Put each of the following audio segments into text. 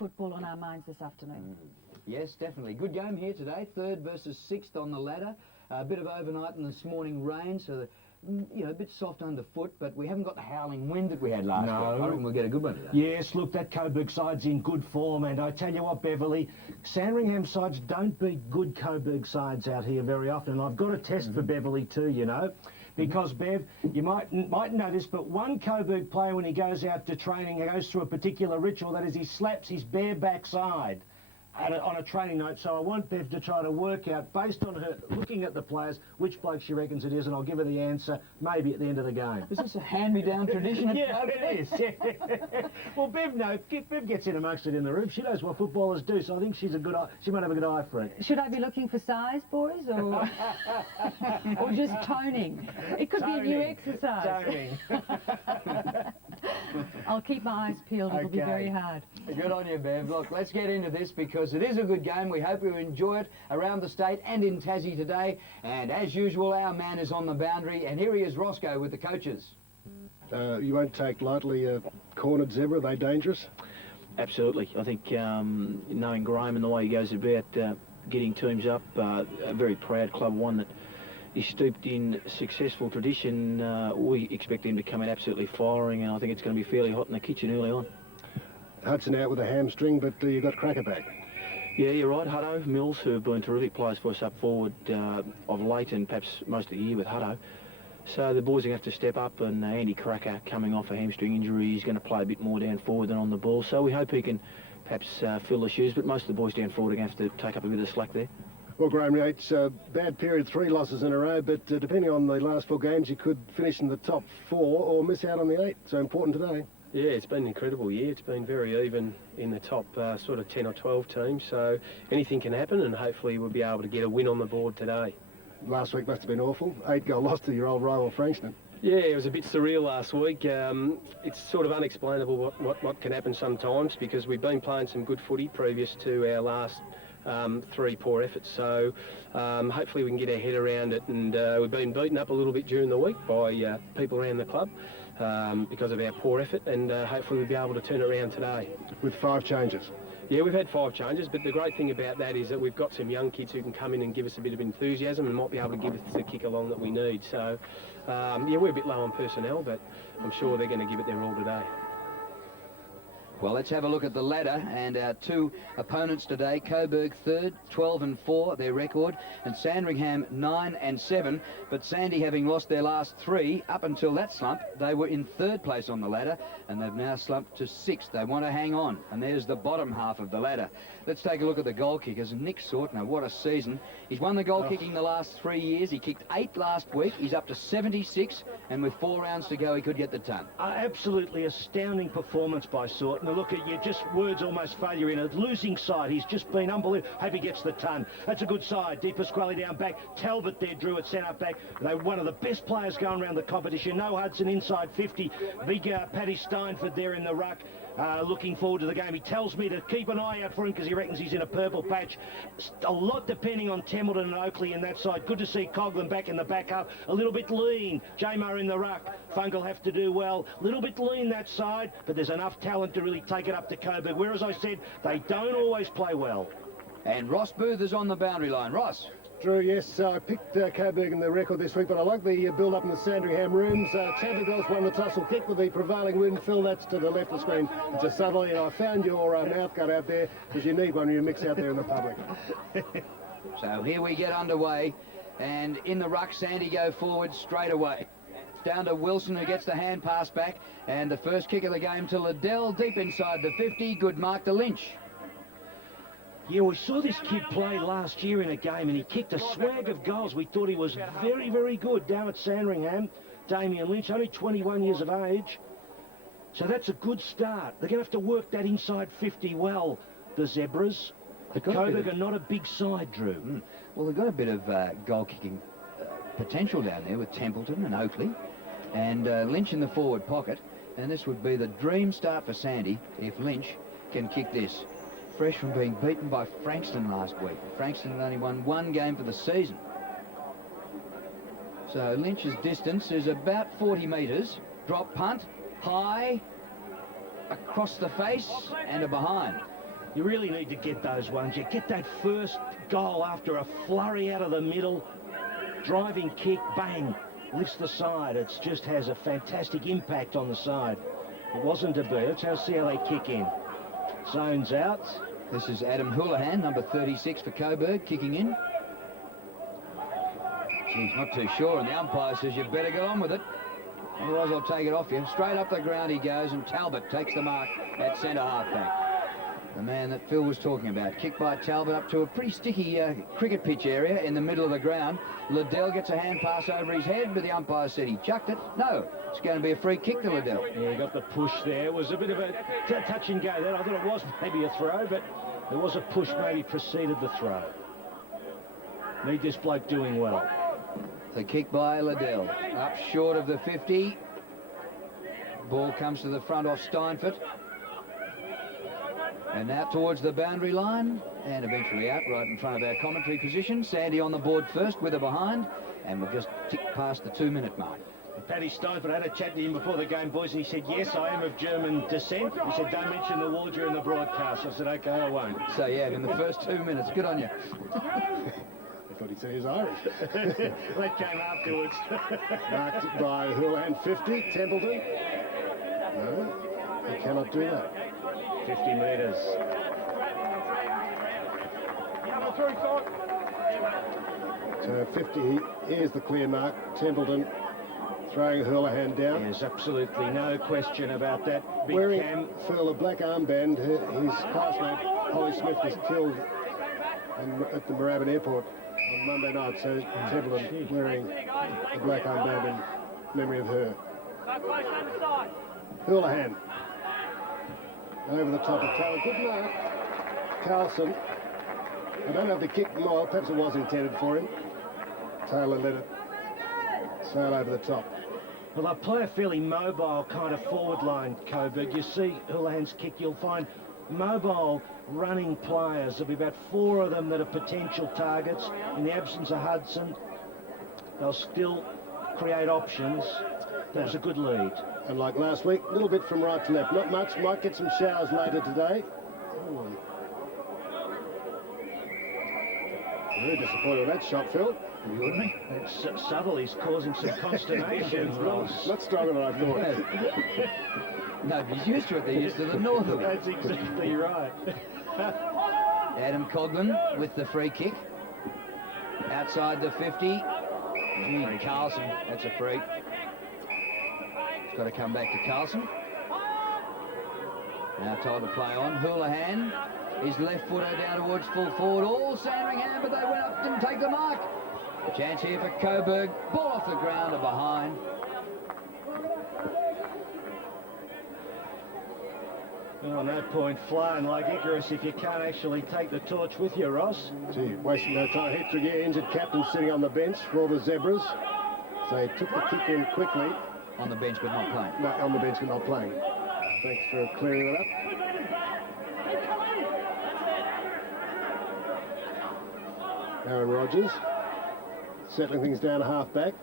football on our minds this afternoon. Yes, definitely. Good game here today. 3rd versus 6th on the ladder. A bit of overnight and this morning rain, so you know, a bit soft underfoot, but we haven't got the howling wind that we had last week. I reckon we'll get a good one today. Yes, look, that Coburg side's in good form, and I tell you what, Beverly, Sandringham sides don't beat good Coburg sides out here very often, and I've got a test for Beverly too, you know. Because, Bev, you might know this, but one Coburg player, when he goes out to training, he goes through a particular ritual, that is he slaps his bare backside on a training note. So I want Bev to try to work out, based on her looking at the players, which bloke she reckons it is, and I'll give her the answer maybe at the end of the game. Is this a hand-me-down tradition? Yeah, it is. Yeah. Well, Bev gets in amongst it in the room. She knows what footballers do, so I think she might have a good eye for it. Should I be looking for size, boys, or or just toning? It could be a new exercise. Toning. I'll keep my eyes peeled. It'll be very hard. Good on you, Bev. Look, let's get into this because it is a good game. We hope you enjoy it around the state and in Tassie today. And as usual, our man is on the boundary, and here he is, Roscoe, with the coaches. You won't take lightly a cornered zebra. Are they dangerous? Absolutely. I think knowing Graham and the way he goes about getting teams up, a very proud club, one that is steeped in successful tradition. We expect him to come in absolutely firing, and I think it's going to be fairly hot in the kitchen early on. Hudson out with a hamstring, but you've got Cracker back. Yeah, you're right. Hutto, Mills, who have been terrific players for us up forward of late, and perhaps most of the year with Hutto. So the boys are going to have to step up, and Andy Cracker, coming off a hamstring injury, is going to play a bit more down forward than on the ball. So we hope he can perhaps fill the shoes, but most of the boys down forward are going to have to take up a bit of the slack there. Well, Graham Yates, bad period, 3 losses in a row, but depending on the last 4 games, you could finish in the top 4 or miss out on the 8. So important today. Yeah, it's been an incredible year. It's been very even in the top sort of 10 or 12 teams, so anything can happen, and hopefully we'll be able to get a win on the board today. Last week must have been awful. 8-goal loss to your old rival Frankston. Yeah, it was a bit surreal last week. It's sort of unexplainable what can happen sometimes, because we've been playing some good footy previous to our last 3 poor efforts, so hopefully we can get our head around it, and we've been beaten up a little bit during the week by people around the club because of our poor effort, and hopefully we'll be able to turn it around today. With 5 changes. Yeah, we've had 5 changes, but the great thing about that is that we've got some young kids who can come in and give us a bit of enthusiasm and might be able to give us the kick along that we need. So, yeah, we're a bit low on personnel, but I'm sure they're going to give it their all today. Well, let's have a look at the ladder and our 2 opponents today. Coburg 3rd, 12-4, their record, and Sandringham 9-7. But Sandy, having lost their last 3, up until that slump, they were in 3rd place on the ladder, and they've now slumped to 6th. They want to hang on, and there's the bottom half of the ladder. Let's take a look at the goal kickers. Nick Sortner, what a season. He's won the goal kicking the last 3 years. He kicked 8 last week. He's up to 76, and with 4 rounds to go, he could get the ton. Absolutely astounding performance by Sortner. Look at you, just words almost fail you in a losing side. He's just been unbelievable. Hope he gets the ton. That's a good side. Deep Pasquale down back. Talbot there, Drew at centre back. They're one of the best players going around the competition. No Hudson inside 50. Big Paddy Steinford there in the ruck. Looking forward to the game. He tells me to keep an eye out for him because he reckons he's in a purple patch. A lot depending on Templeton and Oakley in that side. Good to see Coghlan back in the backup. A little bit lean. J-Mo in the ruck. Funk will have to do well. A little bit lean that side, but there's enough talent to really take it up to Coburg, where, as I said, they don't always play well. And Ross Booth is on the boundary line. Ross. Drew, yes, I picked Coburg in the record this week, but I like the build-up in the Sandringham rooms. Chanticleers won the toss, will kick with the prevailing wind. Phil, that's to the left of the screen. It's a southerly, and I found your mouth guard out there, because you need one when you mix out there in the public. So here we get underway, and in the ruck, Sandy go forward straight away. Down to Wilson, who gets the hand pass back, and the first kick of the game to Liddell, deep inside the 50. Good mark to Lynch. Yeah, we saw this kid play last year in a game, and he kicked a swag of goals. We thought he was very, very good down at Sandringham. Damien Lynch, only 21 years of age. So that's a good start. They're going to have to work that inside 50 well, the Zebras. The Coburg are not a big side, Drew. Well, they've got a bit of goal-kicking potential down there with Templeton and Oakley, and Lynch in the forward pocket. And this would be the dream start for Sandy if Lynch can kick this. Fresh from being beaten by Frankston last week. Frankston had only won 1 game for the season. So Lynch's distance is about 40 metres. Drop punt, high, across the face, and a behind. You really need to get those ones. You get that first goal after a flurry out of the middle, driving kick, bang, lifts the side. It just has a fantastic impact on the side. It wasn't to be. Let's see how they kick in. Zones out. This is Adam Houlihan, number 36 for Coburg, kicking in. He's not too sure, and the umpire says you better get on with it. Otherwise I'll take it off you. Straight up the ground he goes, and Talbot takes the mark at centre halfback. The man that Phil was talking about. Kick by Talbot up to a pretty sticky cricket pitch area in the middle of the ground. Liddell gets a hand pass over his head, but the umpire said he chucked it. No, it's going to be a free kick to Liddell. Yeah, he got the push there. It was a bit of a touch and go there. I thought it was maybe a throw, but there was a push maybe preceded the throw. Need this bloke doing well. The kick by Liddell. Up short of the 50. Ball comes to the front off Steinfort. And now towards the boundary line, and eventually out right in front of our commentary position. Sandy on the board first with her behind, and we've just ticked past the 2-minute mark. Paddy Steinfort had a chat to him before the game, boys, and he said, yes, I am of German descent. He said, don't mention the war during the broadcast. I said, OK, I won't. So, yeah, in the first 2 minutes, good on you. I thought he said he was Irish. That came afterwards. Marked by Houlihan, 50, Templeton. No, he cannot do that. 50 metres. So 50, here's the clear mark. Templeton throwing Houlihan down. There's absolutely no question about that. Big Wearing, Cam. Phil, a black armband. His classmate, Holly Smith, was killed at the Moorabbin Airport on Monday night. So Templeton wearing a black armband in memory of her. Houlihan. Over the top of Taylor. Good mark. Carlson. I don't know if the kick, well, perhaps it was intended for him. Taylor let it sail over the top. Well, they play a fairly mobile kind of forward line, Coburg. You see Houlihan's kick, you'll find mobile running players. There'll be about 4 of them that are potential targets. In the absence of Hudson, they'll still create options. That was a good lead. And like last week, a little bit from right to left. Not much. Might get some showers later today. Very disappointed with that shot, Phil. You with me? It's subtle. He's causing some consternation, Ross. Not stronger than I thought. Nobody's used to it. They're used to the north of it. That's exactly right. Adam Coughlin with the free kick. Outside the 50. Gee, Carlson, that's a free. It's got to come back to Carlson. Now told to play on. Houlihan, his left footer down towards full forward. All Sandringham, but they went up, didn't take the mark. Chance here for Coburg. Ball off the ground and behind. Oh, no point flying like Icarus if you can't actually take the torch with you, Ross. Gee, wasting no time. Hetriger, injured captain, sitting on the bench for the Zebras. So he took the kick in quickly. On the bench but not playing. No, on the bench but not playing. Thanks for clearing that up. Aaron Rodgers settling things down a half-back.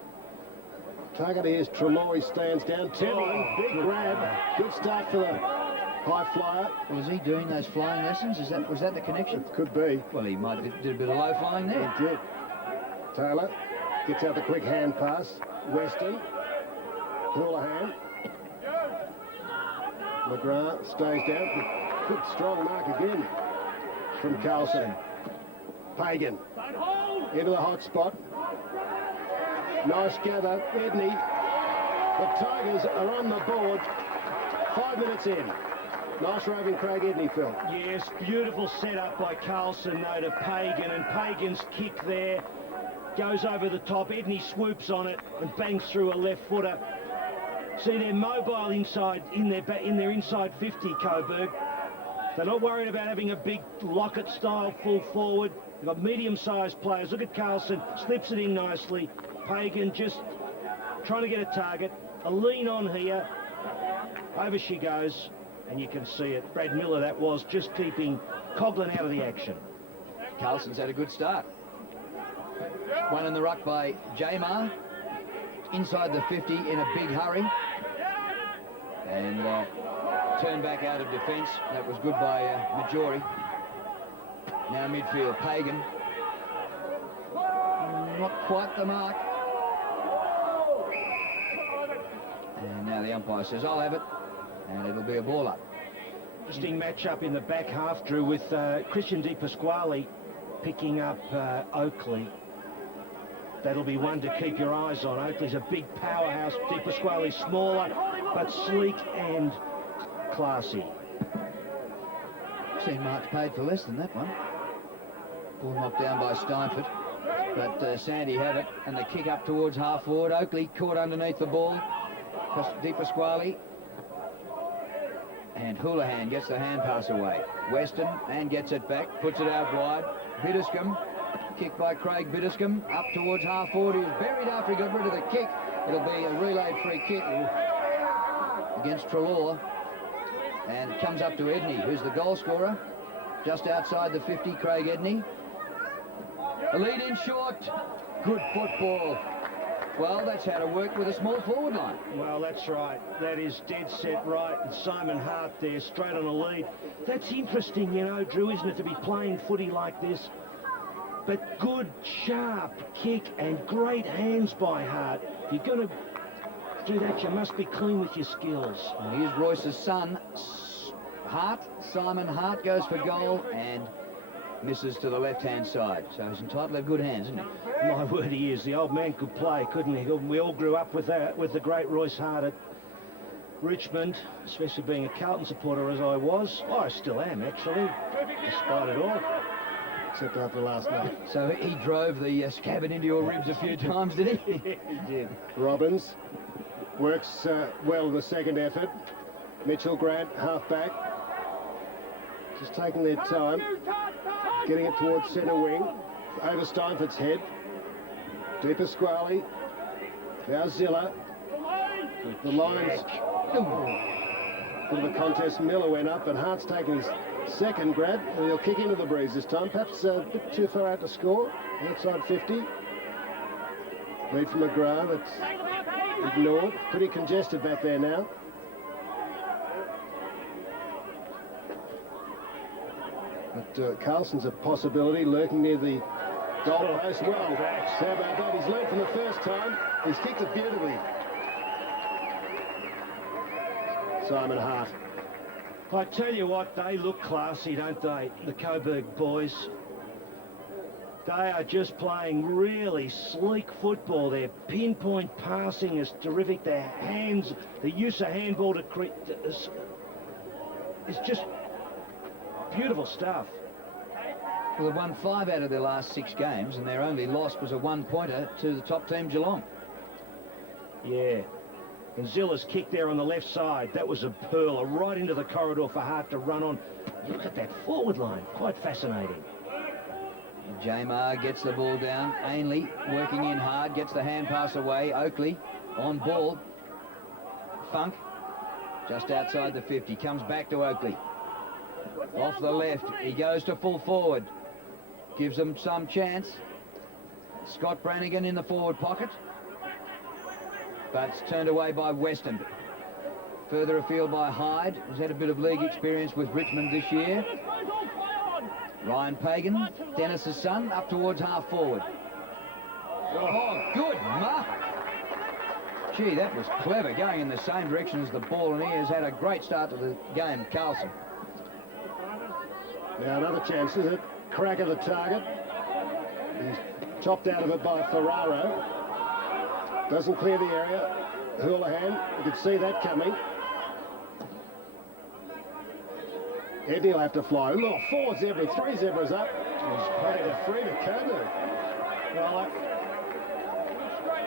Target is Treloy, stands down. Templeton, big grab. Good start for the high flyer. Was he doing those flying lessons? Was that the connection? It could be. Well, he might have did a bit of low flying there. He did. Taylor gets out the quick hand pass. Weston. Houlihan. McGrath stays down. Good strong mark again from Carlson. Pagan into the hot spot. Nice gather. Edney. The Tigers are on the board. 5 minutes in. Nice roving Craig Edney, Phil. Yes, beautiful setup by Carlson, though, to Pagan, and Pagan's kick there goes over the top. Edney swoops on it and bangs through a left footer. See, they're mobile inside, in their inside 50, Coburg. They're not worried about having a big Lockett-style full forward. They've got medium-sized players. Look at Carlson, slips it in nicely. Pagan just trying to get a target. A lean on here. Over she goes, and you can see it. Brad Miller, that was, just keeping Coughlin out of the action. Carlson's had a good start. One in the ruck by Jamar. Inside the 50 in a big hurry. And turn back out of defence. That was good by Majori. Now midfield, Pagan. Not quite the mark. And now the umpire says, I'll have it. And it'll be a ball up. Interesting match-up in the back half, Drew, with Christian Di Pasquale picking up Oakley. That'll be one to keep your eyes on. Oakley's a big powerhouse. Di Pasquale's smaller, but sleek and classy. Seen marks paid for less than that one. Ball knocked down by Steinford. But Sandy have it, and the kick up towards half forward. Oakley caught underneath the ball. Di Pasquale. And Houlihan gets the hand pass away. Weston, and gets it back, puts it out wide. Biddiscombe, kicked by Craig Biddiscombe, up towards half forward. He was buried after he got rid of the kick. It'll be a relayed free kick against Trelaw. And it comes up to Edney, who's the goal scorer. Just outside the 50, Craig Edney. A lead in short. Good football. Well, that's how to work with a small forward line. Well, that's right. That is dead set right. And Simon Hart there, straight on a lead. That's interesting, you know, Drew, isn't it, to be playing footy like this? But good, sharp kick and great hands by Hart. If you're going to do that, you must be clean with your skills. Well, here's Royce's son, Hart. Simon Hart goes for goal and misses to the left-hand side. So he's entitled to have good hands, isn't he? My word, he is. The old man could play, couldn't he? We all grew up with that, with the great Royce Hart at Richmond, especially being a Carlton supporter as I was. Oh, I still am, actually, despite it all. Except after last night. So he drove the scabbard into your ribs a few times, did he? He did. Robbins works well in the second effort. Mitchell Grant, half-back. Just taking their time. Getting it towards centre wing. Over Steinford's head. Di Pasquale. Now Zilla. The lines. Bit of a contest. Miller went up, and Hart's taking his second grab, and he'll kick into the breeze this time. Perhaps a bit too far out to score. Outside 50. Lead from McGrath. That's ignored. Pretty congested back there now. But Carlson's a possibility, lurking near the goal post. Well, how about that? He's learned from the first time. He's kicked it beautifully. Simon Hart. I tell you what, they look classy, don't they, the Coburg boys? They are just playing really sleek football. Their pinpoint passing is terrific. Their hands, the use of handball to create is just beautiful stuff. Well, they've won 5 out of their last 6 games, and their only loss was a 1-pointer to the top team, Geelong. Yeah. And Zilla's kick there on the left side, that was a pearler right into the corridor for Hart to run on. Look at that forward line, quite fascinating. Jamar gets the ball down. Ainley working in hard, gets the hand pass away. Oakley on ball. Funk just outside the 50, comes back to Oakley. Off the left, he goes to full forward. Gives them some chance. Scott Brannigan in the forward pocket. But it's turned away by Weston. Further afield by Hyde. He's had a bit of league experience with Richmond this year. Ryan Pagan, Dennis's son, up towards half forward. Oh, good mark. Gee, that was clever, going in the same direction as the ball, and he has had a great start to the game, Carlson. Now another chance, is it? Crack of the target. He's chopped out of it by Ferraro. Doesn't clear the area. Houlihan, you could see that coming. Edney will have to fly. Look, 4 zebras, 3 zebras up. He's played it free to Coburg.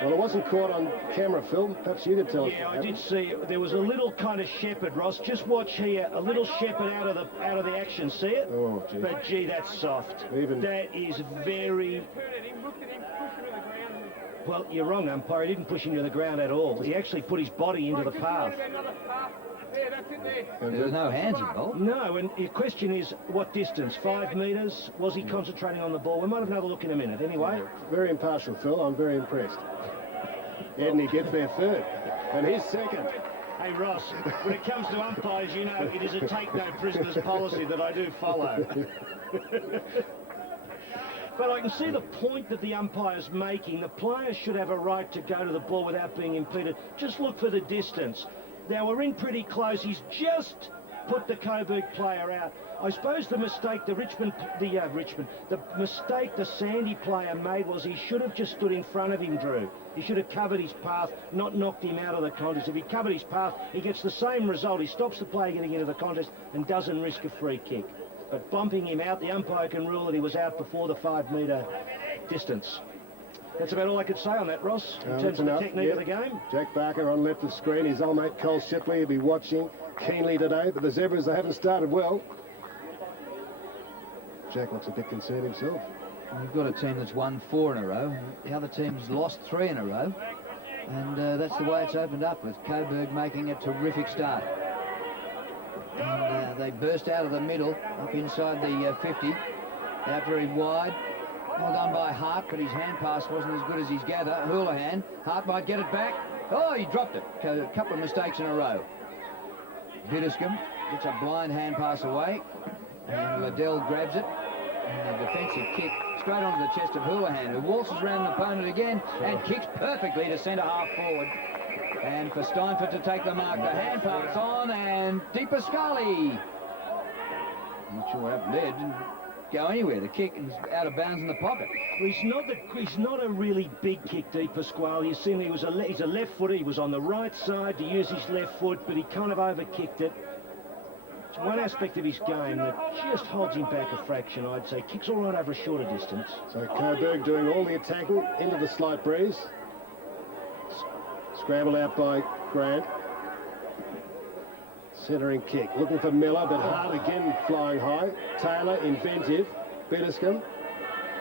Well, it wasn't caught on camera, Phil. Perhaps you could tell us. Yeah, I did see there was a little kind of shepherd, Ross. Just watch here, a little shepherd out of the action. See it? Oh, gee. But gee, that's soft. Even that is very. Well, you're wrong, umpire. He didn't push him to the ground at all. He actually put his body into the path. There was no hands involved. No, and the question is, what distance? 5 metres? Was he concentrating on the ball? We might have another look in a minute. Anyway. Very impartial, Phil. I'm very impressed. Edney gets there third. And he's second. Hey, Hey, Ross, when it comes to umpires, you know, it is a take no prisoners policy that I do follow. But I can see the point that the umpire's making. The players should have a right to go to the ball without being impeded. Just look for the distance. Now, we're in pretty close. He's just put the Coburg player out. I suppose the mistake the mistake the Sandy player made was he should have just stood in front of him, Drew. He should have covered his path, not knocked him out of the contest. If he covered his path, he gets the same result. He stops the player getting into the contest and doesn't risk a free kick. But bumping him out, the umpire can rule that he was out before the 5-metre distance. That's about all I could say on that, Ross, in terms of the technique of the game. Jack Barker on left of screen. His old mate Cole Shipley will be watching keenly today, but the Zebras, they haven't started well. Jack looks a bit concerned himself. We've got a team that's won 4 in a row. The other team's lost 3 in a row. And that's the way it's opened up, with Coburg making a terrific start. And they burst out of the middle, up inside the 50. Out very wide. Well done by Hart, but his hand pass wasn't as good as his gather. Houlihan, Hart might get it back. Oh, he dropped it. A couple of mistakes in a row. Biddiscombe gets a blind hand pass away, and Liddell grabs it. And a defensive kick straight onto the chest of Houlihan, who waltzes around an opponent again and kicks perfectly to centre half forward. And for Steinford to take the mark, the hand pass on, and Deepa Scully. Not sure what happened there. Didn't go anywhere. The kick is out of bounds in the pocket. Well, he's not a really big kick, Di Pasquale. You see, he's a left footer. He was on the right side to use his left foot, but he kind of overkicked it. It's one aspect of his game that just holds him back a fraction, I'd say. Kicks all right over a shorter distance. So Coburg doing all the attacking into the slight breeze. Scrambled out by Grant. Centering kick. Looking for Miller, but Hart again flying high. Taylor, inventive. Biddiscombe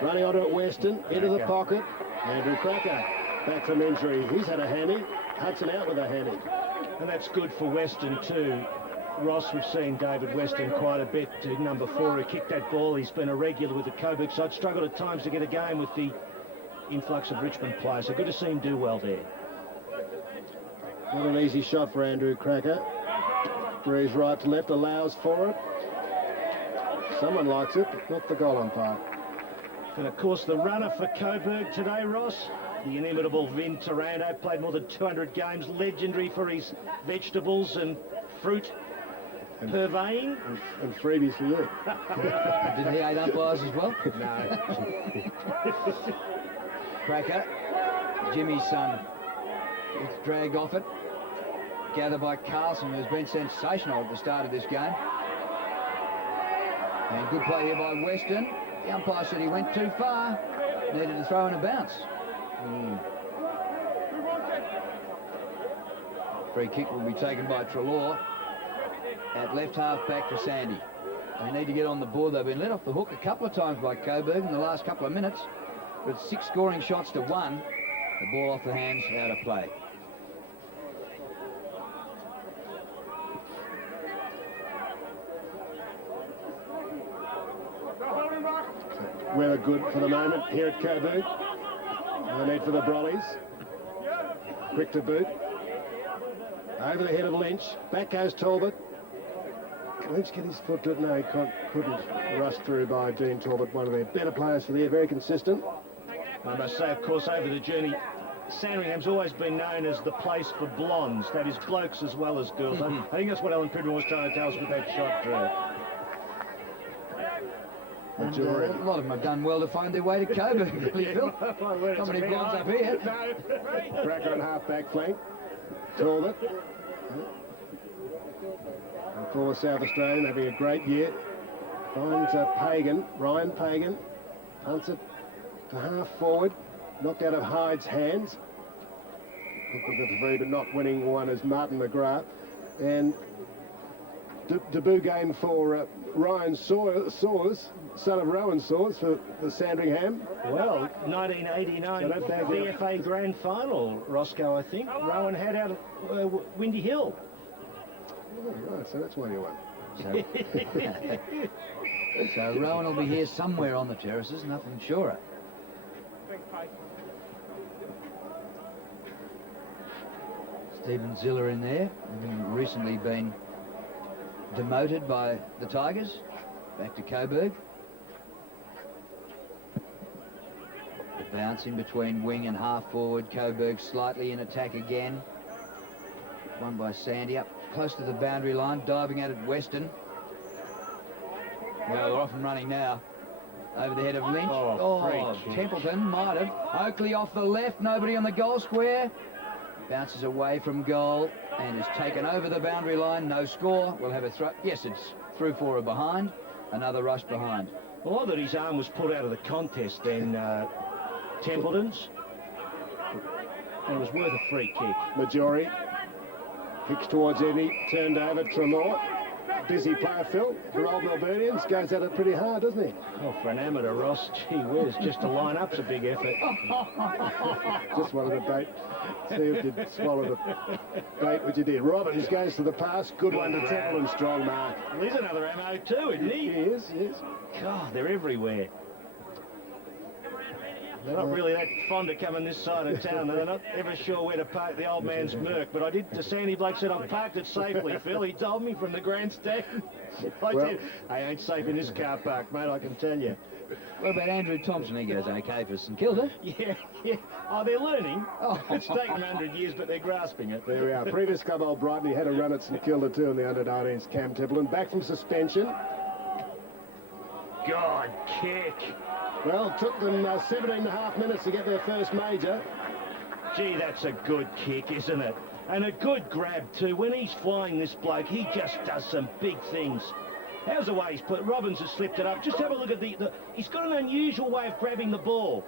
running onto it. Weston into the pocket. Andrew Cracker back from injury. He's had a hammy. Hudson out with a hammy. And that's good for Weston too. Ross, we've seen David Weston quite a bit, to number 4, who kicked that ball. He's been a regular with the Coburg side. Struggled at times to get a game with the influx of Richmond players. So good to see him do well there. Not an easy shot for Andrew Cracker. Breeze right to left, allows for it. Someone likes it, but not the goal umpire. And of course the runner for Coburg today, Ross, the inimitable Vin Taranto, played more than 200 games, legendary for his vegetables and fruit purveying. And freebies for you. Did he hate umpires as well? No. Cracker, Jimmy's son, gets dragged off it. Gathered by Carlson, who's been sensational at the start of this game. And good play here by Weston. The umpire said he went too far. Needed to throw in a bounce. Free kick will be taken by Treloar at left half back for Sandy. They need to get on the board. They've been let off the hook a couple of times by Coburg in the last couple of minutes. But 6 scoring shots to 1. The ball off the hands, out of play. Weather good for the moment here at Coburg. No need for the brollies. Quick to boot. Over the head of Lynch. Back goes Talbot. Can Lynch get his foot to it? No, he couldn't. Rushed through by Dean Talbot, one of their better players for the year. Very consistent. I must say, of course, over the journey, Sandringham's always been known as the place for blondes. That is blokes as well as girls. I think that's what Alan Pridmore was trying to tell us with that shot, Drew. And a lot of them have done well to find their way to Coburg, really, Phil. Not many blondes up here. Cracker on half-back flank. Talbot. And for South Australian, having a great year. Finds Pagan, Ryan Pagan. Punts it to half-forward. Knocked out of Hyde's hands. Looked at the three, but not winning one as Martin McGrath. And debut game for Ryan Saws, son of Rowan Saws, for the Sandringham. Well, 1989 VFA Grand Final, Roscoe, I think. Rowan had out of Windy Hill. Oh, right, so that's why you won. So Rowan will be here somewhere on the terraces, nothing surer. Stephen Ziller in there, having recently been demoted by the Tigers, back to Coburg. The bounce in between wing and half forward. Coburg slightly in attack again. Won by Sandy, up close to the boundary line, diving at it Weston. Well, they're off and running now. Over the head of Lynch. Oh, Templeton might have. Oakley off the left, nobody on the goal square. Bounces away from goal and is taken over the boundary line. No score. We'll have a throw. Yes, it's through for a behind. Another rush behind. Well, I thought his arm was pulled out of the contest then, Templeton's. And it was worth a free kick. Majori kicks towards Eddie, turned over, Trelaw. Busy player, Phil, for old Melburnians. Goes at it pretty hard, doesn't he? Oh, for an amateur, Ross, gee whiz, just to line up's a big effort. Just wanted to bait. See if you'd swallow the bait, which you did. Robbins goes to the pass. Good one to Templeton. Strong mark. Well, he's another ammo too, isn't he? He is, yes. God, they're everywhere. They're not really that fond of coming this side of town. They're not ever sure where to park the old man's Merc. But I did, the Sandy Blake said, I've parked it safely, Phil. He told me from the grandstand. I said, I ain't safe in this car park, mate, I can tell you. What about Andrew Thompson? He goes okay for St Kilda. Yeah. Oh, they're learning. Oh, it's taken 100 years, but they're grasping it. There we are. Previous club, old Brighton, he had a run at St Kilda too in the under-19s. Cam Templeton back from suspension. God, kick. Well, took them 17 and a half minutes to get their first major. Gee, that's a good kick, isn't it? And a good grab too. When he's flying, this bloke, he just does some big things. How's the way he's put? Robbins has slipped it up. Just have a look at he's got an unusual way of grabbing the ball.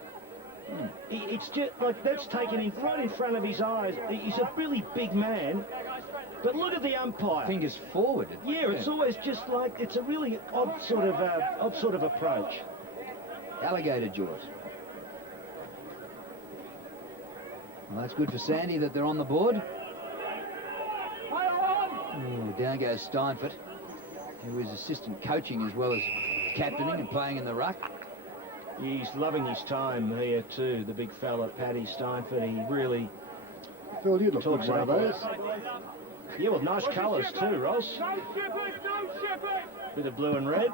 It's just like that's taken him right in front of his eyes. He's a really big man. But look at the umpire. Fingers forward. Yeah, it's always just like, it's a really odd sort of approach. Alligator jaws. Well, that's good for Sandy that they're on the board. Ooh, down goes Steinfort, who is assistant coaching as well as captaining and playing in the ruck. He's loving his time here too, the big fella, Paddy Steinfort. He really Phil, you'd look talks good one of those. Yeah, well, nice colours too, Ross. Bit of blue and red.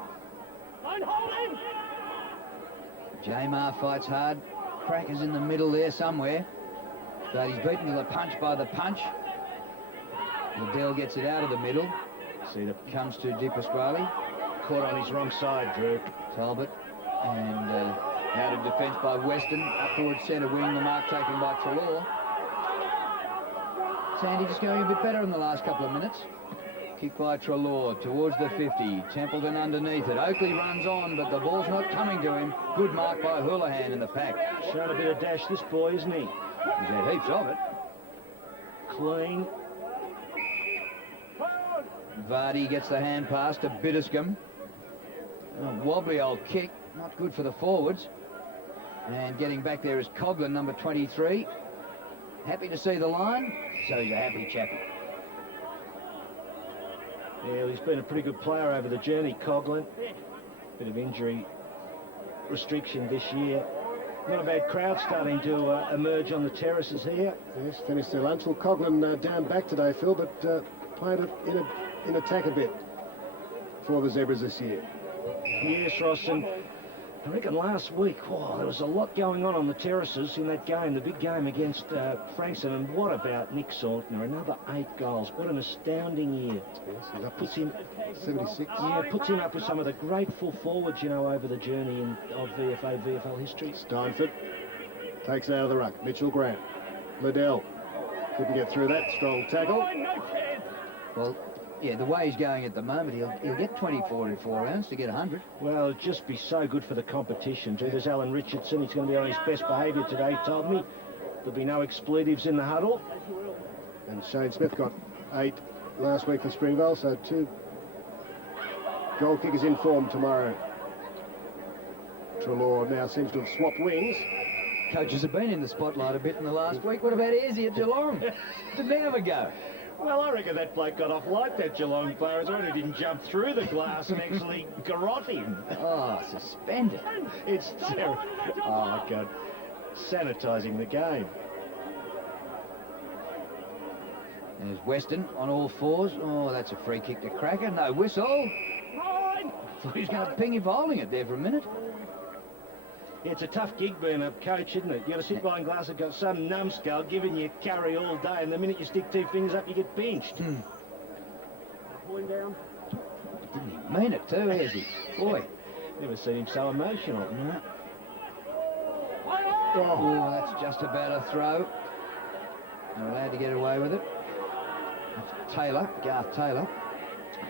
Jamar fights hard. Cracker's in the middle there somewhere. But he's beaten to the punch by the punch. Liddell gets it out of the middle. See, the Comes to Di Pasquale. caught on his wrong side, Drew. Talbot. And out of defence by Weston. Up towards centre wing. The mark taken by Trelaw. Sandy just going a bit better in the last couple of minutes. Kick by Trelaw towards the 50. Templeton underneath it. Oakley runs on, but the ball's not coming to him. Good mark by Houlihan in the pack. Showing a bit of dash, this boy, isn't he? He's had heaps of it. Clean. Vardy gets the hand pass to Biddiscombe. A wobbly old kick. Not good for the forwards. And getting back there is Coughlin, number 23. Happy to see the line. So he's a happy chappy. Yeah, he's been a pretty good player over the journey, Coughlin. Bit of injury restriction this year. Not a bad crowd starting to emerge on the terraces here. Yes, finished their lunch. Well, Coughlin down back today, Phil, but played it in attack a bit for the Zebras this year. Yes, Ross, and I reckon last week, there was a lot going on the terraces in that game, the big game against Frankston. And what about Nick Saltner? Another 8 goals. What an astounding year. Yes, he's up Puts to him 76. Yeah, puts him up with some of the great full forwards, over the journey of VFL history. Steinfort takes it out of the ruck. Mitchell Grant. Liddell couldn't get through that. Strong tackle. Well, yeah, the way he's going at the moment, he'll get 24 in 4 rounds to get 100. Well, it'd just be so good for the competition, too. There's Alan Richardson. He's going to be on his best behaviour today, he told me. There'll be no expletives in the huddle. And Shane Smith got 8 last week for Springvale, so 2 goal kickers in form tomorrow. Trelaw now seems to have swapped wings. Coaches have been in the spotlight a bit in the last week. What about Izzy at Geelong? Didn't have a go. Well, I reckon that bloke got off light, that Geelong player. As well, he didn't jump through the glass and actually garrot him. Oh, suspended. It's terrible. Oh, God. Sanitising the game. There's Weston on all fours. Oh, that's a free kick to Cracker. No whistle. Thought he was going to ping him for holding it there for a minute. Yeah, it's a tough gig being a coach, isn't it? You've got to sit behind glass and got some numbskull giving you carry all day, and the minute you stick 2 fingers up, you get benched. Didn't he mean it too, has he? Boy. Never seen him so emotional. No. Oh, that's just about a throw. They're allowed to get away with it. That's Taylor, Garth Taylor,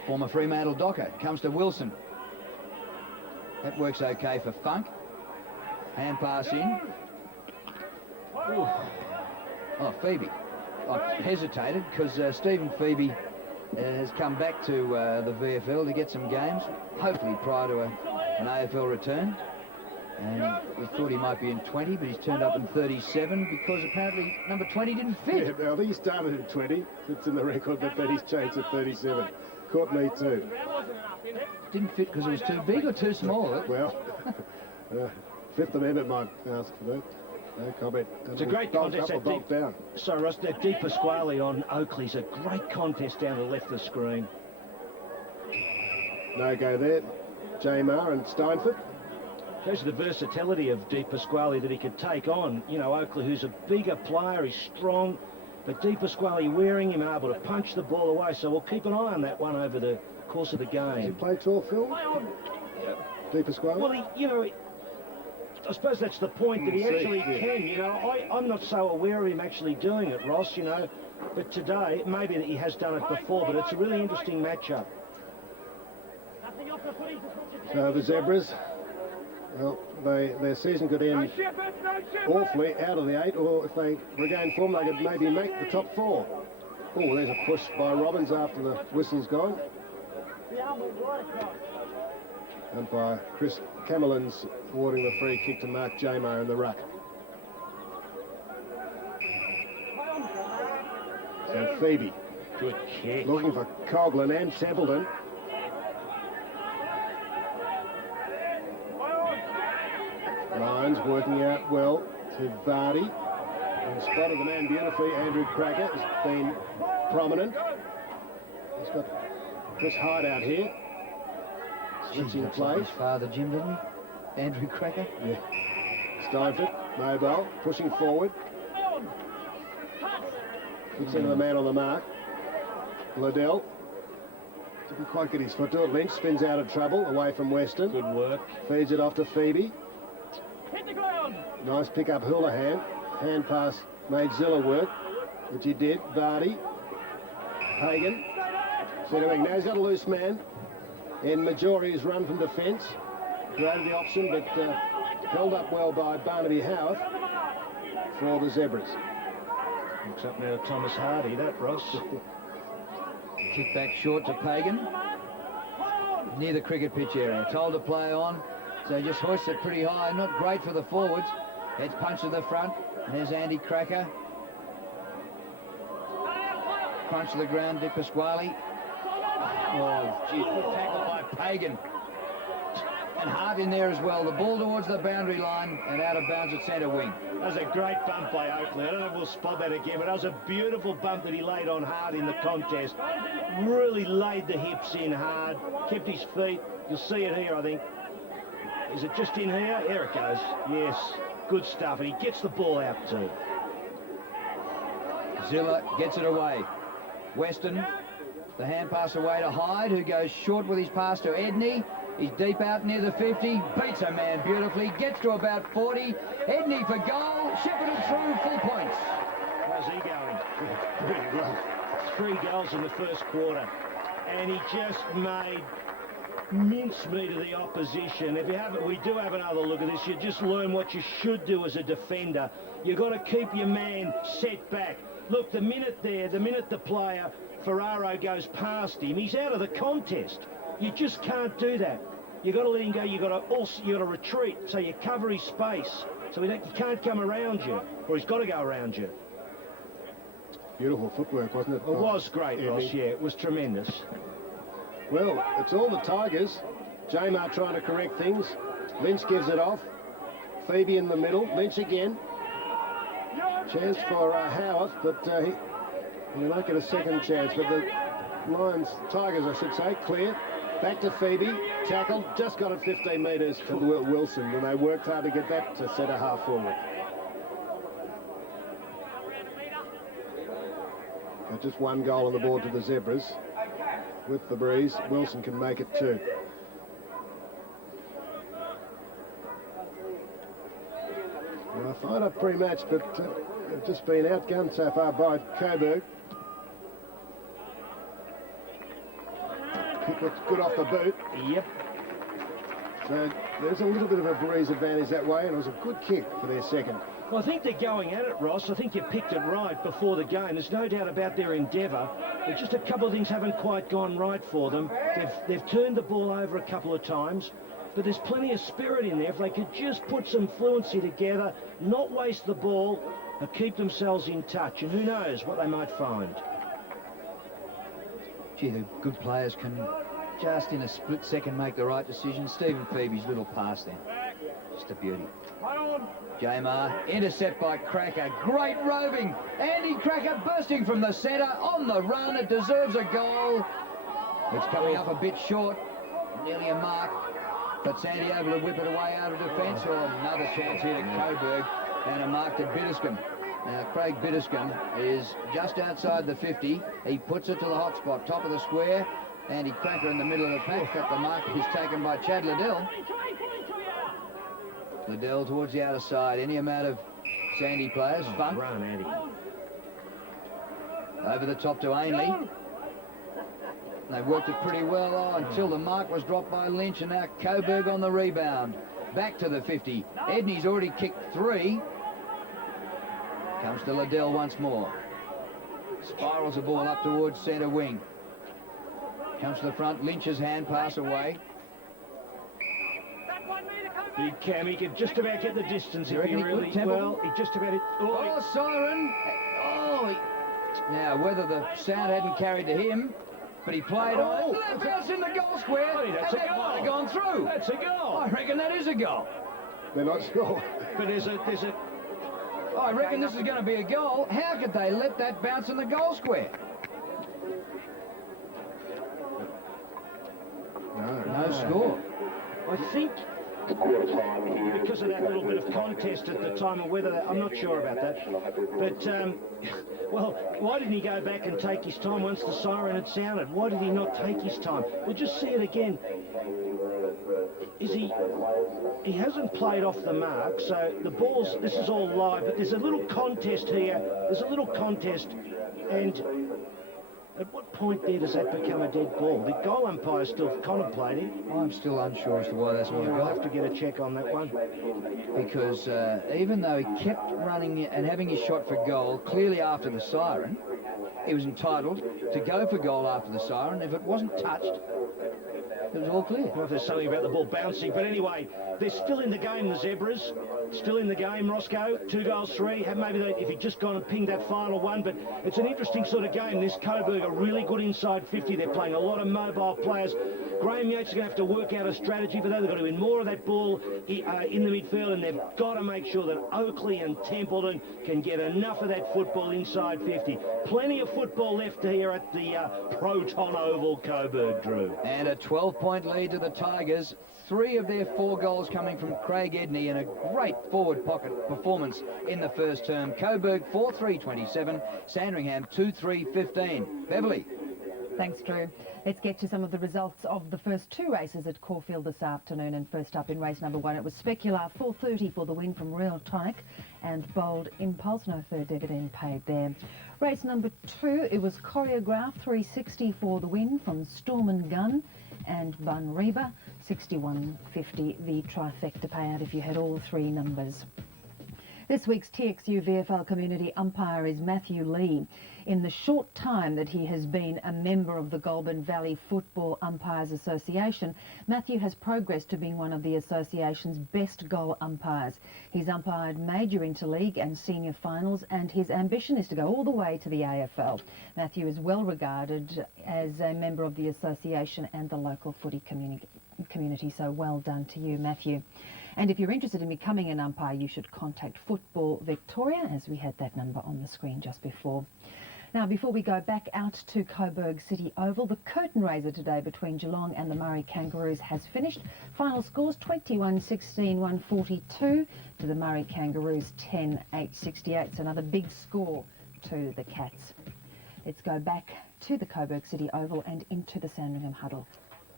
former Fremantle docker. Comes to Wilson. That works okay for Funk. Hand pass in. Ooh. Oh, Phoebe. I hesitated because Stephen Phoebe has come back to the VFL to get some games, hopefully prior to an AFL return. And we thought he might be in 20, but he's turned up in 37 because apparently number 20 didn't fit. Yeah, I think he started at 20. It's in the record, but then he's changed to 37. Caught me too. Didn't fit because it was too big or too small? Well, Fifth Amendment might ask for that. No comment. It's a great contest. Up or bulk down. So, Ross, that Di Pasquale on Oakley's a great contest down the left of the screen. No go there. Jamar and Steinford. Shows the versatility of Di Pasquale that he could take on. You know, Oakley, who's a bigger player, he's strong, but Di Pasquale wearing him, able to punch the ball away. So we'll keep an eye on that one over the course of the Does he game. play tall, Phil? Di Pasquale? Well, I suppose that's the point, that he actually can. You know, I'm not so aware of him actually doing it, Ross, you know, but today, maybe that he has done it before, but it's a really interesting matchup. So the Zebras, well, their season could end awfully out of the 8, or if they regain form, they could maybe make the top 4. Oh, there's a push by Robbins after the whistle's gone. And by Chris Cameron's awarding the free kick to Mark Jamar in the ruck. And Phoebe. Good kick. Looking for Coughlin and Templeton. Lyons working out well to Vardy. And spotted the man beautifully. Andrew Cracker has been prominent. He's got Chris Hyde out here. Switching Looks play. like his father, Jim, doesn't he? Andrew Cracker. Yeah. Steinford, mobile, pushing forward. Kicks into the man on the mark. Liddell. Didn't quite get his foot to it. Lynch spins out of trouble, away from Weston. Good work. Feeds it off to Phoebe. Nice pick up Houlihan. Hand pass made Zilla work, which he did. Vardy. Hagan. Centre wing. Now he's got a loose man. And Majori's run from defence. Created the option, but held up well by Barnaby Howarth for the Zebras. Looks up now to Thomas Hardy, that, Ross. Kick back short to Pagan. Near the cricket pitch area. Told to play on. So just hoists it pretty high. Not great for the forwards. Heads punch to the front. There's Andy Cracker. Crunch to the ground, Di Pasquale. Oh, geez, good tackle by Pagan. And Hart in there as well. The ball towards the boundary line and out of bounds at centre wing. That was a great bump by Oakley. I don't know if we'll spot that again, but that was a beautiful bump that he laid on Hart in the contest. Really laid the hips in hard, kept his feet. You'll see it here, I think. Is it just in here? There it goes. Yes, good stuff. And he gets the ball out too. Zilla gets it away. Weston, the hand pass away to Hyde, who goes short with his pass to Edney. He's deep out near the 50, beats a man beautifully, gets to about 40. Edney for goal, shepherded through, full points. How's he going? Pretty well. 3 goals in the first quarter. And he just made mincemeat of the opposition. If you haven't, we do have another look at this. You just learn what you should do as a defender. You've got to keep your man set back. Look, the minute the player, Ferraro, goes past him, he's out of the contest. You just can't do that. You've got to let him go. You've got to retreat, so you cover his space. So he can't come around you, or he's got to go around you. Beautiful footwork, wasn't it? It was great, Ross, yeah, it was tremendous. Well, it's all the Tigers. Jamar trying to correct things. Lynch gives it off. Phoebe in the middle. Lynch again. Chance for Howarth, but He might get a second chance, but the Tigers, I should say, clear. Back to Phoebe, tackled, just got it 15 metres to Wilson, and they worked hard to get that to centre half forward. Just one goal on the board to the Zebras. With the breeze, Wilson can make it too. Well, I find it pre-match, but they've just been outgunned so far by Coburg. Kick looks good off the boot. Yep. So there's a little bit of a breeze advantage that way, and it was a good kick for their second. Well, I think they're going at it, Ross. I think you picked it right before the game. There's no doubt about their endeavour. But just a couple of things haven't quite gone right for them. They've turned the ball over a couple of times, but there's plenty of spirit in there. If they could just put some fluency together, not waste the ball, and keep themselves in touch, and who knows what they might find. Gee, the good players can just in a split second make the right decision. Stephen Phoebe's little pass there. Just a beauty. Jamar, intercept by Cracker. Great roving. Andy Cracker bursting from the centre on the run. It deserves a goal. It's coming up a bit short. Nearly a mark. But Sandy able to whip it away out of defence. Or another chance here to Coburg. And a mark to Bitterscombe. Now, Craig Bitterscombe is just outside the 50. He puts it to the hot spot, top of the square. Andy Cracker in the middle of the pack. But the mark is taken by Chad Liddell. Liddell towards the outer side. Any amount of Sandy players. Bump. Run, Andy. Over the top to Ainley. They worked it pretty well until the mark was dropped by Lynch, and now Coburg on the rebound. Back to the 50. Edney's already kicked 3. Comes to Liddell once more. Spirals the ball up towards centre wing. Comes to the front. Lynch's hand pass away. Big Cam, he could just about get the distance You if he reckon he could, really... Temple? Well, he just about... Oh, siren! Oh, now whether the sound hadn't carried to him, but he played on. That bounce in the goal square, That's and a that goal. might have gone through. That's a goal. I reckon that is a goal. They're not sure. But there's a... I reckon this is going to be a goal. How could they let that bounce in the goal square? No score. I think because of that little bit of contest at the time, or whether I'm not sure about that. But well, why didn't he go back and take his time once the siren had sounded? Why did he not take his time? We'll just see it again. He hasn't played off the mark, so the ball's, this is all live, but there's a little contest here. There's a little contest, and at what point there does that become a dead ball? The goal umpire's still contemplating. I'm still unsure as to why that's not a We'll goal. have to get a check on that one. Because even though he kept running and having his shot for goal, clearly after the siren, he was entitled to go for goal after the siren. If it wasn't touched, it was all clear. I don't know if there's something about the ball bouncing, but anyway, they're still in the game, the Zebras. Still in the game, Roscoe. 2 goals, 3. Maybe if he'd just gone and pinged that final one, but it's an interesting sort of game. This Coburg are really good inside 50. They're playing a lot of mobile players. Graham Yates is going to have to work out a strategy, but they've got to win more of that ball in the midfield, and they've got to make sure that Oakley and Templeton can get enough of that football inside 50. Plenty of football left here at the Proton Oval, Coburg, Drew. And a 12-point lead to the Tigers. 3 of their 4 goals coming from Craig Edney, and a great forward pocket performance in the first term. Coburg 4-3-27, Sandringham 2-3-15. Beverly. Thanks, Drew. Let's get to some of the results of the first 2 races at Caulfield this afternoon. And first up in race number 1, it was Specular 430 for the win from Real Tonic, and Bold Impulse, no third dividend paid there. Race number 2, it was Choreograph 360 for the win from Storm and Gun, and Bun Reba 61.50 the trifecta payout if you had all 3 numbers. This week's TXU VFL community umpire is Matthew Lee. In the short time that he has been a member of the Goulburn Valley Football Umpires Association, Matthew has progressed to being one of the association's best goal umpires. He's umpired major interleague and senior finals, and his ambition is to go all the way to the AFL. Matthew is well regarded as a member of the association and the local footy community, so well done to you, Matthew. And if you're interested in becoming an umpire, you should contact Football Victoria, as we had that number on the screen just before. Now, before we go back out to Coburg City Oval, the curtain raiser today between Geelong and the Murray Kangaroos has finished. Final scores 21-16, 142 to the Murray Kangaroos, 10-8, 68. It's another big score to the Cats. Let's go back to the Coburg City Oval and into the Sandringham huddle.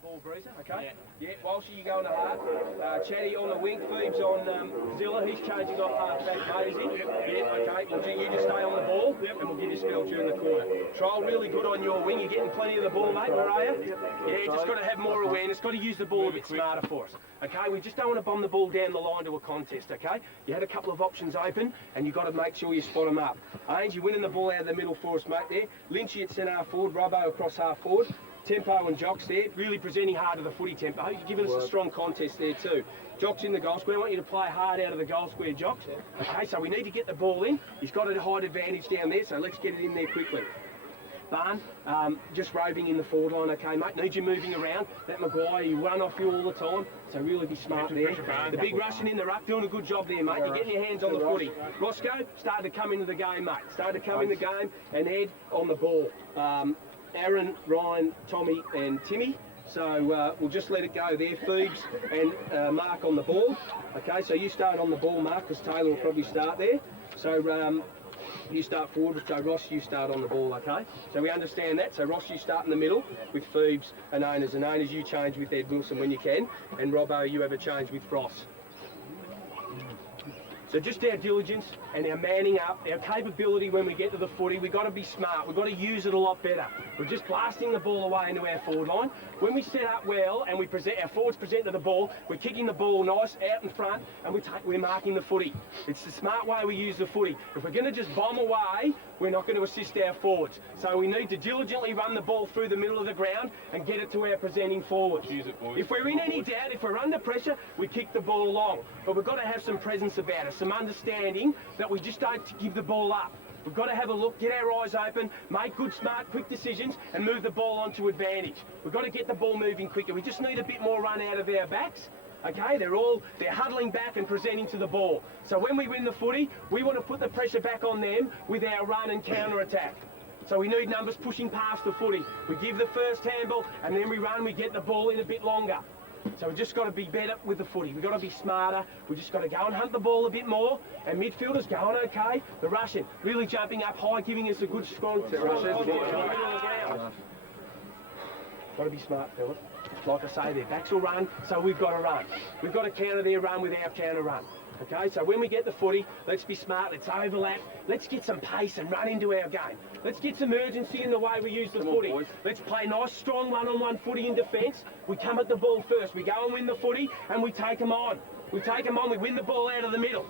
Ball breezer, okay? Yeah, Walshy, you go on the half. Chatty on the wing, Phoebes on Zilla. He's changing off half back. Mate, is he? Yeah, okay. Well, you just stay on the ball, and we'll give you a spell during the quarter. Trial really good on your wing. You're getting plenty of the ball, mate. Where are you? Yeah, you just got to have more awareness. Got to use the ball a bit smarter for us. Okay, we just don't want to bomb the ball down the line to a contest, okay? You had a couple of options open, and you've got to make sure you spot them up. Ainge, you're winning the ball out of the middle for us, mate, there. Lynchy at centre half forward, Robbo across half forward. Tempo and Jocks there, really presenting hard to the footy Tempo. You're giving us a strong contest there too. Jocks in the goal square. I want you to play hard out of the goal square, Jocks. Okay, so we need to get the ball in. He's got a height advantage down there, so let's get it in there quickly. Barn, just roving in the forward line, okay, mate. Need you moving around. That Maguire, you run off you all the time, so really be smart there. The big rushing in the ruck, doing a good job there, mate. You're getting your hands on the footy. Roscoe, started to come into the game, mate. Started to come in the game and head on the ball. Aaron, Ryan, Tommy and Timmy. So we'll just let it go there. Phoebes and Mark on the ball. Okay, so you start on the ball, Mark, because Taylor will probably start there. So you start forward, so Ross, you start on the ball, okay? So we understand that. So Ross, you start in the middle with Phoebes and Owners. And Owners, you change with Ed Wilson when you can. And Robbo, you have a change with Ross. So just our diligence and our manning up, our capability when we get to the footy, we've got to be smart. We've got to use it a lot better. We're just blasting the ball away into our forward line. When we set up well and we present, our forwards present to the ball, we're kicking the ball nice out in front and we're marking the footy. It's the smart way we use the footy. If we're going to just bomb away, we're not going to assist our forwards. So we need to diligently run the ball through the middle of the ground and get it to our presenting forwards. If we're in any doubt, if we're under pressure, we kick the ball long. But we've got to have some presence about us, some understanding that we just don't give the ball up. We've got to have a look, get our eyes open, make good, smart, quick decisions and move the ball onto advantage. We've got to get the ball moving quicker. We just need a bit more run out of our backs. Okay, they're huddling back and presenting to the ball. So when we win the footy, we want to put the pressure back on them with our run and counter attack. So we need numbers pushing past the footy. We give the first handball and then we run, we get the ball in a bit longer. So we've just got to be better with the footy. We've got to be smarter. We've just got to go and hunt the ball a bit more. And midfielders going okay. The rushing, really jumping up high, giving us a good strong... Got to be smart, fellas. Like I say, their backs will run, so we've got to run. We've got to counter their run with our counter run. Okay, so when we get the footy, let's be smart, let's overlap, let's get some pace and run into our game. Let's get some urgency in the way we use the footy. Let's play nice, strong one-on-one footy in defence. We come at the ball first. We go and win the footy, and we take them on. We take them on, we win the ball out of the middle.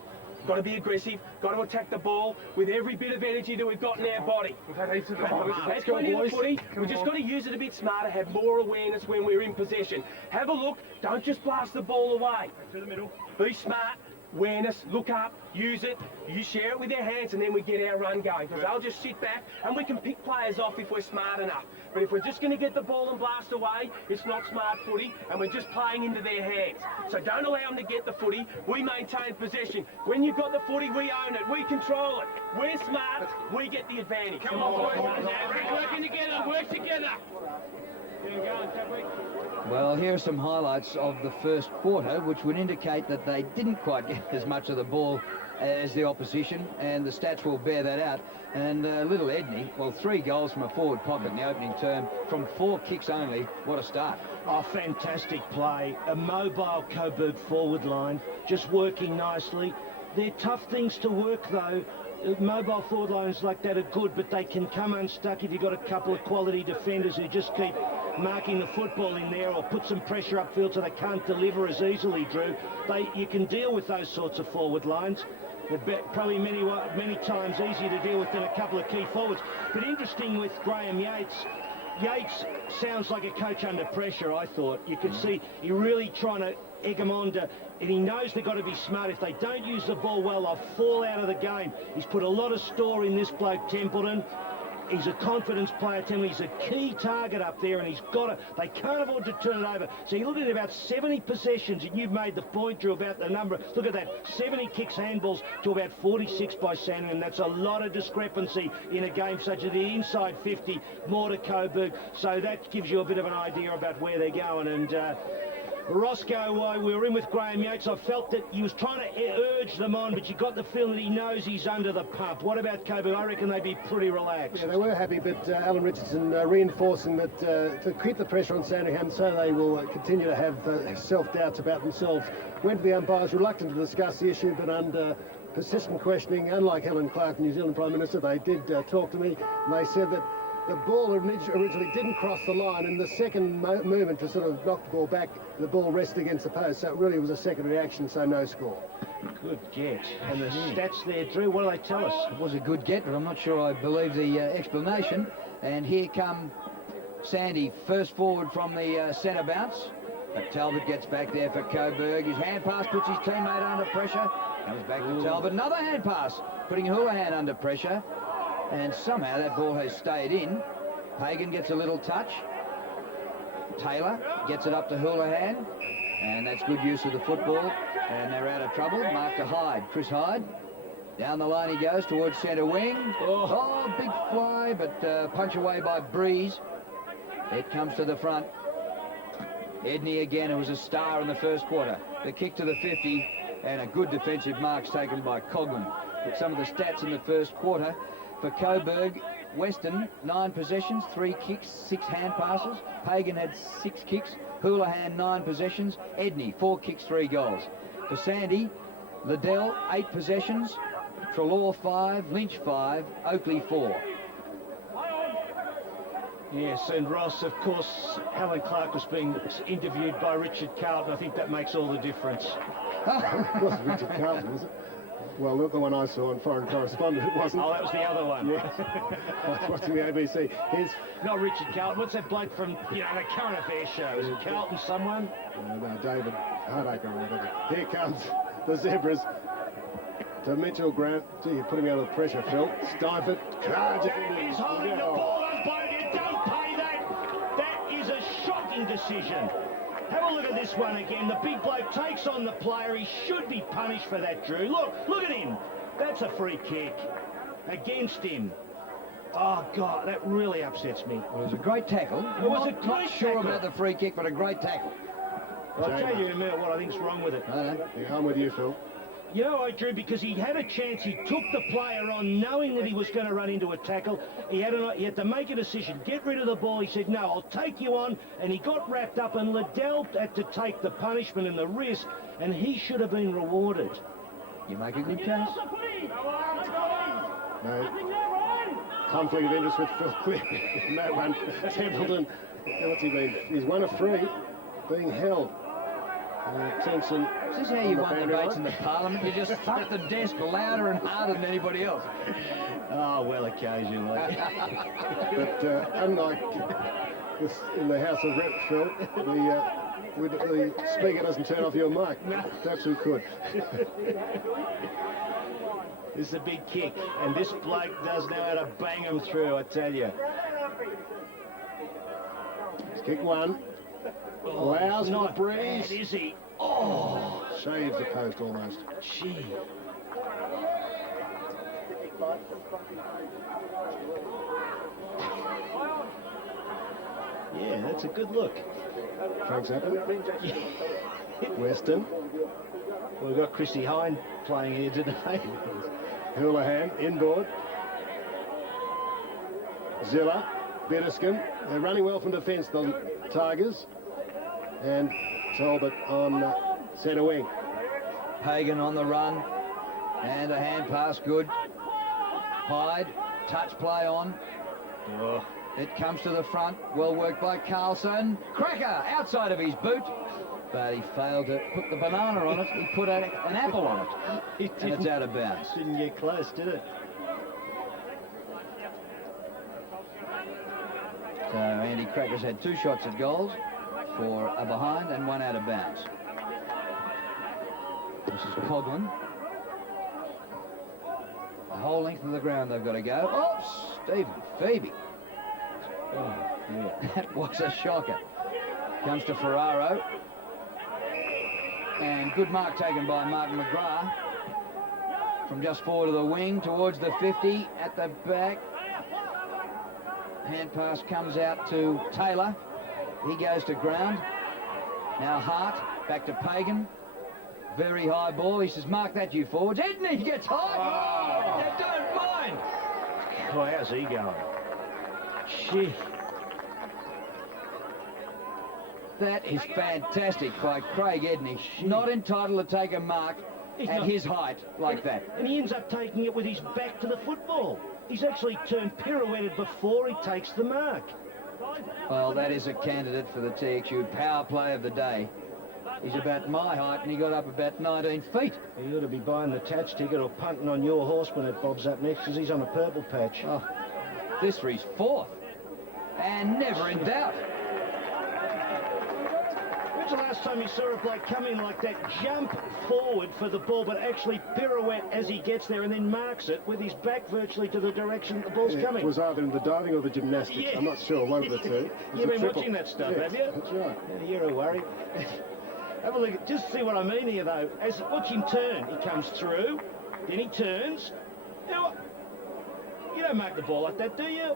Got to be aggressive, got to attack the ball with every bit of energy that we've got in our body. That's plenty of the footy. We've just got to use it a bit smarter, have more awareness when we're in possession. Have a look, don't just blast the ball away. To the middle. Be smart. Awareness, look up, use it, you share it with our hands and then we get our run going because they'll just sit back and we can pick players off if we're smart enough. But if we're just going to get the ball and blast away, it's not smart footy and we're just playing into their hands. So don't allow them to get the footy, we maintain possession. When you've got the footy, we own it, we control it. We're smart, we get the advantage. Come on, boys. Working together, work together. Well, here are some highlights of the first quarter, which would indicate that they didn't quite get as much of the ball as the opposition, and the stats will bear that out. And little Edney, well, 3 goals from a forward pocket in the opening term from 4 kicks only. What a start. Oh, fantastic play. A mobile Coburg forward line, just working nicely. They're tough things to work, though. Mobile forward lines like that are good, but they can come unstuck if you've got a couple of quality defenders who just keep marking the football in there or put some pressure upfield so they can't deliver as easily, Drew. You can deal with those sorts of forward lines. They're probably many times easier to deal with than a couple of key forwards. But interesting with Graham Yates. Yates sounds like a coach under pressure, I thought. You could see he really trying to egg them on to... And he knows they've got to be smart. If they don't use the ball well, they'll fall out of the game. He's put a lot of store in this bloke, Templeton. He's a confidence player, Tim. He's a key target up there, and he's got to. They can't afford to turn it over. So you look at about 70 possessions, and you've made the point, Drew, about the number. Look at that, 70 kicks, handballs to about 46 by Sandringham. That's a lot of discrepancy in a game such as the inside 50, more to Coburg. So that gives you a bit of an idea about where they're going. And Roscoe, we were in with Graham Yates. I felt that he was trying to urge them on, but you got the feeling that he knows he's under the pump. What about Coburg? I reckon they'd be pretty relaxed. Yeah, they were happy, but Alan Richardson reinforcing that to keep the pressure on Sandringham so they will continue to have self-doubts about themselves. Went to the umpires, reluctant to discuss the issue, but under persistent questioning, unlike Helen Clark, the New Zealand Prime Minister, they did talk to me, and they said that the ball originally didn't cross the line, and the second movement to sort of knock the ball back, the ball rested against the post, so it really was a second reaction, so no score. Good get. And the stats there, Drew, what do they tell us? It was a good get, but I'm not sure I believe the explanation. And here come Sandy, first forward from the centre bounce. But Talbot gets back there for Coburg. His hand pass puts his teammate under pressure. Comes back to Talbot. Another hand pass, putting Houlihan under pressure. And somehow that ball has stayed in. Pagan gets a little touch. Taylor gets it up to Houlihan. And that's good use of the football. And they're out of trouble. Mark to Hyde. Chris Hyde. Down the line he goes towards centre wing. Oh, big fly, but punch away by Breeze. It comes to the front. Edney again, who was a star in the first quarter. The kick to the 50, and a good defensive marks taken by Coughlin. With some of the stats in the first quarter. For Coburg, Weston, 9 possessions, 3 kicks, 6 hand passes. Pagan had 6 kicks. Houlihan, 9 possessions. Edney, 4 kicks, 3 goals. For Sandy, Liddell, 8 possessions. Trelaw, 5. Lynch, 5. Oakley, 4. Yes, and Ross, of course, Helen Clark was being interviewed by Richard Carlton. I think that makes all the difference. It wasn't Richard Carlton, was it? Well, not the one I saw on Foreign Correspondent, it wasn't. Oh, that was the other one. Yeah. I was watching the ABC. Here's... Not Richard Carlton. What's that bloke from, the current affairs show? Is it Carlton someone? No, David Hardacre or whatever. Here comes the Zebras to Mitchell Grant. Gee, you're putting me under pressure, Phil. Steinford. He's holding the ball up, but you don't pay that. That is a shocking decision. Have a look at this one again. The big bloke takes on the player. He should be punished for that, Drew. Look at him. That's a free kick against him. Oh, God, that really upsets me. It was a great tackle. It was a great Not sure tackle. about the free kick, but a great tackle. I'll tell you in a minute what I think's wrong with it. Yeah, I'm with you, Phil. You know what, Drew, because he had a chance. He took the player on knowing that he was going to run into a tackle. He had to make a decision, get rid of the ball. He said, no, I'll take you on. And he got wrapped up, and Liddell had to take the punishment and the risk, and he should have been rewarded. You make a good case. No. Conflict of interest with Phil Clear in that one. Templeton, what's he been? He's 1 of 3 being held. Attention. Is this how you won debates in the Parliament? You just thump the desk louder and harder than anybody else. Oh, well, occasionally. But unlike this in the House of Reps, Phil, the speaker doesn't turn off your mic. Perhaps who could. This is a big kick, and this bloke does know how to bang him through, I tell you. It's kick 1. Allows for the Breeze. Bad, is he? Oh, shaves the post almost. Gee. Yeah, that's a good look. Frank Zappa. Weston. We've got Christy Hine playing here today. Houlihan, inboard. Zilla, Bitterskin. They're running well from defence, the Tigers. And Talbot on centre wing. Pagan on the run. And a hand pass, good. Hyde, touch play on. Oh. It comes to the front. Well worked by Carlson. Cracker outside of his boot. But he failed to put the banana on it. He put an apple on it. And it's out of bounds. Didn't get close, did it? So Andy Cracker's had 2 shots at goals for a behind and 1 out of bounds. This is Coughlin. The whole length of the ground they've got to go. Oops! Stephen Phoebe. Oh, yeah. That was a shocker. Comes to Ferraro. And good mark taken by Martin McGrath. From just forward of the wing towards the 50 at the back. Hand pass comes out to Taylor. He goes to ground. Now Hart back to Pagan. Very high ball. He says, mark that, you forwards. Edney gets high. Oh, you don't mind. Oh, how's he going? Gee. That is fantastic by Craig Edney. Not entitled to take a mark at his height like that. And he ends up taking it with his back to the football. He's actually turned pirouetted before he takes the mark. Well, that is a candidate for the TXU power play of the day. He's about my height and he got up about 19 feet. He ought to be buying the Tats ticket or punting on your horse when it bobs up next, because he's on a purple patch. Oh, this for his fourth. And never in doubt. When's the last time you saw a bloke come in like that, jump forward for the ball, but actually pirouette as he gets there and then marks it with his back virtually to the direction the ball's coming? It was either in the diving or the gymnastics. Yeah. I'm not sure, one of the two. You've been watching that stuff, have you? That's right. Yeah, you're a worry. Have a look. Just see what I mean here, though. Watch him turn. He comes through, then he turns. Now, you don't mark the ball like that, do you?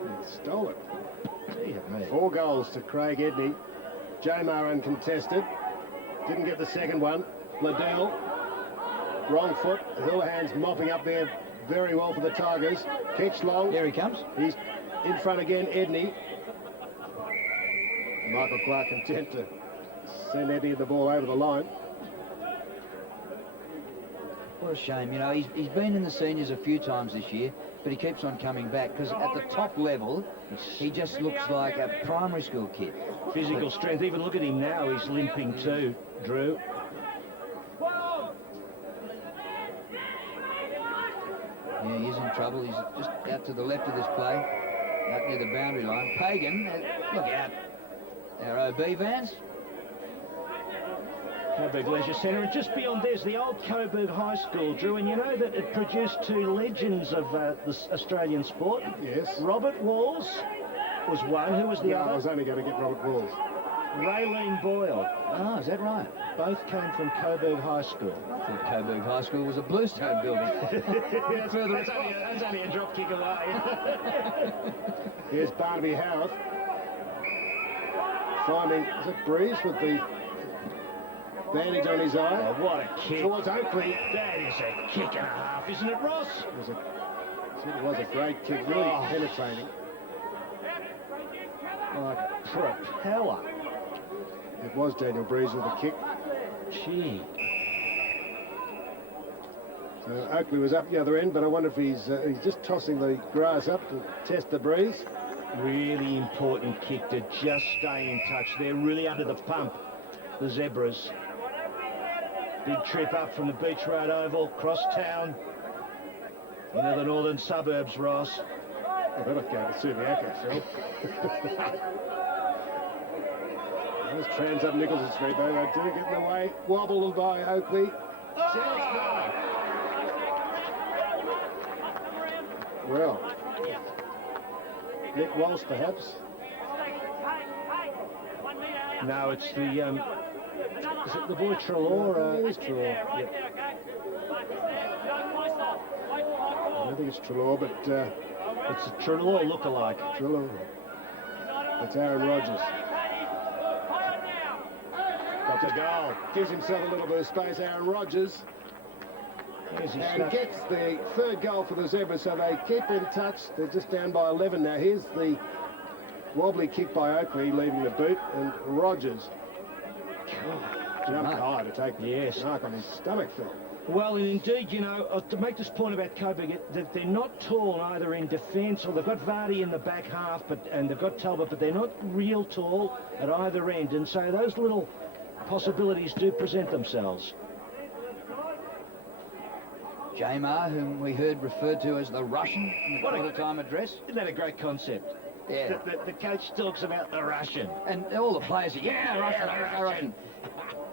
He stole it. Dear me. 4 goals to Craig Edney. Jamar uncontested. Didn't get the second one. Liddell, wrong foot. Hillhands mopping up there very well for the Tigers. Catch long. Here he comes. He's in front again, Edney. Michael Clark content to send Edney the ball over the line. What a shame. You know, he's been in the seniors a few times this year, but he keeps on coming back because at the top level, he just looks like a primary school kid. Physical strength. Even look at him now. He's limping too, Drew. Yeah, he's in trouble. He's just out to the left of this play, out near the boundary line. Pagan, look out. Our OB vans. Coburg Leisure Centre, and just beyond there's the old Coburg High School, Drew, and you know that it produced 2 legends of the Australian sport. Yes. Robert Walls was one. Who was the I other? was only going to get Robert Walls. Raylene Boyle. Oh, is that right? Both came from Coburg High School. I thought Coburg High School was a Bluestone building. That's only a drop kick away. Here's Barnaby Howarth. Finding, is it Breeze with the bandage on his eye? Oh, what a kick. Towards Oakley. That is a kick and a half, isn't it, Ross? It was a great kick, really penetrating. Like a propeller. It was Daniel Breeze with the kick. Gee. So Oakley was up the other end, but I wonder if he's just tossing the grass up to test the breeze. Really important kick to just stay in touch. They're really under the pump, the Zebras. Big trip up from the Beach Road Oval, cross town, into the northern suburbs, Ross. I better go to Subiaco, Phil. Those trams up Nicholson Street, though, they do get in the way. Wobbled by Oakley. Well, Nick Walsh, perhaps. No, it's the, is it the boy Trelaw? It is Trelaw. Yep. I don't think it's Trelaw, but it's a Trelaw look-alike. Trelaw. It's Aaron Rodgers. Got the goal. Gives himself a little bit of space, Aaron Rodgers. And gets the 3rd goal for the Zebras, so they keep in touch. They're just down by 11 now. Here's the wobbly kick by Oakley, leaving the boot, and Rodgers jumped high to take the mark on his stomach, Phil. Well, and indeed, you know, to make this point about Coburg, they're not tall either in defence, or they've got Vardy in the back half, and they've got Talbot, but they're not real tall at either end, and so those little possibilities do present themselves. Jamar, whom we heard referred to as the Russian in the quarter-time address. Isn't that a great concept? Yeah. The coach talks about the Russian. And all the players say, yeah, Russian.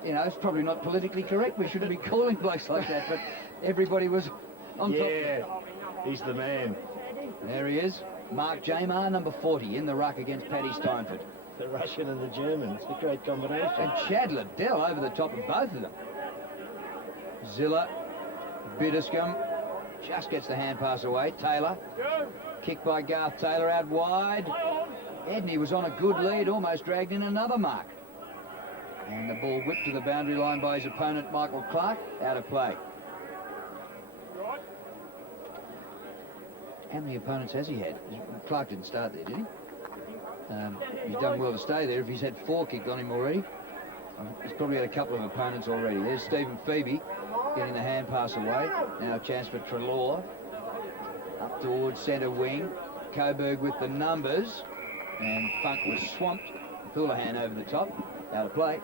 You know, it's probably not politically correct. We shouldn't be calling blokes like that, but everybody was on top. He's the man. There he is. Mark Jamar, number 40, in the ruck against Paddy Steinford. The Russian and the German. It's a great combination. And Chad Liddell over the top of both of them. Zilla, Biddiscombe, just gets the hand pass away. Taylor, kick by Garth Taylor out wide. Edney was on a good lead, almost dragged in another mark. And the ball whipped to the boundary line by his opponent, Michael Clark, out of play. How many opponents has he had? Clark didn't start there, did he? He's done well to stay there if he's had 4 kicked on him already. He's probably had a couple of opponents already. There's Stephen Phoebe getting the hand pass away. Now a chance for Trelaw. Up towards centre wing. Coburg with the numbers. And Funk was swamped. Houlihan over the top. Out of play.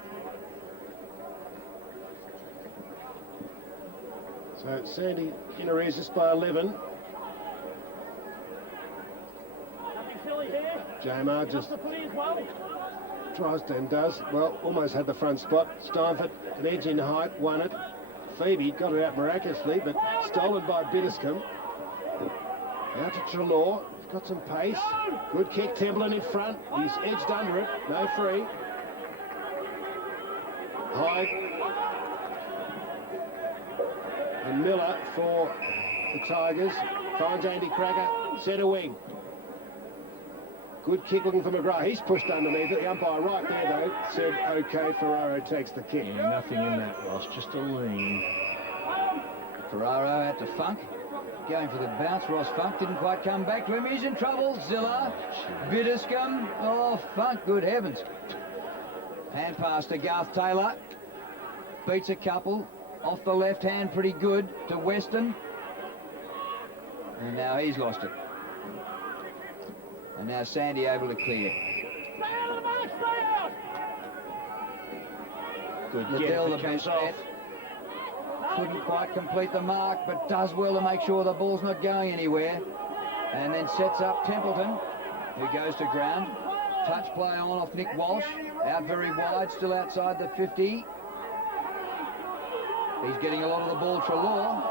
So Sandy in arrears just by 11. Jamar just tries to and does. Well, almost had the front spot. Steinford, an edge in height, won it. Phoebe got it out miraculously, but stolen by Biddiscombe. Out to Trelaw. Got some pace. Good kick, Templeton in front. He's edged under it. No free. Hyde. And Miller for the Tigers. Finds Andy Cracker. Centre wing. Good kick looking for McGrath. He's pushed underneath it. The umpire right there, though, said, OK, Ferraro takes the kick. Yeah, nothing in that, Ross. Just a lean. Ferraro out to Funk. Going for the bounce. Ross Funk didn't quite come back to him. He's in trouble. Zilla. Biddiscombe. Oh, Funk, good heavens. Hand pass to Garth Taylor. Beats a couple. Off the left hand, pretty good, to Weston. And now he's lost it. And now Sandy able to clear. Good Liddell, the get. best bet. Couldn't quite complete the mark, but does well to make sure the ball's not going anywhere. And then sets up Templeton, who goes to ground. Touch play on off Nick Walsh. Out very wide, still outside the 50. He's getting a lot of the ball, Trelaw.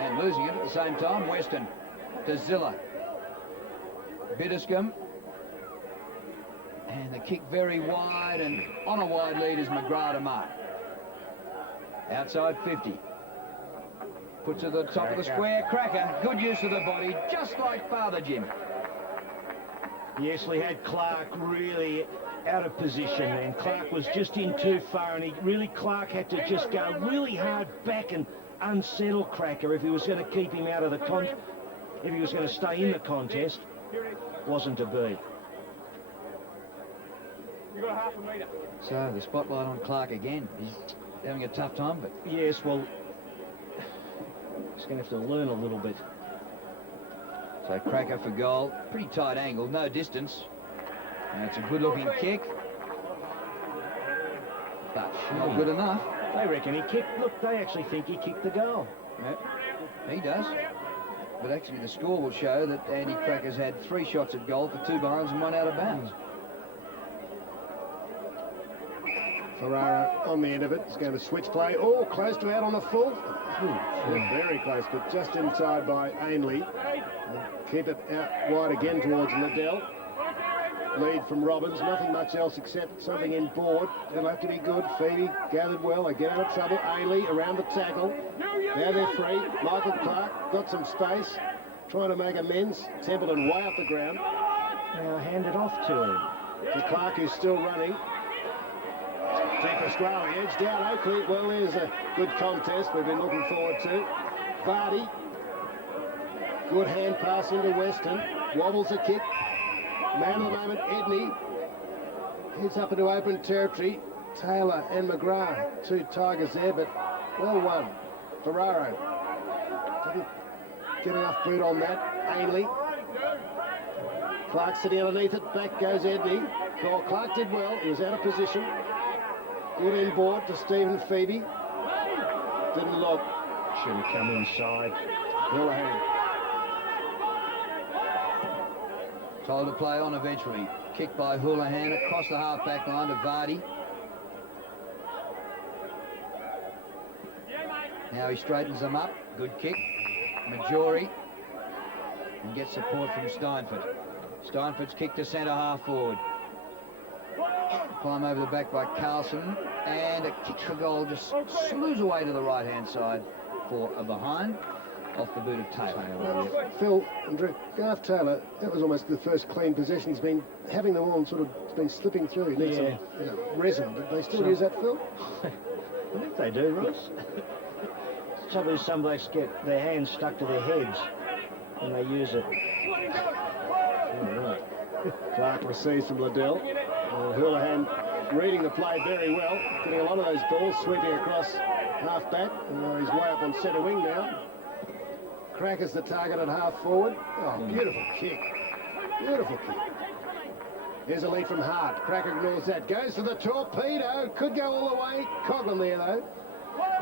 And losing it at the same time. Weston to Zilla. Biddiscombe. And the kick very wide, and on a wide lead is McGrath to mark. Outside 50. Puts it at the top of the square. Cracker, good use of the body, just like Father Jim. Yes, we had Clark really out of position then. Clark was just in too far, and Clark had to just go really hard back and unsettle Cracker if he was going to keep him out of the if he was going to stay in the contest. Wasn't to be. So the spotlight on Clark again. He's having a tough time, but yes, well, he's going to have to learn a little bit. so Cracker for goal. Pretty tight angle, no distance. And it's a good-looking kick, but not good enough. They reckon he kicked. Look, they actually think he kicked the goal. Yep, he does. But actually the score will show that Andy Cracker's had 3 shots at goal for 2 behinds and 1 out of bounds. Ferraro on the end of it. He's going to switch play. Oh, close to out on the full. Very close, but just inside by Ainley. Keep it out wide again towards Liddell. Lead from Robbins. Nothing much else except something in board. It'll have to be good. Phoebe gathered well. They get out of trouble. Ainley around the tackle. Now they're free. Michael Clark got some space. Trying to make amends. Templeton way up the ground. Now hand it off to him. To Clark, who's still running. Deepest rally, edge down Oakley. Well, there's a good contest we've been looking forward to. Vardy. Good hand pass into Weston. Wobbles a kick. Man of the moment, Edney. Heads up into open territory. Taylor and McGrath, 2 Tigers there, but well won. Ferraro. Didn't get enough boot on that. Ainley. Clark sitting underneath it. Back goes Edney. Clark did well. He was out of position. Good inboard to Stephen Phoebe. Didn't look. Should have come inside. Houlihan. Told to play on eventually. Kick by Houlihan across the half-back line to Vardy. Now he straightens them up. Good kick. Majori and gets support from Steinford. Steinford's kick to centre half forward. Climb over the back by Carlson, and a kick for goal just slews away to the right-hand side for a behind off the boot of Taylor. Phil and Drew, Garth Taylor, that was almost the first clean possession. He's been having them all and sort of been slipping through. He needs some resin. Did they still use that, Phil? I think they do, Ross. The trouble is some blokes get their hands stuck to their heads when they use it. All right. Clark receives from Liddell. Houlihan reading the play very well, getting a lot of those balls sweeping across half back. He's way up on centre wing now. Cracker's the target at half forward. Oh, beautiful kick. Beautiful kick. Here's a lead from Hart. Cracker ignores that. Goes for the torpedo. Could go all the way. Coughlin there, though.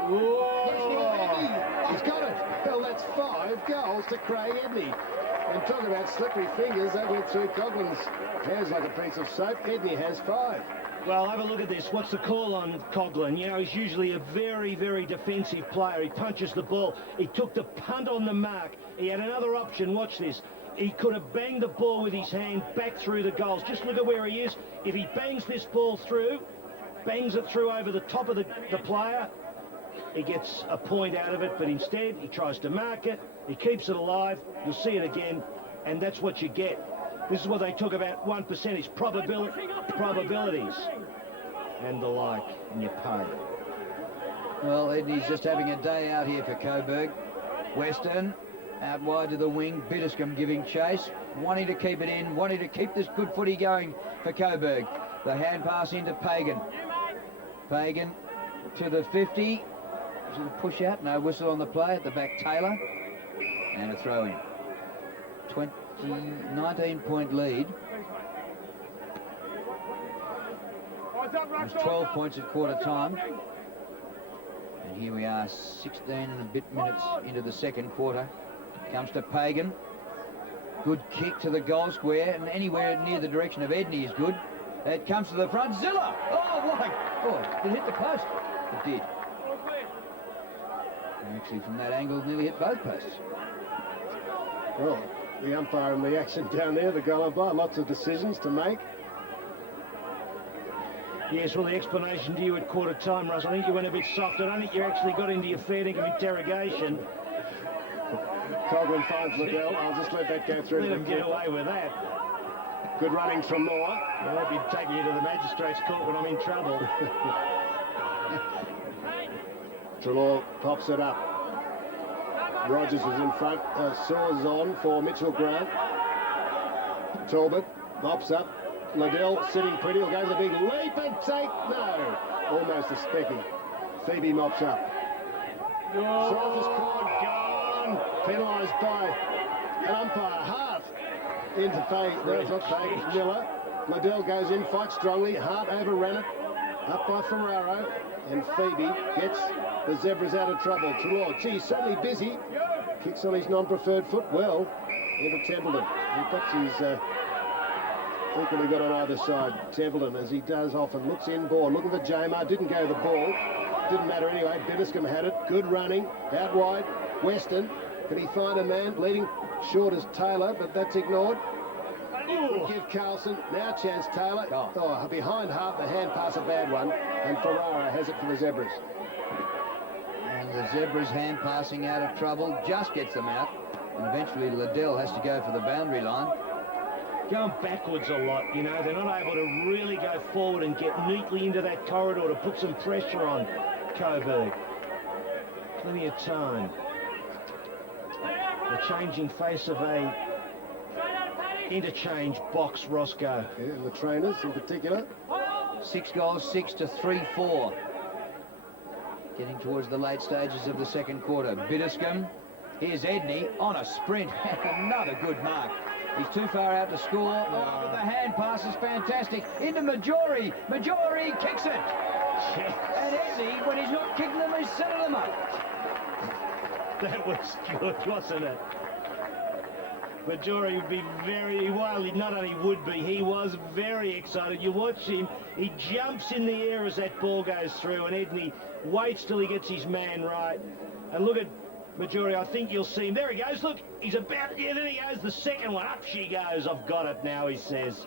Whoa. He's got it. Well, that's 5 goals to Craig Edney. And talk about slippery fingers, that went through Coughlin's hands like a piece of soap. Edney has 5. Well, have a look at this. What's the call on Coughlin? You know, he's usually a very, very defensive player. He punches the ball. He took the punt on the mark. He had another option. Watch this. He could have banged the ball with his hand back through the goals. Just look at where he is. If he bangs this ball through, bangs it through over the top of the player, he gets a point out of it. But instead, he tries to mark it. He keeps it alive. You'll see it again. And that's what you get. This is what they talk about 1% probabilities and the like, and you pay. Well, Edney's just having a day out here for Coburg. Western out wide to the wing. Bitterscombe giving chase, wanting to keep it in, wanting to keep this good footy going for Coburg. The hand pass into Pagan. Pagan to the 50. Is it a push out? No whistle on the play. At the back, Taylor. And a throw in. 19-point lead. It was 12 points at quarter time. And here we are, 16 and a bit minutes into the second quarter. Comes to Pagan. Good kick to the goal square, and anywhere near the direction of Edney is good. It comes to the front. Zilla! Oh, what? Oh, it hit the post. It did. And actually, from that angle, it nearly hit both posts. Well, the umpire in the action down there, the goal umpire, lots of decisions to make. Yes, well, the explanation to you at quarter time, Russ, I think you went a bit soft. I don't think you actually got into your fair dinkum interrogation. Coughlin finds Liddell. I'll just let that go through. Let him get away with that. Good running from Moore. I hope he'd take you to the magistrate's court when I'm in trouble. Trelaw pops it up. Rogers is in front. Saws on for Mitchell Grant. Talbot mops up. Liddell sitting pretty. He'll go for the big leap and take. No. Almost a specky. Phoebe mops up. Soft is caught. Gone. Penalised by an umpire. Hart into Faye. No, it's not Faye. It's Miller. Liddell goes in, fights strongly. Hart overran it. Up by Ferraro. And Phoebe gets the Zebras out of trouble. Trelaw, gee, certainly busy. Kicks on his non-preferred foot well into Templeton. He puts his equally good on either side. Templeton, as he does often, looks inboard. Looking for Jamar, didn't go the ball. Didn't matter anyway. Bitterscombe had it. Good running. Out wide. Western. Can he find a man? Leading short as Taylor, but that's ignored. Give Carlson. Now chance Taylor. Oh, behind Hart, the hand pass, a bad one. And Ferrara has it for the Zebras. And the Zebras hand passing out of trouble, just gets them out. And eventually Liddell has to go for the boundary line. Going backwards a lot, you know. They're not able to really go forward and get neatly into that corridor to put some pressure on Coburg. Plenty of time. The changing face of a interchange box, Roscoe. Yeah, and the trainers in particular. 6 goals, 6 to 3-4. Getting towards the late stages of the second quarter. Bitterscombe. Here's Edney on a sprint. Another good mark. He's too far out to score. Oh, but the hand pass is fantastic. Into Majori. Majori kicks it. Yes. And Edney, when he's not kicking them, he's setting them up. That was good, wasn't it? Majori would be very, well, he not only would be, he was very excited. You watch him, he jumps in the air as that ball goes through, and Edney waits till he gets his man right. And look at Majori, I think you'll see him. There he goes. Look, he's about... Yeah, there he goes. The second one. Up she goes. I've got it now, he says.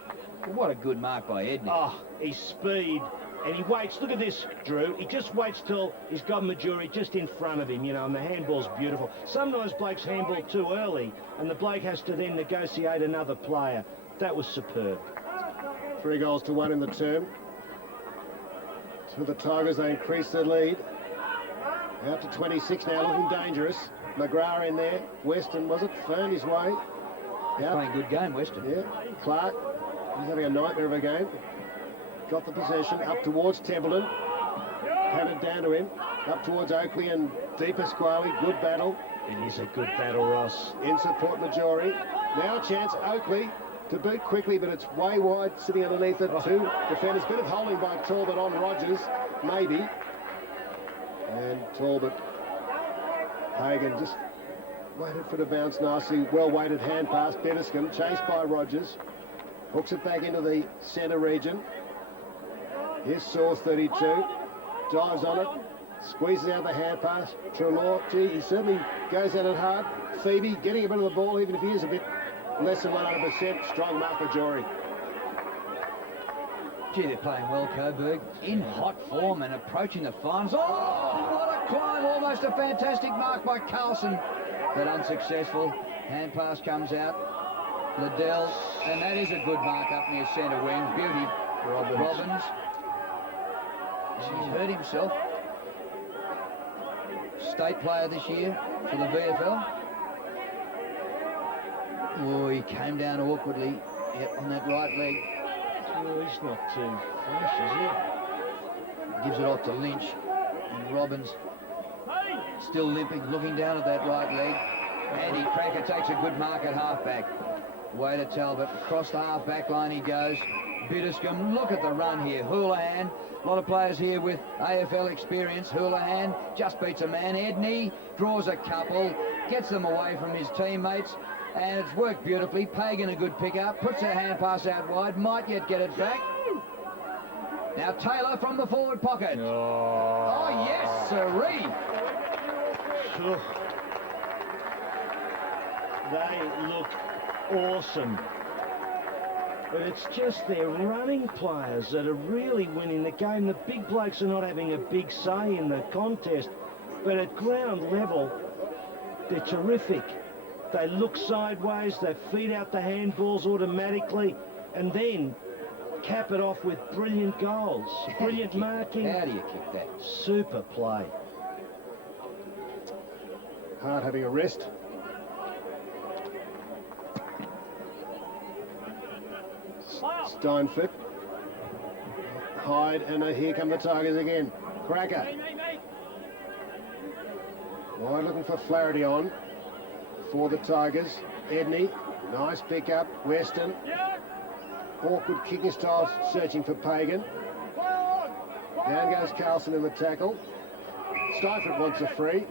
What a good mark by Edney. Oh, his speed. And he waits. Look at this, Drew. He just waits till he's got Majori just in front of him, you know, and the handball's beautiful. Sometimes blokes handball too early, and the bloke has to then negotiate another player. That was superb. 3 goals to 1 in the term. To the Tigers, they increase their lead. Out to 26 now, looking dangerous. McGrath in there. Weston, was it? Found his way. Playing good game, Weston. Yeah. Clark, he's having a nightmare of a game. Got the possession up towards Templeton. Handed down to him. Up towards Oakley and Deep Pasquale. Good battle. It is a good battle, Ross. In support, Majori. Now a chance, Oakley to boot quickly, but it's way wide, sitting underneath it. 2 defenders. Bit of holding by Talbot on Rogers, maybe. And Talbot, Hagan just waited for the bounce nicely. Well-weighted hand pass. Bettiscombe chased by Rogers. Hooks it back into the centre region. Here's Source 32. Dives on it. Squeezes out the hand pass. Trelaw, gee, he certainly goes at it hard. Phoebe getting a bit of the ball, even if he is a bit less than 100%. Strong mark for Jory. Gee, they're playing well, Coburg. In hot form and approaching the finals. Oh, what a climb. Almost a fantastic mark by Carlson, but unsuccessful. Hand pass comes out. Liddell, and that is a good mark up near centre wing. Beauty. Robbins. He's hurt himself. State player this year for the VFL. Oh, he came down awkwardly. Yep, on that right leg. Oh, he's not too fresh, is he? Gives it off to Lynch. And Robbins still limping, looking down at that right leg. Andy Cracker takes a good mark at halfback. Way to Talbot. Across the half-back line he goes. Bitterscombe, look at the run here. Houlihan, a lot of players here with AFL experience. Houlihan just beats a man. Edney draws a couple, gets them away from his teammates, and it's worked beautifully. Pagan a good pick-up, puts a hand pass out wide, might yet get it back. Now Taylor from the forward pocket. Oh yes, sirree. They look awesome. But it's just their running players that are really winning the game. The big blokes are not having a big say in the contest. But at ground level, they're terrific. They look sideways, they feed out the handballs automatically, and then cap it off with brilliant goals. Brilliant marking. How do you kick that? Super play. Hart having a rest. Steinfort. Hyde, and here come the Tigers again. Cracker. Wide looking for Flaherty on for the Tigers. Edney, nice pick-up. Weston. Awkward kicking style, searching for Pagan. Down goes Carlson in the tackle. Steinfort wants a free.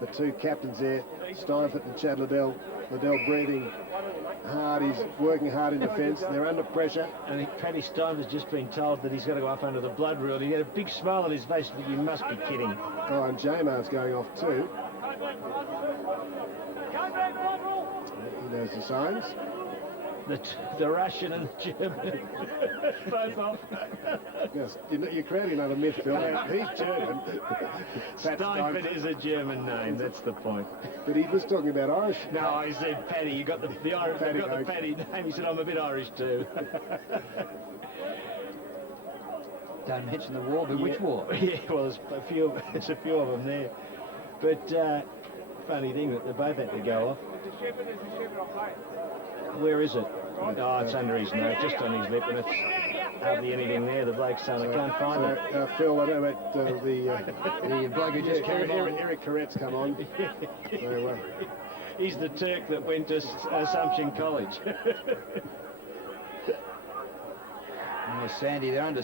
The 2 captains there, Steinfort and Chad Liddell. Liddell breathing hard, he's working hard in defence. They're under pressure. I think Paddy Steinfert's just been told that he's got to go up under the blood rule. He had a big smile on his face, but you must be kidding. Oh, and Jamar's going off too. He knows the signs. The Russian and the German, both off. Yes, you're creating another myth, Phil. He's German. Steinfort is a German name, that's the point. But he was talking about Irish. No, I said Paddy. You got the Irish. Paddy, You got the Paddy name. He said I'm a bit Irish too. Don't mention the war, but which war? Yeah, well, there's a few of them there. But funny thing that they both had to go off. Where is it? Oh, it's under his nose, just on his lip, and it's hardly anything there. The bloke's son, I can't find it. Phil, I know about the bloke who just came on. Eric Corrett's come on. So, he's the Turk that went to Assumption College. There's Sandy, they're under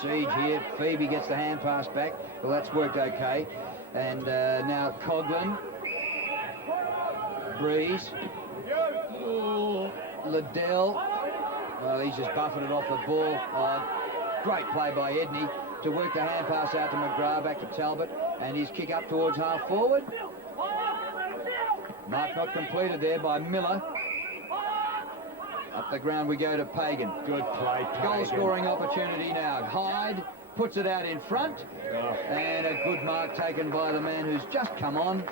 siege here. Phoebe gets the hand pass back. Well, that's worked okay. And now Coughlin. Breeze. Oh, Liddell. Well, he's just buffing it off the ball. Oh, great play by Edney. to work the hand pass out to McGrath, back to Talbot, and his kick up towards half forward. Mark not completed there by Miller. Up the ground we go to Pagan. Good play, Pagan. Goal scoring opportunity now. Hyde puts it out in front, and a good mark taken by the man who's just come on.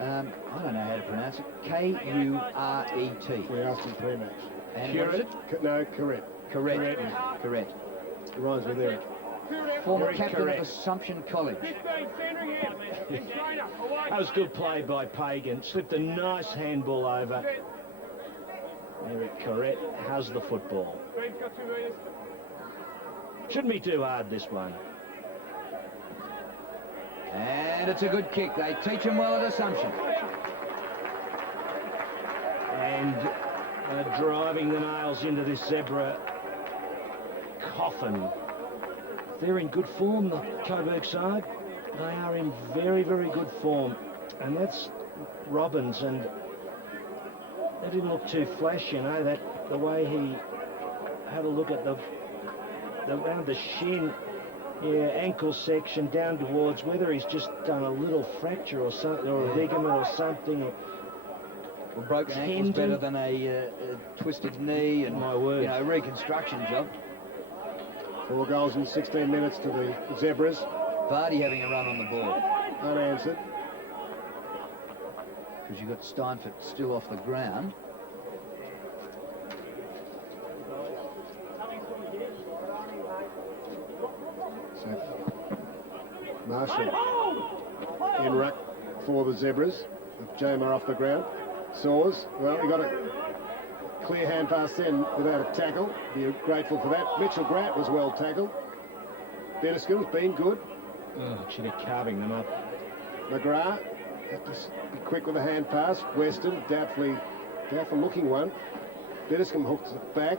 I don't know how to pronounce it. K-U-R-E-T. We asked him pre-match. And what is it? No, correct. Correct. Correct. It rhymes with Eric. Former Very captain correct. of Assumption College. That was good play by Pagan. Slipped a nice handball over. Eric Corrett has the football. Shouldn't be too hard, this one. And it's a good kick. They teach him well at Assumption. And driving the nails into this zebra coffin. They're in good form, the Coburg side. They are in very, very good form. And that's Robbins, and that didn't look too flash, you know, that the way he had a look at the around the shin, yeah, ankle section down towards, whether he's just done a little fracture or something, or a ligament or something. Well, broken ankle's better than a twisted knee, and My word. you know, reconstruction job. 4 goals in 16 minutes to the Zebras. Vardy having a run on the ball Unanswered. because you've got Steinfort still off the ground. So, Marshall in ruck for the Zebras. With Jamer off the ground. Saws. Well, he got a clear hand pass then without a tackle. Be grateful for that. Mitchell Grant was well tackled. Bettiscombe's been good. Oh, should be carving them up. McGrath had to be quick with a hand pass. Weston, doubtful looking one. Bettiscombe hooks it back.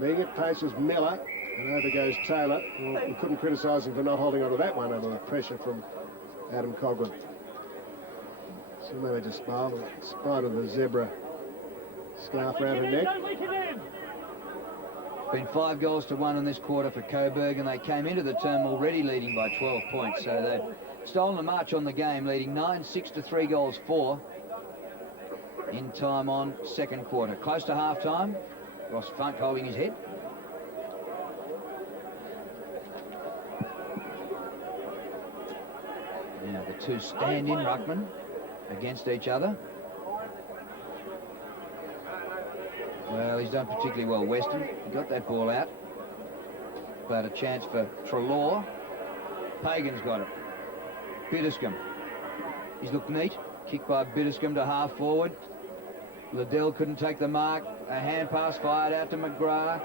Being at pace was Miller, and over goes Taylor. Well, we couldn't criticise him for not holding on to that one under the pressure from Adam Coglan. So maybe just smiled in spite of the zebra scarf around her neck. Been 5 goals to 1 in this quarter for Coburg, and they came into the term already leading by 12 points. So they've stolen the march on the game, leading 9-6 to 3 goals 4 in time on second quarter. Close to half time. Ross Funk holding his head. Now the two stand-in ruckmen against each other. Well, he's done particularly well, Weston. He got that ball out. But a chance for Trelaw. Pagan's got it. Bitterscombe. He's looked neat. Kick by Bitterscombe to half forward. Liddell couldn't take the mark. A hand pass fired out to McGrath.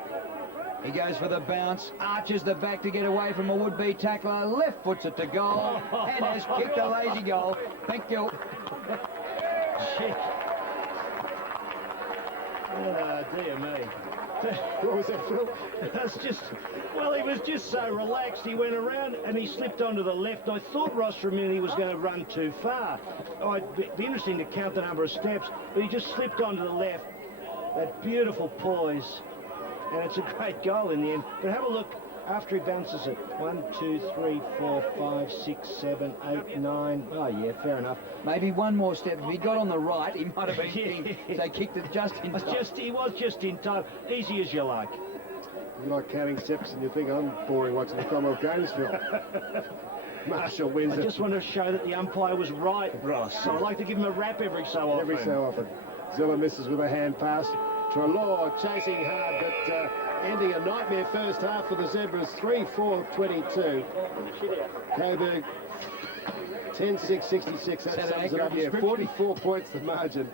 He goes for the bounce. Arches the back to get away from a would-be tackler. Left foots it to goal. And has kicked a lazy goal. Thank you. Oh, dear me. What was that, Phil? That's just, well, he was just so relaxed. He went around and he slipped onto the left. I thought Ross for a minute he was going to run too far. Oh, it'd be interesting to count the number of steps, but he just slipped onto the left. That beautiful poise. And it's a great goal in the end. But have a look after he bounces it. 1, 2, 3, 4, 5, 6, 7, 8, 9. Oh, yeah, fair enough. Maybe one more step. If he'd got on the right, he might have been kicked. They kicked it just in time. He was just in time. Easy as you like. You like counting steps and you think I'm boring watching the Commonwealth Games, Phil. Marshall wins I it just want to show that the umpire was right, Ross. So I like to give him a rap every so often. every so often. Zilla misses with a hand pass. Trelaw chasing hard, but ending a nightmare first half for the Zebras. 3-4-22. Coburg 10-6-66. That sums it up. Yeah, 44 points the margin.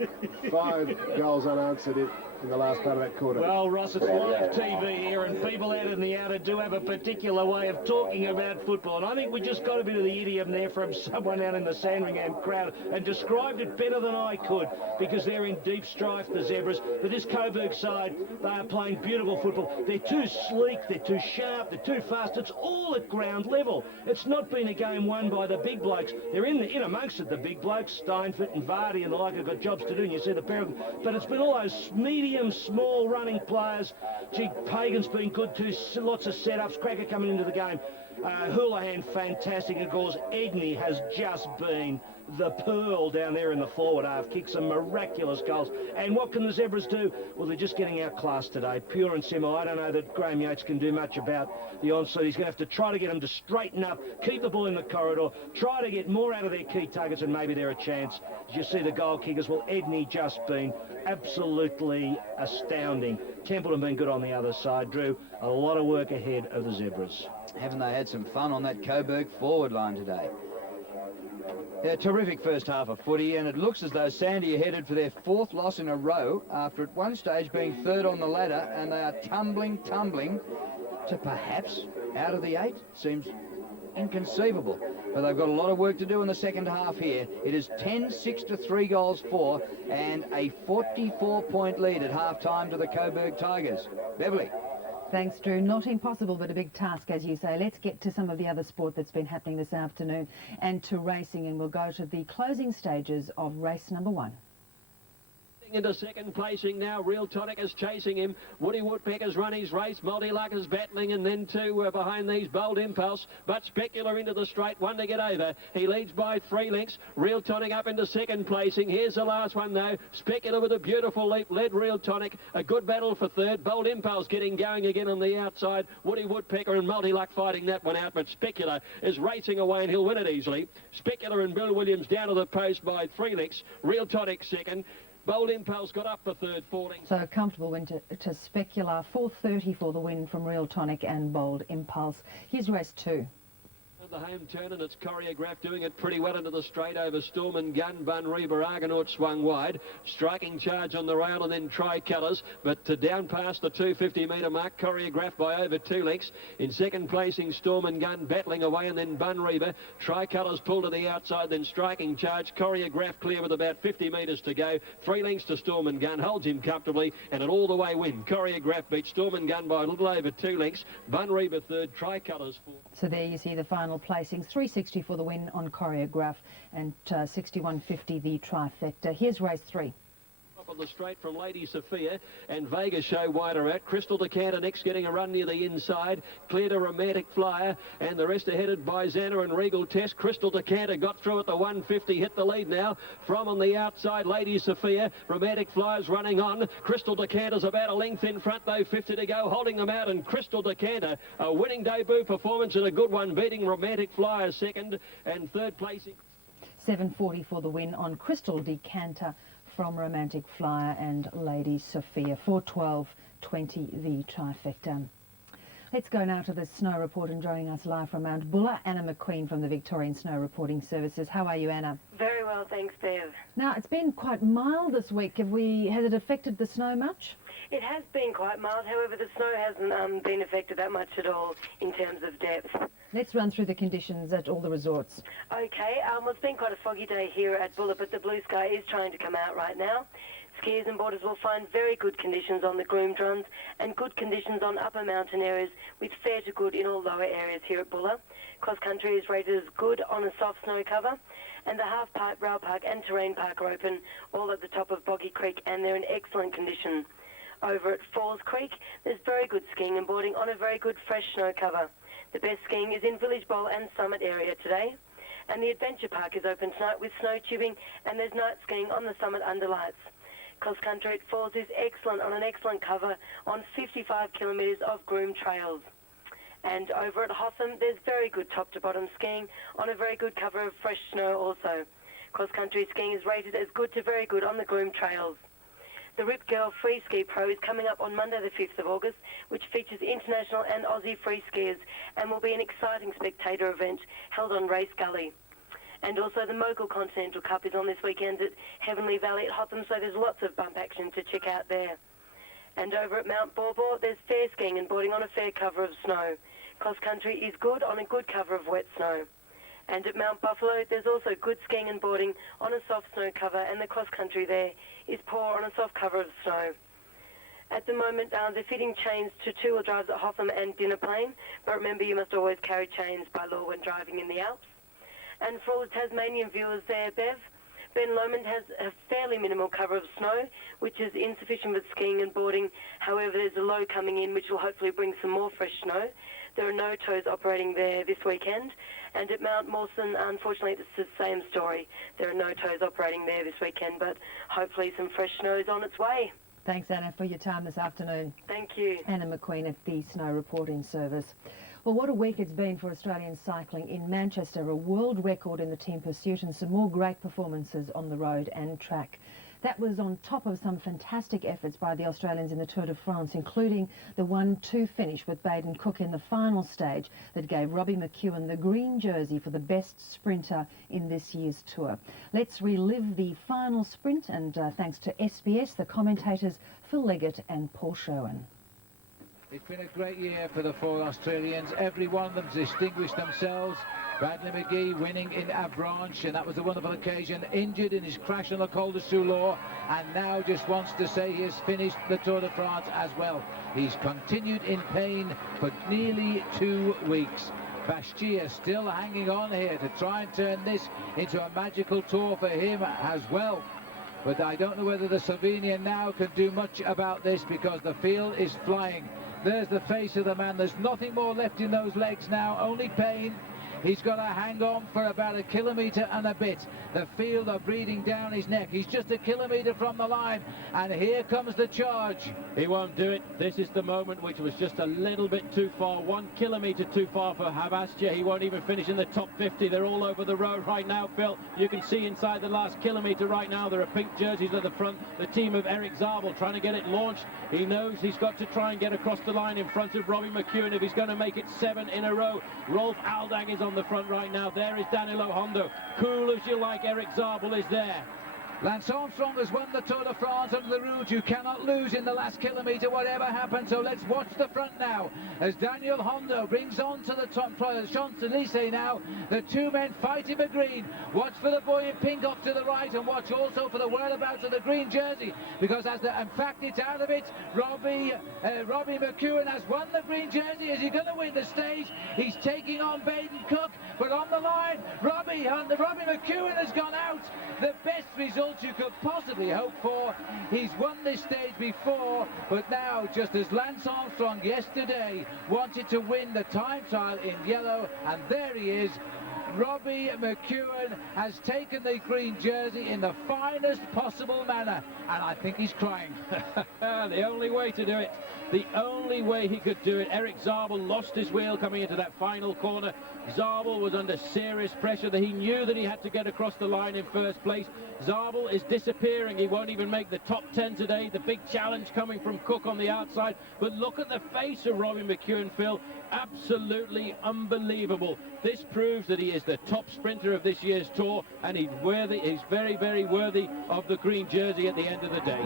5 goals unanswered in the last part of that quarter. Well, Ross, it's live TV here, and people out in the outer do have a particular way of talking about football. And I think we just got a bit of the idiom there from someone out in the Sandringham crowd and described it better than I could, because they're in deep strife, the Zebras. But this Coburg side, they are playing beautiful football. They're too sleek, they're too sharp, they're too fast. It's all at ground level. It's not been a game won by the big blokes. They're in amongst it, the big blokes. Steinfort and Vardy and the like have got jobs to do, and you see the pair of them. But it's been all those medium medium, small running players. Gee, Pagan's been good too. Lots of setups. Cracker coming into the game. Houlihan, fantastic. Of course, Edney has just been the pearl down there in the forward half. Kicked some miraculous goals. And what can the Zebras do? Well, they're just getting outclassed today. Pure and simple. I don't know that Graham Yates can do much about the onslaught. He's going to have to try to get them to straighten up, keep the ball in the corridor, try to get more out of their key targets, and maybe they're a chance. As you see the goal kickers, well, Edney just been absolutely astounding. Templeton been good on the other side. Drew, a lot of work ahead of the Zebras. Haven't they had some fun on that Coburg forward line today? Yeah, terrific first half of footy, and it looks as though Sandy are headed for their 4th loss in a row after at one stage being 3rd on the ladder, and they are tumbling to perhaps out of the 8. Seems inconceivable, but they've got a lot of work to do in the second half here. It is 10-6 to 3 goals for, and a 44-point lead at half-time to the Coburg Tigers. Beverly. Thanks, Drew. Not impossible, but a big task, as you say. Let's get to some of the other sport that's been happening this afternoon and to racing, and we'll go to the closing stages of race number 1. Into second placing now. Real Tonic is chasing him. Woody Woodpecker's run his race. Multi-Luck is battling, and then 2 behind these. Bold Impulse, but Specular into the straight. 1 to get over. He leads by 3 lengths. Real Tonic up into second placing. Here's the last one though. Specular with a beautiful leap. Led Real Tonic. A good battle for 3rd. Bold Impulse getting going again on the outside. Woody Woodpecker and Multi-Luck fighting that one out, but Specular is racing away and he'll win it easily. Specular and Bill Williams down to the post by 3 lengths. Real Tonic second. Bold Impulse got up for 3rd, falling. So a comfortable win to Specular. 4:30 for the win from Real Tonic and Bold Impulse. Here's race 2. The home turn, and it's Choreograph doing it pretty well into the straight over Storm and Gun. Bun Reba Argonaut swung wide. Striking charge on the rail and then Tricolours, but down past the 250-metre mark. Choreograph by over 2 lengths. In second placing, Storm and Gun battling away, and then Bun Reba. Tricolours pull to the outside, then Striking charge. Choreograph clear with about 50 metres to go. 3 lengths to Storm and Gun. Holds him comfortably, and an all-the-way win. Choreograph beats Storm and Gun by a little over 2 lengths. Bun Reba 3rd, Tricolours 4th. So there you see the final placings. 360 for the win on Choreograph and 61.50 the trifecta. Here's race 3. On the straight from Lady Sophia, and Vega show wider out. Crystal Decanter next getting a run near the inside. Cleared a Romantic Flyer, and the rest are headed by Xana and Regal Test. Crystal Decanter got through at the 150, hit the lead now. From on the outside, Lady Sophia. Romantic Flyer's running on. Crystal Decanter's about a length in front though, 50 to go, holding them out, and Crystal Decanter, a winning debut performance and a good one, beating Romantic Flyer 2nd and 3rd placing. 7:40 for the win on Crystal Decanter from Romantic Flyer and Lady Sophia. 4:12.20 the trifecta. Let's go now to the snow report, and joining us live from Mount Buller, Anna McQueen from the Victorian Snow Reporting Services. How are you, Anna? Very well, thanks, Bev. Now, it's been quite mild this week. Has it affected the snow much? It has been quite mild, however, the snow hasn't been affected that much at all in terms of depth. Let's run through the conditions at all the resorts. Okay, well, it's been quite a foggy day here at Buller, but the blue sky is trying to come out right now. Skiers and boarders will find very good conditions on the groomed runs and good conditions on upper mountain areas, with fair to good in all lower areas here at Buller. Cross country is rated as good on a soft snow cover, and the half pipe, rail park and terrain park are open, all at the top of Boggy Creek, and they're in excellent condition. Over at Falls Creek, there's very good skiing and boarding on a very good fresh snow cover. The best skiing is in Village Bowl and Summit area today. And the Adventure Park is open tonight with snow tubing, and there's night skiing on the Summit Underlights. Cross country at Falls is excellent on an excellent cover on 55 kilometres of groomed trails. And over at Hotham, there's very good top to bottom skiing on a very good cover of fresh snow also. Cross country skiing is rated as good to very good on the groomed trails. The Rip Girl Free Ski Pro is coming up on Monday the 5th of August, which features international and Aussie free skiers, and will be an exciting spectator event held on Race Gully. And also the Mogul Continental Cup is on this weekend at Heavenly Valley at Hotham, so there's lots of bump action to check out there. And over at Mount Borbor, there's fair skiing and boarding on a fair cover of snow. Cross country is good on a good cover of wet snow. And at Mount Buffalo, there's also good skiing and boarding on a soft snow cover, and the cross country there is poor on a soft cover of snow. At the moment, they're fitting chains to two-wheel drives at Hotham and Dinner Plain, but remember you must always carry chains by law when driving in the Alps. And for all the Tasmanian viewers there, Bev, Ben Lomond has a fairly minimal cover of snow, which is insufficient for skiing and boarding. However, there's a low coming in, which will hopefully bring some more fresh snow. There are no tows operating there this weekend. And at Mount Mawson, unfortunately, it's the same story. There are no tows operating there this weekend, but hopefully some fresh snow is on its way. Thanks, Anna, for your time this afternoon. Thank you. Anna McQueen at the Snow Reporting Service. Well, what a week it's been for Australian cycling in Manchester. A world record in the team pursuit and some more great performances on the road and track. That was on top of some fantastic efforts by the Australians in the Tour de France, including the 1-2 finish with Baden Cook in the final stage that gave Robbie McEwen the green jersey for the best sprinter in this year's Tour. Let's relive the final sprint, and thanks to SBS, the commentators Phil Leggett and Paul Sherwin. It's been a great year for the four Australians. Every one of them distinguished themselves. Bradley McGee winning in Avranches, and that was a wonderful occasion. Injured in his crash on the Col de Soulor, and now just wants to say he has finished the Tour de France as well. He's continued in pain for nearly 2 weeks. Bastia still hanging on here to try and turn this into a magical tour for him as well. But I don't know whether the Slovenian now can do much about this, because the field is flying. There's the face of the man. There's nothing more left in those legs now, only pain. He's got to hang on for about 1 kilometre and a bit. The field are breathing down his neck. He's just 1 kilometre from the line, and here comes the charge. He won't do it. This is the moment, which was just a little bit too far. 1 kilometre too far for Habastia. He won't even finish in the top 50. They're all over the road right now, Phil. You can see inside the last kilometre right now, there are pink jerseys at the front. The team of Eric Zabel trying to get it launched. He knows he's got to try and get across the line in front of Robbie McEwen if he's going to make it 7 in a row. Rolf Aldang is on the front right now. There is Danilo Hondo. Cool as you like, Eric Zabel is there. Lance Armstrong has won the Tour de France under the rules. You cannot lose in the last kilometre, whatever happens. So let's watch the front now as Daniel Hondo brings on to the top. Champs-Élysées now. The two men fighting for green. Watch for the boy in pink off to the right, and watch also for the whereabouts of the green jersey, because in fact it's out of it. Robbie McEwen has won the green jersey. Is he going to win the stage? He's taking on Baden Cook, but on the line, Robbie McEwen has gone out. The best result you could possibly hope for. He's won this stage before, but now, just as Lance Armstrong yesterday wanted to win the time trial in yellow, and there he is. Robbie McEwen has taken the green jersey in the finest possible manner, and I think he's crying. The only way to do it, the only way he could do it. Eric Zabel lost his wheel coming into that final corner. Zabel was under serious pressure. That he knew that he had to get across the line in first place. Zabel is disappearing. He won't even make the top 10 today. The big challenge coming from Cook on the outside. But look at the face of Robbie McEwen, Phil. Absolutely unbelievable. This proves that he is the top sprinter of this year's Tour, and he's worthy. He's very, very worthy of the green jersey at the end of the day.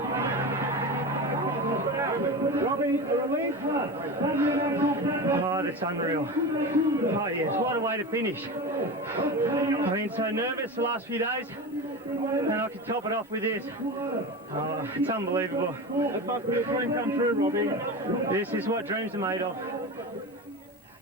Oh, that's unreal. Oh, yes, what a way to finish. I've been so nervous the last few days, and I could top it off with this. Oh, it's unbelievable. It must be a dream come true, Robbie. This is what dreams are made of.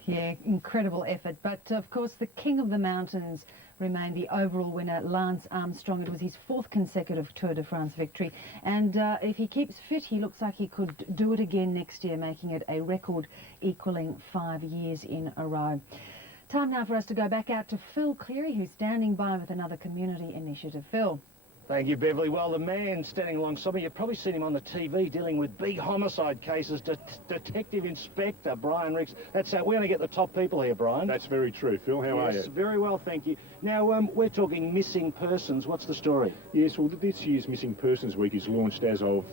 Yeah, incredible effort. But, of course, the king of the mountains remained the overall winner, Lance Armstrong. It was his 4th consecutive Tour de France victory. And if he keeps fit, he looks like he could do it again next year, making it a record equaling 5 years in a row. Time now for us to go back out to Phil Cleary, who's standing by with another community initiative. Phil. Thank you, Beverly. Well, the man standing alongside me, you've probably seen him on the TV dealing with big homicide cases, Detective Inspector Brian Ricks. That's we only get the top people here, Brian. That's very true, Phil. How are you? Very well, thank you. Now, we're talking missing persons. What's the story? Yes, well, this year's Missing Persons Week is launched as of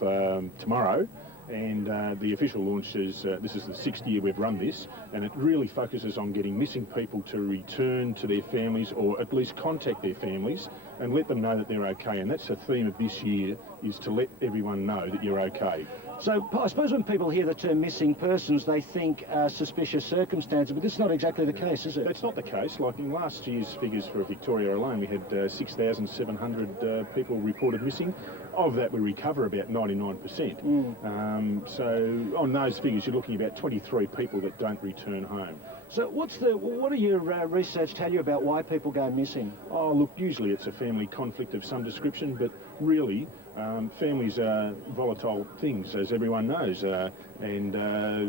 tomorrow. And the official launch is, this is the 6th year we've run this, and it really focuses on getting missing people to return to their families, or at least contact their families and let them know that they're okay. And that's the theme of this year, is to let everyone know that you're okay. So I suppose when people hear the term missing persons, they think suspicious circumstances, but this is not exactly the case, is it? That's not the case. Like in last year's figures for Victoria alone, we had 6,700 people reported missing. Of that, we recover about 99%. So on those figures, you're looking at about 23 people that don't return home. So what do your research tell you about why people go missing? Oh, look, usually it's a family conflict of some description, but really, families are volatile things, as everyone knows, and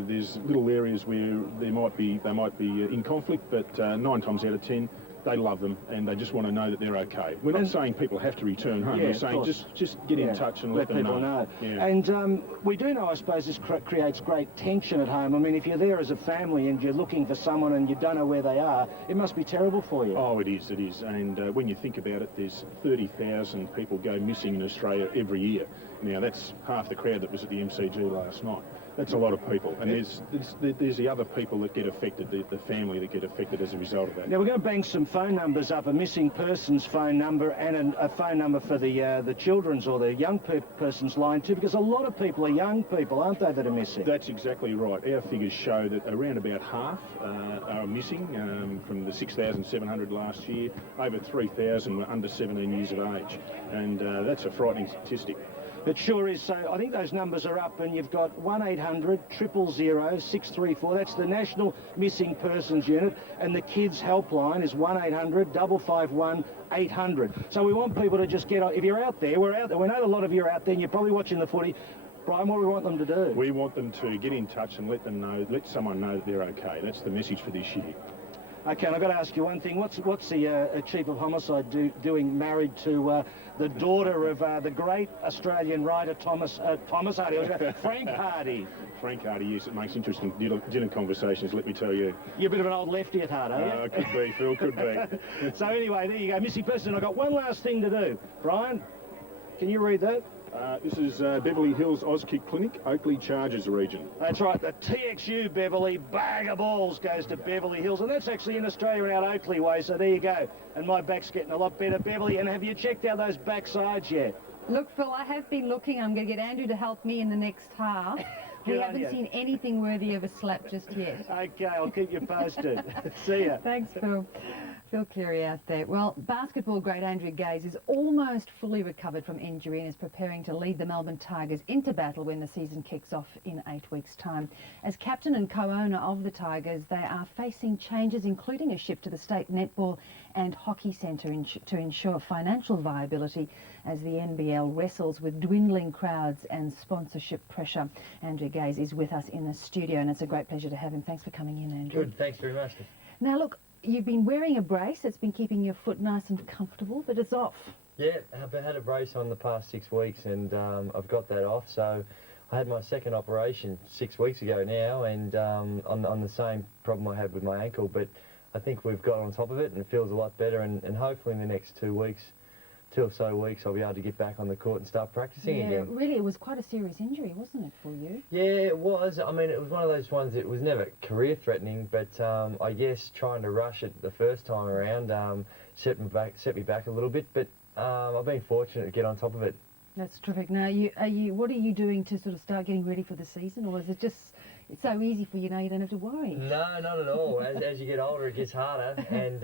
there's little areas where they might be in conflict, but 9 times out of 10, they love them and they just want to know that they're okay. We're not saying people have to return home. We're saying just get in touch and let them people know. Yeah. And we do know, I suppose, this creates great tension at home. I mean, if you're there as a family and you're looking for someone and you don't know where they are, it must be terrible for you. Oh, it is. And when you think about it, there's 30,000 people go missing in Australia every year. Now, that's half the crowd that was at the MCG last night. That's a lot of people. And there's the other people that get affected, the family that get affected as a result of that. Now, we're going to bang some phone numbers up, a missing person's phone number and a phone number for the children's or the young person's line too, because a lot of people are young people, aren't they, that are missing? That's exactly right. Our figures show that around about half are missing from the 6,700 last year. Over 3,000 were under 17 years of age. And that's a frightening statistic. It sure is. So I think those numbers are up, and you've got 1800 000 634. That's the National Missing Persons Unit, and the Kids Helpline is 1800 551 800. So we want people to just get on. If you're out there, we're out there. We know a lot of you are out there, and you're probably watching the footy. Brian, what do we want them to do? We want them to get in touch and let someone know that they're okay. That's the message for this year. Okay, and I've got to ask you one thing. What's the Chief of Homicide doing married to the daughter of the great Australian writer Frank Hardy? Frank Hardy, yes, it makes interesting dinner conversations, let me tell you. You're a bit of an old lefty at heart, are you? Could be, Phil, could be. So anyway, there you go, missing person. I've got one last thing to do. Brian, can you read that? This is Beverly Hills Auskick Clinic, Oakley Chargers region. That's right, the TXU Beverly bag of balls goes to Beverly Hills, and that's actually in Australia out Oakley way, so there you go. And my back's getting a lot better, Beverly. And have you checked out those backsides yet? Look, Phil, I have been looking. I'm going to get Andrew to help me in the next half. We haven't seen anything worthy of a slap just yet. Okay, I'll keep you posted. See ya. Thanks, Phil. Phil Cleary out there. Well, basketball great Andrew Gaze is almost fully recovered from injury and is preparing to lead the Melbourne Tigers into battle when the season kicks off in 8 weeks' time. As captain and co-owner of the Tigers, they are facing changes, including a shift to the State Netball and Hockey Centre to ensure financial viability as the NBL wrestles with dwindling crowds and sponsorship pressure. Andrew Gaze is with us in the studio, and it's a great pleasure to have him. Thanks for coming in, Andrew. Good, thanks very much. Now, look, you've been wearing a brace that's been keeping your foot nice and comfortable, but it's off. Yeah, I've had a brace on the past 6 weeks, and I've got that off. So I had my second operation 6 weeks ago now, and on the same problem I had with my ankle, but I think we've got on top of it, and it feels a lot better, and hopefully in the next 2 weeks, 2 or so weeks, I'll be able to get back on the court and start practicing again. Yeah, really, it was quite a serious injury, wasn't it, for you? Yeah, it was. I mean, it was one of those ones that was never career-threatening, but I guess trying to rush it the first time around set me back a little bit, but I've been fortunate to get on top of it. That's terrific. Now, what are you doing to sort of start getting ready for the season, or is it just it's so easy for you now you don't have to worry? No, not at all. As you get older, it gets harder, and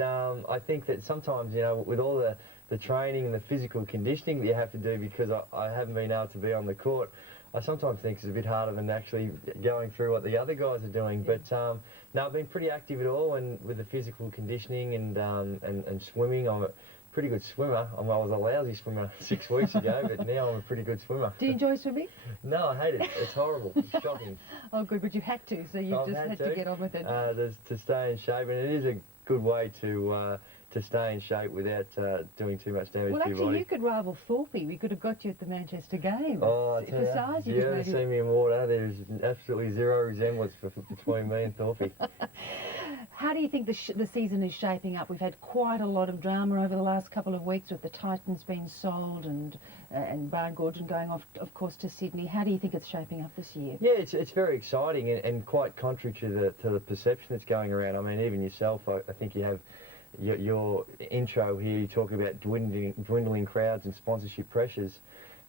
I think that sometimes, you know, with all the training and the physical conditioning that you have to do, because I haven't been able to be on the court, I sometimes think it's a bit harder than actually going through what the other guys are doing. But no, I've been pretty active at all, and with the physical conditioning and swimming, I'm a pretty good swimmer. I was a lousy swimmer 6 weeks ago, but now I'm a pretty good swimmer. Do you enjoy swimming? No, I hate it. It's horrible. It's shocking. Oh, good, but you had to, so you just had to get on with it. To stay in shape, and it is a good way to stay in shape without doing too much damage to your body. Well, actually, you could rival Thorpey. We could have got you at the Manchester Games. Oh, I tell you, size, you ever see me in water, there's absolutely zero resemblance between me and Thorpey. How do you think the season is shaping up? We've had quite a lot of drama over the last couple of weeks with the Titans being sold and Brian Gordon going off, of course, to Sydney. How do you think it's shaping up this year? Yeah, it's very exciting and quite contrary to the perception that's going around. I mean, even yourself, I think you have your intro here, you talk about dwindling crowds and sponsorship pressures.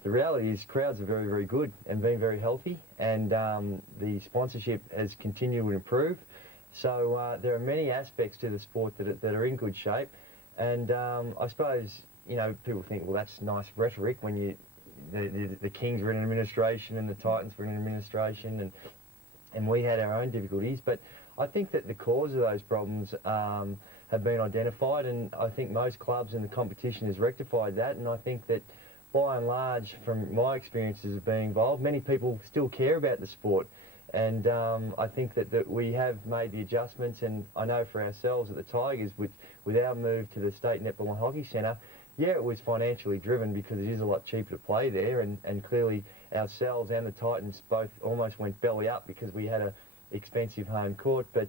The reality is crowds are very, very good and been very healthy, and the sponsorship has continued to improve. So there are many aspects to the sport that are in good shape, and I suppose, you know, people think, well, that's nice rhetoric when the Kings were in administration and the Titans were in administration, and we had our own difficulties, but I think that the cause of those problems have been identified, and I think most clubs in the competition has rectified that, and I think that by and large, from my experiences of being involved, many people still care about the sport. And I think that we have made the adjustments, and I know for ourselves at the Tigers, with our move to the State Netball and Hockey Centre, yeah, it was financially driven because it is a lot cheaper to play there, and clearly ourselves and the Titans both almost went belly up because we had a expensive home court, but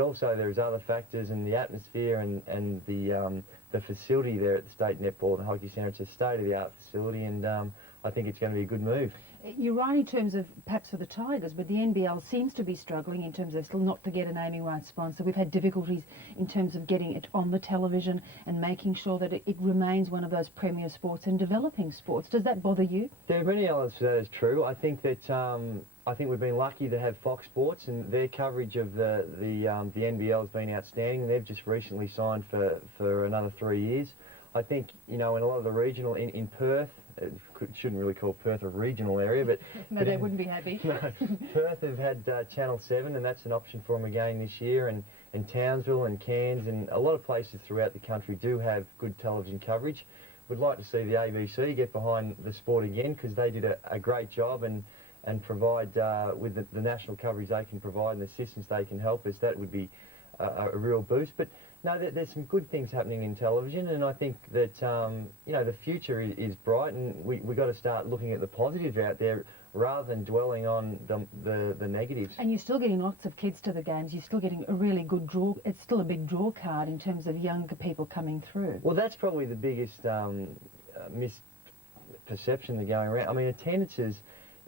also there's other factors in the atmosphere and the facility there at the State Netball and Hockey Centre. It's a state-of-the-art facility, and I think it's going to be a good move. You're right in terms of perhaps for the Tigers, but the NBL seems to be struggling in terms of still not to get a naming rights sponsor. We've had difficulties in terms of getting it on the television and making sure that it remains one of those premier sports and developing sports. Does that bother you? There are many elements that is true. I think that I think we've been lucky to have Fox Sports, and their coverage of the NBL has been outstanding. They've just recently signed for another 3 years. I think, you know, in a lot of the regional, in Perth, shouldn't really call Perth a regional area, but... No, they wouldn't be happy. No, Perth have had Channel 7, and that's an option for them again this year, and Townsville and Cairns and a lot of places throughout the country do have good television coverage. We'd like to see the ABC get behind the sport again, because they did a great job and provide, with the national coverage they can provide and the assistance they can help us, that would be a real boost. But no, there's some good things happening in television, and I think that you know, the future is bright, and we got to start looking at the positives out there rather than dwelling on the negatives. And you're still getting lots of kids to the games. You're still getting a really good draw. It's still a big draw card in terms of younger people coming through. Well, that's probably the biggest misperception that's going around. I mean, attendances,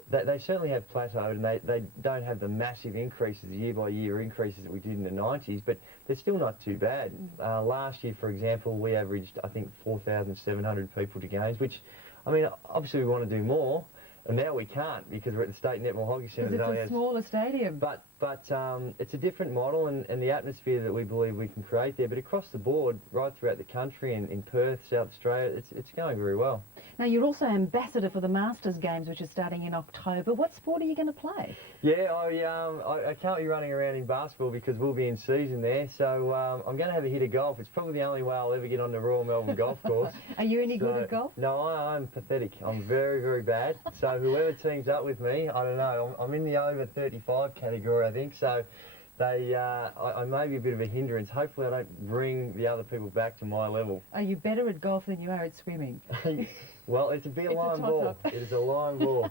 they certainly have plateaued, and they don't have the massive increases, year-by-year increases that we did in the 90s, but they're still not too bad. Last year, for example, we averaged, I think, 4,700 people to games, which, I mean, obviously we want to do more, and now we can't because we're at the State Netball Hockey Centre. Because it's a smaller stadium. But it's a different model, and the atmosphere that we believe we can create there. But across the board, right throughout the country, and in Perth, South Australia, it's going very well. Now, you're also ambassador for the Masters Games, which is starting in October. What sport are you going to play? Yeah, I can't be running around in basketball because we'll be in season there. So I'm going to have a hit of golf. It's probably the only way I'll ever get on the Royal Melbourne Golf Course. Are you any good at golf? No, I'm pathetic. I'm very, very bad. So whoever teams up with me, I don't know. I'm in the over 35 category, I think. So I may be a bit of a hindrance. Hopefully I don't bring the other people back to my level. Are you better at golf than you are at swimming? Well, it's a bit line ball. It is a line ball.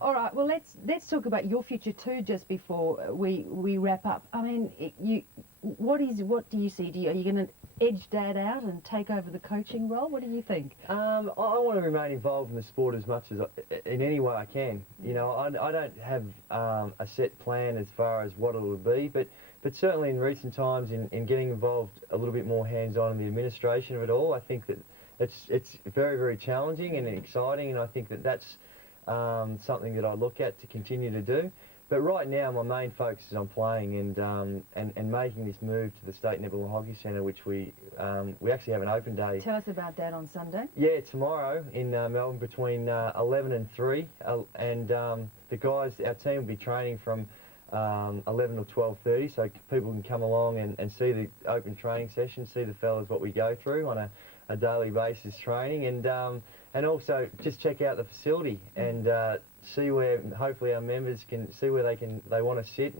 All right, well, let's talk about your future too just before we wrap up. I mean, what do you see? Are you going to edge Dad out and take over the coaching role? What do you think? I want to remain involved in the sport as much as in any way I can. You know, I don't have a set plan as far as what it will be, but certainly in recent times in getting involved a little bit more hands-on in the administration of it all, I think that it's very, very challenging and exciting, and I think that that's something that I look at to continue to do. But right now, my main focus is on playing and making this move to the State Netball and Hockey Centre, which we actually have an open day. Tell us about that on Sunday. Yeah, tomorrow in Melbourne between 11 and 3, and the guys, our team will be training from 11 or 12:30, so people can come along and see the open training session, see the fellas what we go through on a daily basis training, and also just check out the facility and see where hopefully our members can see where they want to sit,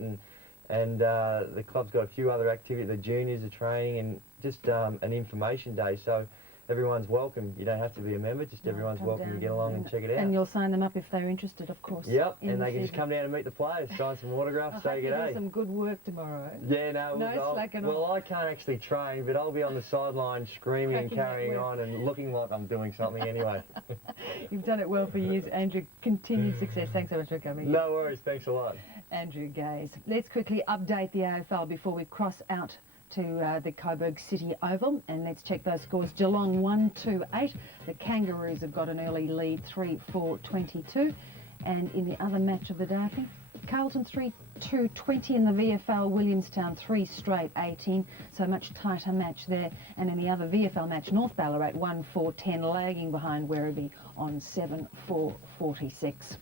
and the club's got a few other activities. The juniors are training, and just an information day. So everyone's welcome. You don't have to be a member, just everyone's welcome to get along and check it out. And you'll sign them up if they're interested, of course. Yep, and they can just come down and meet the players, sign some autographs, say good day. Do some good work tomorrow. Yeah, no, well, I can't actually train, but I'll be on the sideline screaming and carrying on and looking like I'm doing something anyway. You've done it well for years, Andrew. Continued success. Thanks so much for coming. No worries, thanks a lot. Andrew Gaze. Let's quickly update the AFL before we cross out to the Coburg City Oval, and let's check those scores. Geelong 1-2-8. The Kangaroos have got an early lead, 3-4-22. And in the other match of the day, I think Carlton 3-2-20 in the VFL, Williamstown 3 straight 18. So much tighter match there. And in the other VFL match, North Ballarat 1-4-10, lagging behind Werribee on 7-4-46.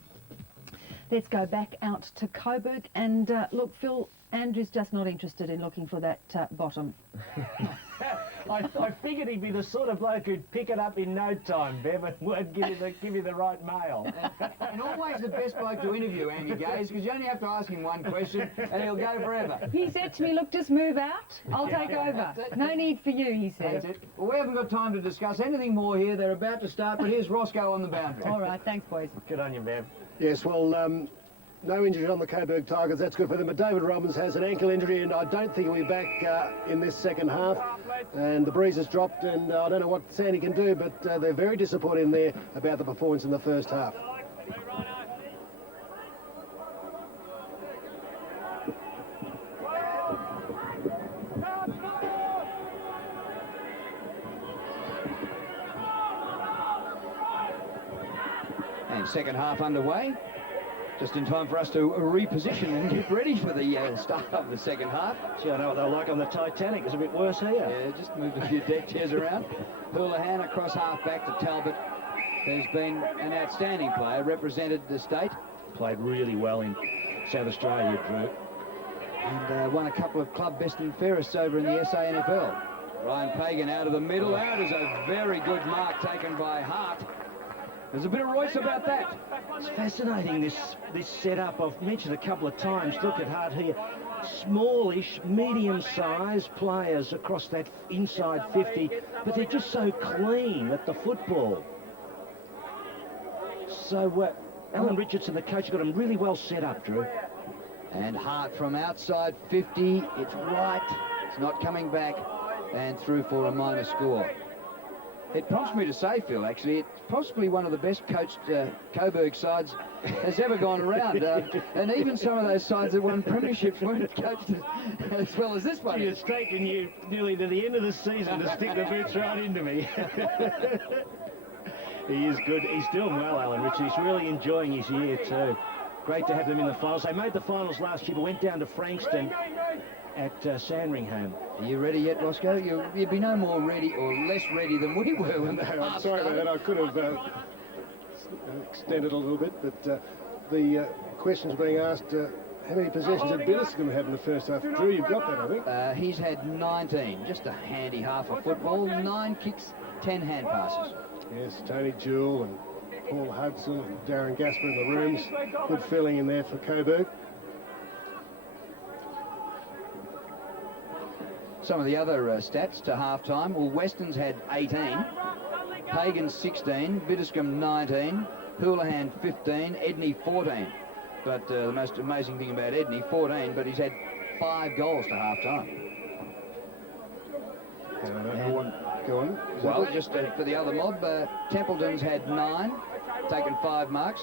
Let's go back out to Coburg and look, Phil, Andrew's just not interested in looking for that bottom. I figured he'd be the sort of bloke who'd pick it up in no time, Bev, and would give you the right mail. And always the best bloke to interview, Andy Gaze, because you only have to ask him one question and he'll go forever. He said to me, look, just move out. I'll take over. No need for you, he said. That's it. Well, we haven't got time to discuss anything more here. They're about to start, but here's Roscoe on the boundary. All right, thanks, boys. Good on you, Bev. Yes, well, no injury on the Coburg Tigers, that's good for them. But David Robbins has an ankle injury, and I don't think he'll be back in this second half. And the breeze has dropped, and I don't know what Sandy can do, but they're very disappointed in there about the performance in the first half. And second half underway. Just in time for us to reposition and get ready for the start of the second half. Gee, I know what they're like on the Titanic. It's a bit worse here. Yeah, just moved a few deck chairs around. Houlihan across half back to Talbot, who's been an outstanding player, represented the state. Played really well in South Australia, Drew. And won a couple of club best and fairest over in the SANFL. Ryan Pagan out of the middle. That is a very good mark taken by Hart. There's a bit of Royce about that. It's fascinating, this setup. I've mentioned a couple of times. Look at Hart here. Smallish, medium-sized players across that inside 50, but they're just so clean at the football. So Alan Richardson, the coach, got them really well set up, Drew. And Hart from outside 50. It's right. It's not coming back. And through for a minor score. It prompts me to say, Phil, actually, it's possibly one of the best coached Coburg sides has ever gone around. And even some of those sides that won premierships weren't coached as well as this one. It's taken you nearly to the end of the season to stick the boots right into me. He is good. He's doing well, Alan Richard. He's really enjoying his year too. Great to have them in the finals. They made the finals last year, but went down to Frankston at Sandringham. Are you ready yet, Roscoe? You'd be no more ready or less ready than we were when the half I'm sorry about that. I could have extended a little bit, but the questions being asked, how many possessions did Biddiscombe have in the first half? Drew, you've got that, I think. He's had 19, just a handy half of football, 9 kicks, 10 hand passes. Yes, Tony Jewell and Paul Hudson and Darren Gasper in the rooms. Good filling in there for Coburg. Some of the other stats to half-time. Well, Weston's had 18, Pagan 16, Biddiscombe 19, Houlihan 15, Edney 14. But the most amazing thing about Edney, 14, but he's had 5 goals to half-time. Go on. Well, just for the other mob, Templeton's had 9, taken 5 marks,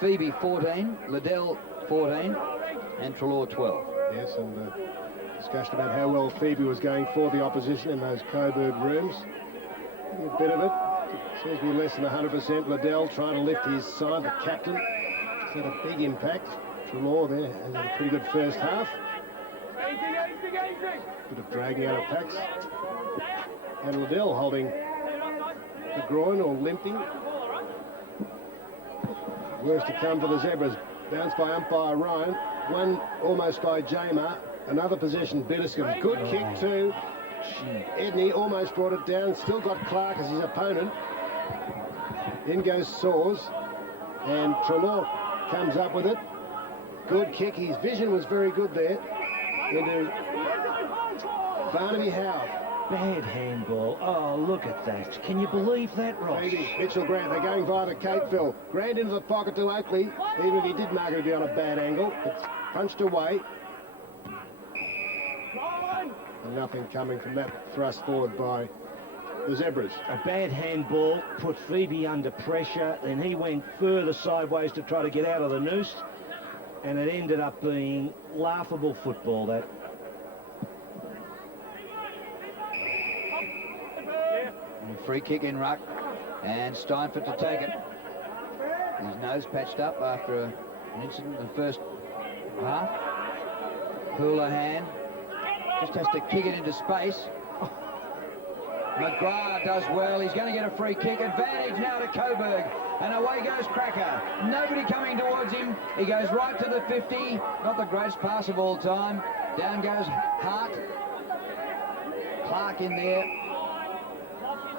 Phoebe 14, Liddell 14, and Trelaw 12. Yes, and discussion about how well Phoebe was going for the opposition in those Coburg rooms. A bit of it. Seems to be less than 100%. Liddell trying to lift his side, the captain. It's had a big impact. Trelaw there has had a pretty good first half. Bit of dragging out of packs. And Liddell holding the groin or limping. Worst to come to the Zebras. Bounced by umpire Ryan. One almost by Jamar. Another possession, Biddiscombe. Good kick too. Edney almost brought it down. Still got Clark as his opponent. In goes Saws. And Trelaw comes up with it. Good kick. His vision was very good there. Into Barnaby Howe. Bad handball. Oh, look at that. Can you believe that, Ross? Maybe Mitchell Grant. They're going via to Cateville. Grant into the pocket to Oakley. Even if he did mark it to be on a bad angle. It's punched away. And nothing coming from that thrust forward by the Zebras. A bad handball put Phoebe under pressure, and he went further sideways to try to get out of the noose, and it ended up being laughable football, that. Free kick in ruck, and Steinfort to take it. His nose patched up after an incident in the first half. Houlihan just has to kick it into space. McGrath does well. He's going to get a free kick. Advantage now to Coburg. And away goes Cracker. Nobody coming towards him. He goes right to the 50. Not the greatest pass of all time. Down goes Hart. Clark in there.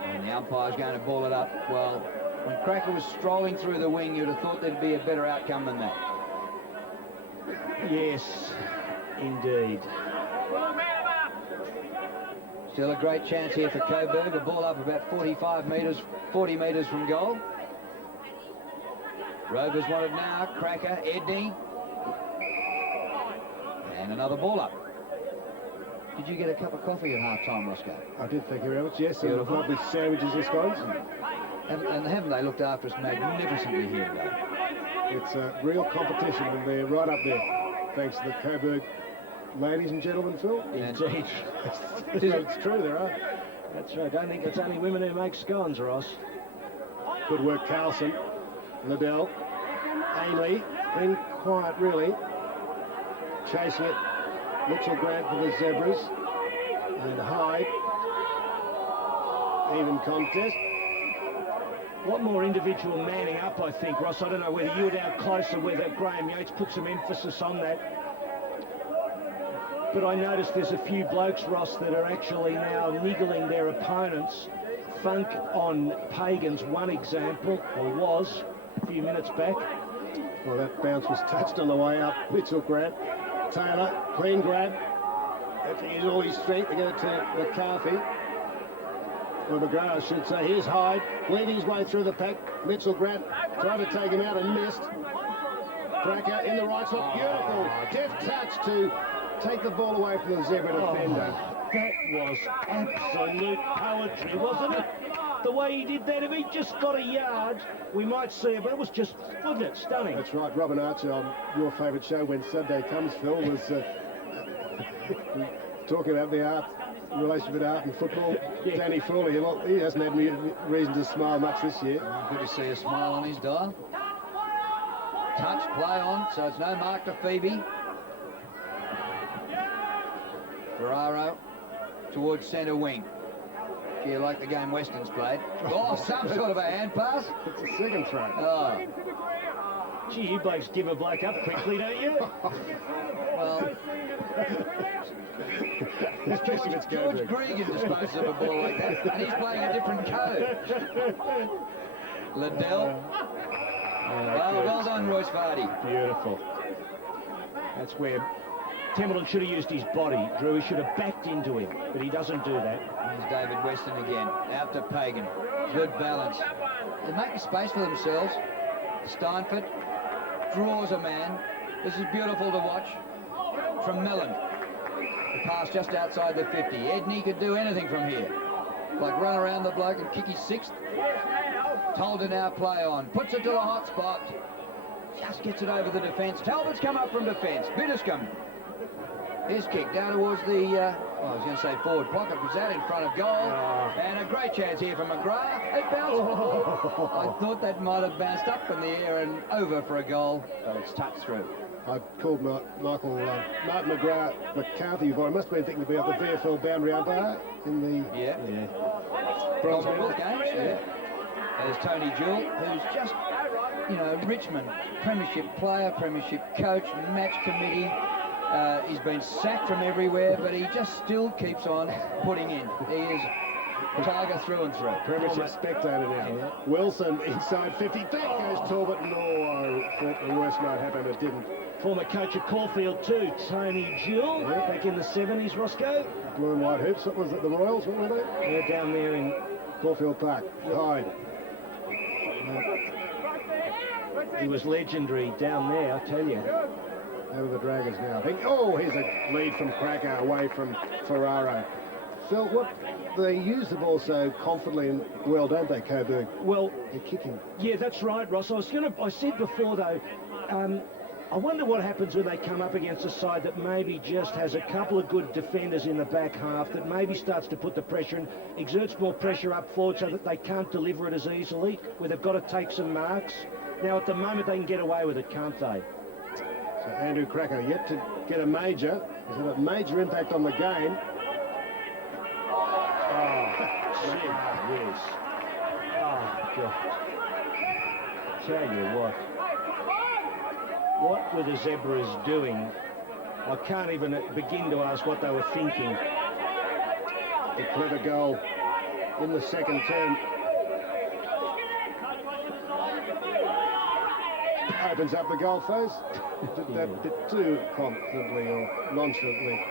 And the umpire's going to ball it up. Well, when Cracker was strolling through the wing, you'd have thought there'd be a better outcome than that. Yes, indeed. Still a great chance here for Coburg. A ball up about 45 metres, 40 metres from goal. Rovers want it now. Cracker, Edney. And another ball up. Did you get a cup of coffee at half-time, Roscoe? I did, thank you very much. Yes, and Beautiful. lovely sandwiches and scones. And haven't they looked after us magnificently here today? It's a real competition, and they're right up there, thanks to the Coburg ladies and gentlemen, Phil. Indeed. It's true, there are. That's right. I don't think it's only women who make scones, Ross. Good work, Carlson, Liddell, Ainley, been quiet really. Chasing it, Mitchell Grant for the Zebras, and Hyde. Even contest. A lot more individual manning up, I think, Ross. I don't know whether you were down closer, whether Graham Yates put some emphasis on that. But I noticed there's a few blokes, Ross, that are actually now niggling their opponents. Funk on Pagan's one example, or was, a few minutes back. Well, that bounce was touched on the way up. Mitchell Grant, Taylor, clean grab. Have to use all his strength to get it to McCarthy. Or McGrath, I should say. Here's Hyde, weaving his way through the pack. Mitchell Grant trying to take him out and missed. Cracker in the right slot. Beautiful, deft touch to take the ball away from the Zebra defender. That was absolute poetry, wasn't it? The way he did that, if he just got a yard, we might see it, but it was just, wasn't it, stunning? That's right. Robin Archer on your favourite show When Saturday Comes, Phil, was talking about the art, relationship with art and football. Yeah. Danny Frawley, well, he hasn't had any reason to smile much this year. Good to see a smile on his dial. Touch, play on, so it's no mark to Phoebe. Ferraro towards centre wing. Do you like the game Weston's played? Oh, some sort of a hand pass. It's a second throw. Oh. Gee, you blokes give a bloke up quickly, don't you? Well, George Gregan disposes of a ball like that, and he's playing a different code. Liddell. Well done, Royce Vardy. Beautiful. That's where Templeton should have used his body, Drew. He should have backed into him, but he doesn't do that. Here's David Weston again, out to Pagan. Good balance. They're making space for themselves. Steinfort draws a man. This is beautiful to watch. From Mellon. The pass just outside the 50. Edney could do anything from here. Like run around the bloke and kick his sixth. Told to now play on. Puts it to the hot spot. Just gets it over the defence. Talbot's come up from defence. Biddiscombe. His kick down towards the, I was going to say forward pocket, was that in front of goal. And a great chance here for McGrath. It bounced. I thought that might have bounced up in the air and over for a goal, but it's touched through. I called Martin McGrath McCarthy before. I must have been thinking about the VFL boundary umpire in the Commonwealth games. Yeah. There's Tony Jewell, who's just, you know, Richmond premiership player, premiership coach, match committee. He's been sacked from everywhere, but he just still keeps on putting in. He is Tiger through and through. Premiership spectator now. Yeah. Wilson inside 50. Back goes Talbot. No, I thought the worst might happen. It didn't. Former coach of Caulfield too, Tony Jewell, back in the 70s, Roscoe. Blue and white hoops. What was it, the Royals? What were they? They're down there in Caulfield Park. Hyde. He was legendary down there, I tell you. Over the Dragons now. Oh, here's a lead from Cracker away from Ferraro. Phil, what they use the ball so confidently and well, don't they, Coburg? Well, they're kicking. Yeah, that's right, Ross. I said before though, I wonder what happens when they come up against a side that maybe just has a couple of good defenders in the back half, that maybe starts to put the pressure and exerts more pressure up forward so that they can't deliver it as easily, where they've got to take some marks. Now, at the moment, they can get away with it, can't they? So Andrew Cracker yet to get a major. He's had a major impact on the game. Oh, Yes. Oh, God. Tell you what were the Zebras doing? I can't even begin to ask what they were thinking. A clever goal in the second term. Opens up the goal face. Did that a bit too confidently or nonchalantly.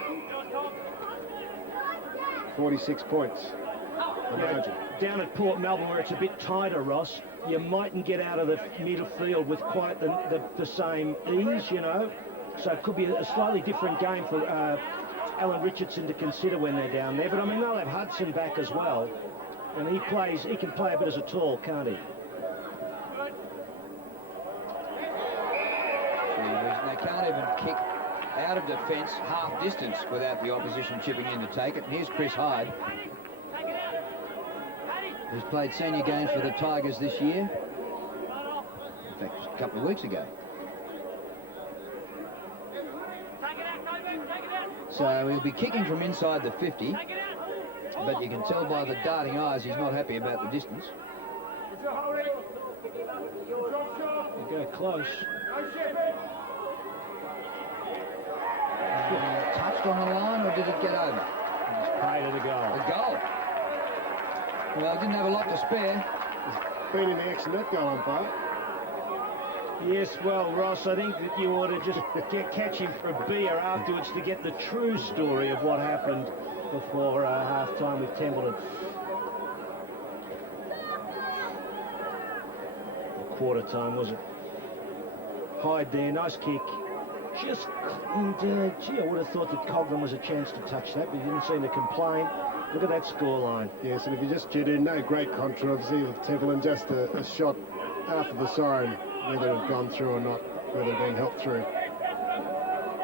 46 points. The margin. Down at Port Melbourne, where it's a bit tighter, Ross, you mightn't get out of the midfield with quite the same ease, you know. So it could be a slightly different game for Alan Richardson to consider when they're down there. But I mean, they'll have Hudson back as well, and he can play a bit as a tall, can't he? They can't even kick out of defence half distance without the opposition chipping in to take it. And here's Chris Hyde, who's played senior games for the Tigers this year. In fact, just a couple of weeks ago. So he'll be kicking from inside the 50, but you can tell by the darting eyes he's not happy about the distance. You go close. Touched on the line, or did it get over? It's paid to the goal. The goal. Well, didn't have a lot to spare. Been in the excellent goal umpire. Yes, well, Ross, I think that you ought to just catch him for a beer afterwards to get the true story of what happened before half-time with Templeton. Or quarter time, was it? Hyde there, nice kick. Just, and gee, I would have thought that Coglan was a chance to touch that, but he didn't seem to complain. Look at that scoreline. Yes, and if you just tune in, no great controversy with Templeton, just a shot after the siren, whether it had gone through or not, whether it had been helped through.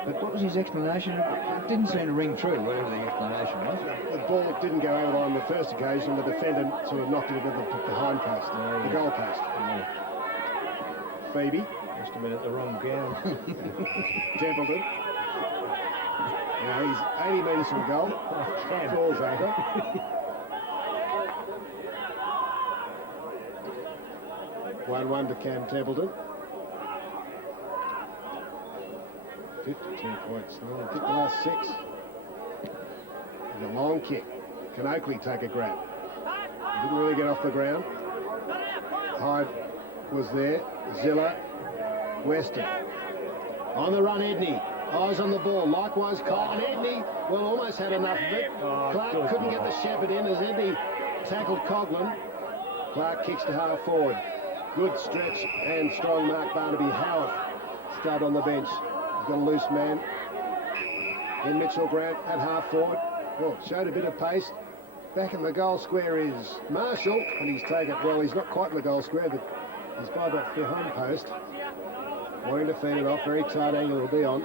But what was his explanation? It didn't seem to ring true, whatever the explanation was. The ball didn't go over on the first occasion. The defendant sort of knocked it into the behind post, the goal post. Yeah. Phoebe. Must have been at the wrong ground. Templeton. Now he's 80 metres from goal. Falls over. One to Cam Templeton. 52 points. Oh, I think the last 6. And a long kick. Can Oakley take a grab? Didn't really get off the ground. Hyde was there. Zilla. Weston. On the run, Edney. Eyes on the ball. Likewise, Cole and Edney. Well, almost had enough of it. Clark couldn't get the shepherd in as Edney tackled Coglan. Clark kicks to half forward. Good stretch and strong mark. Barnaby Howarth started on the bench. He's got a loose man. Then Mitchell Grant at half forward. Well, showed a bit of pace. Back in the goal square is Marshall, and he's taken, well, he's not quite in the goal square, but he's by that behind post. Wanting to feed it off, very tight angle it'll be on.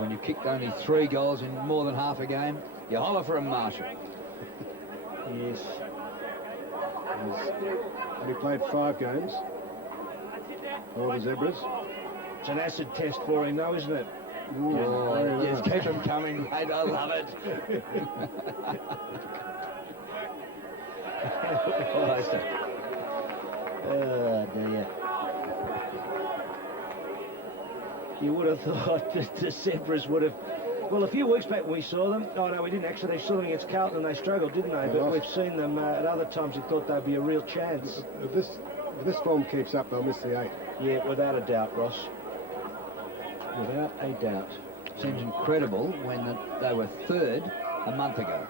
When you've kicked only 3 goals in more than half a game, you holler for a Marshall. Yes. He's only played 5 games for the Zebras. It's an acid test for him, though, isn't it? Oh, yes, keep them coming, mate. I love it. Oh, dear. You would have thought that the Zebras would have... Well, a few weeks back when we saw them... Oh, no, we didn't actually. They saw them against Carlton and they struggled, didn't they? But we've seen them at other times. We thought they'd be a real chance. If this form keeps up, they'll miss the 8. Yeah, without a doubt, Ross. Without a doubt. Seems incredible when they were 3rd a month ago.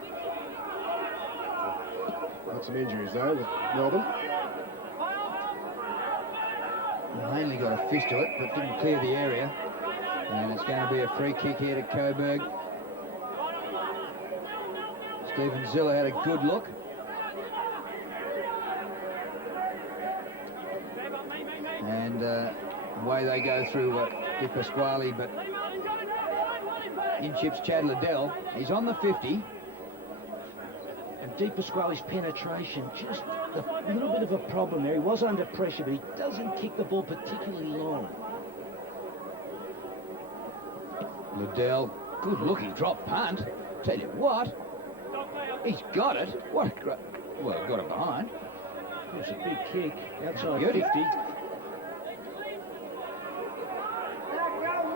Got some injuries, though, with Melbourne. Mainly got a fist to it, but didn't clear the area. And it's going to be a free kick here to Coburg. Stephen Zilla had a good look. And away they go through Di Pasquale, but in chips Chad Liddell. He's on the 50. And Di Pasquale's penetration, just a little bit of a problem there. He was under pressure, but he doesn't kick the ball particularly long. Liddell, good looking drop punt. Tell you what, he's got it. What a Well, got it behind. It was a big kick, outside Beauty. 50.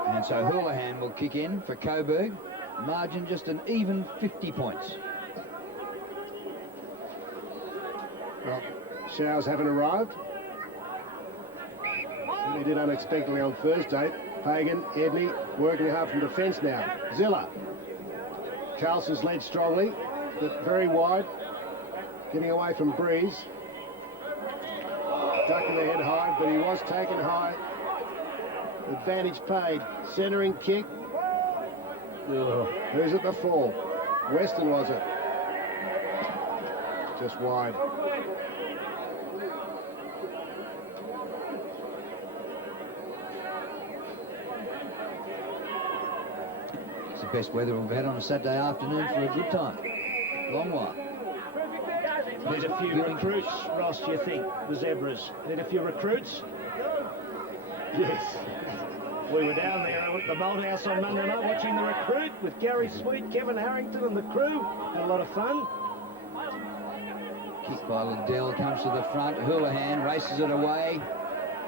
And so Houlihan will kick in for Coburg. Margin just an even 50 points. Well, showers haven't arrived. They did unexpectedly on Thursday. Pagan, Edney, working hard from defence now. Zilla. Carlson's led strongly, but very wide. Getting away from Breeze. Ducking the head high, but he was taken high. Advantage paid. Centering kick. Who's at the fall? Weston, was it? Just wide. It's the best weather we've had on a Saturday afternoon for a good time. Long while. There's a few recruits, Ross, do you think, the Zebras? Need a few recruits? Yes. We were down there at the Malthouse on Monday night watching the recruit with Gary Sweet, Kevin Harrington and the crew. Had a lot of fun. Kick by Liddell comes to the front. Houlihan races it away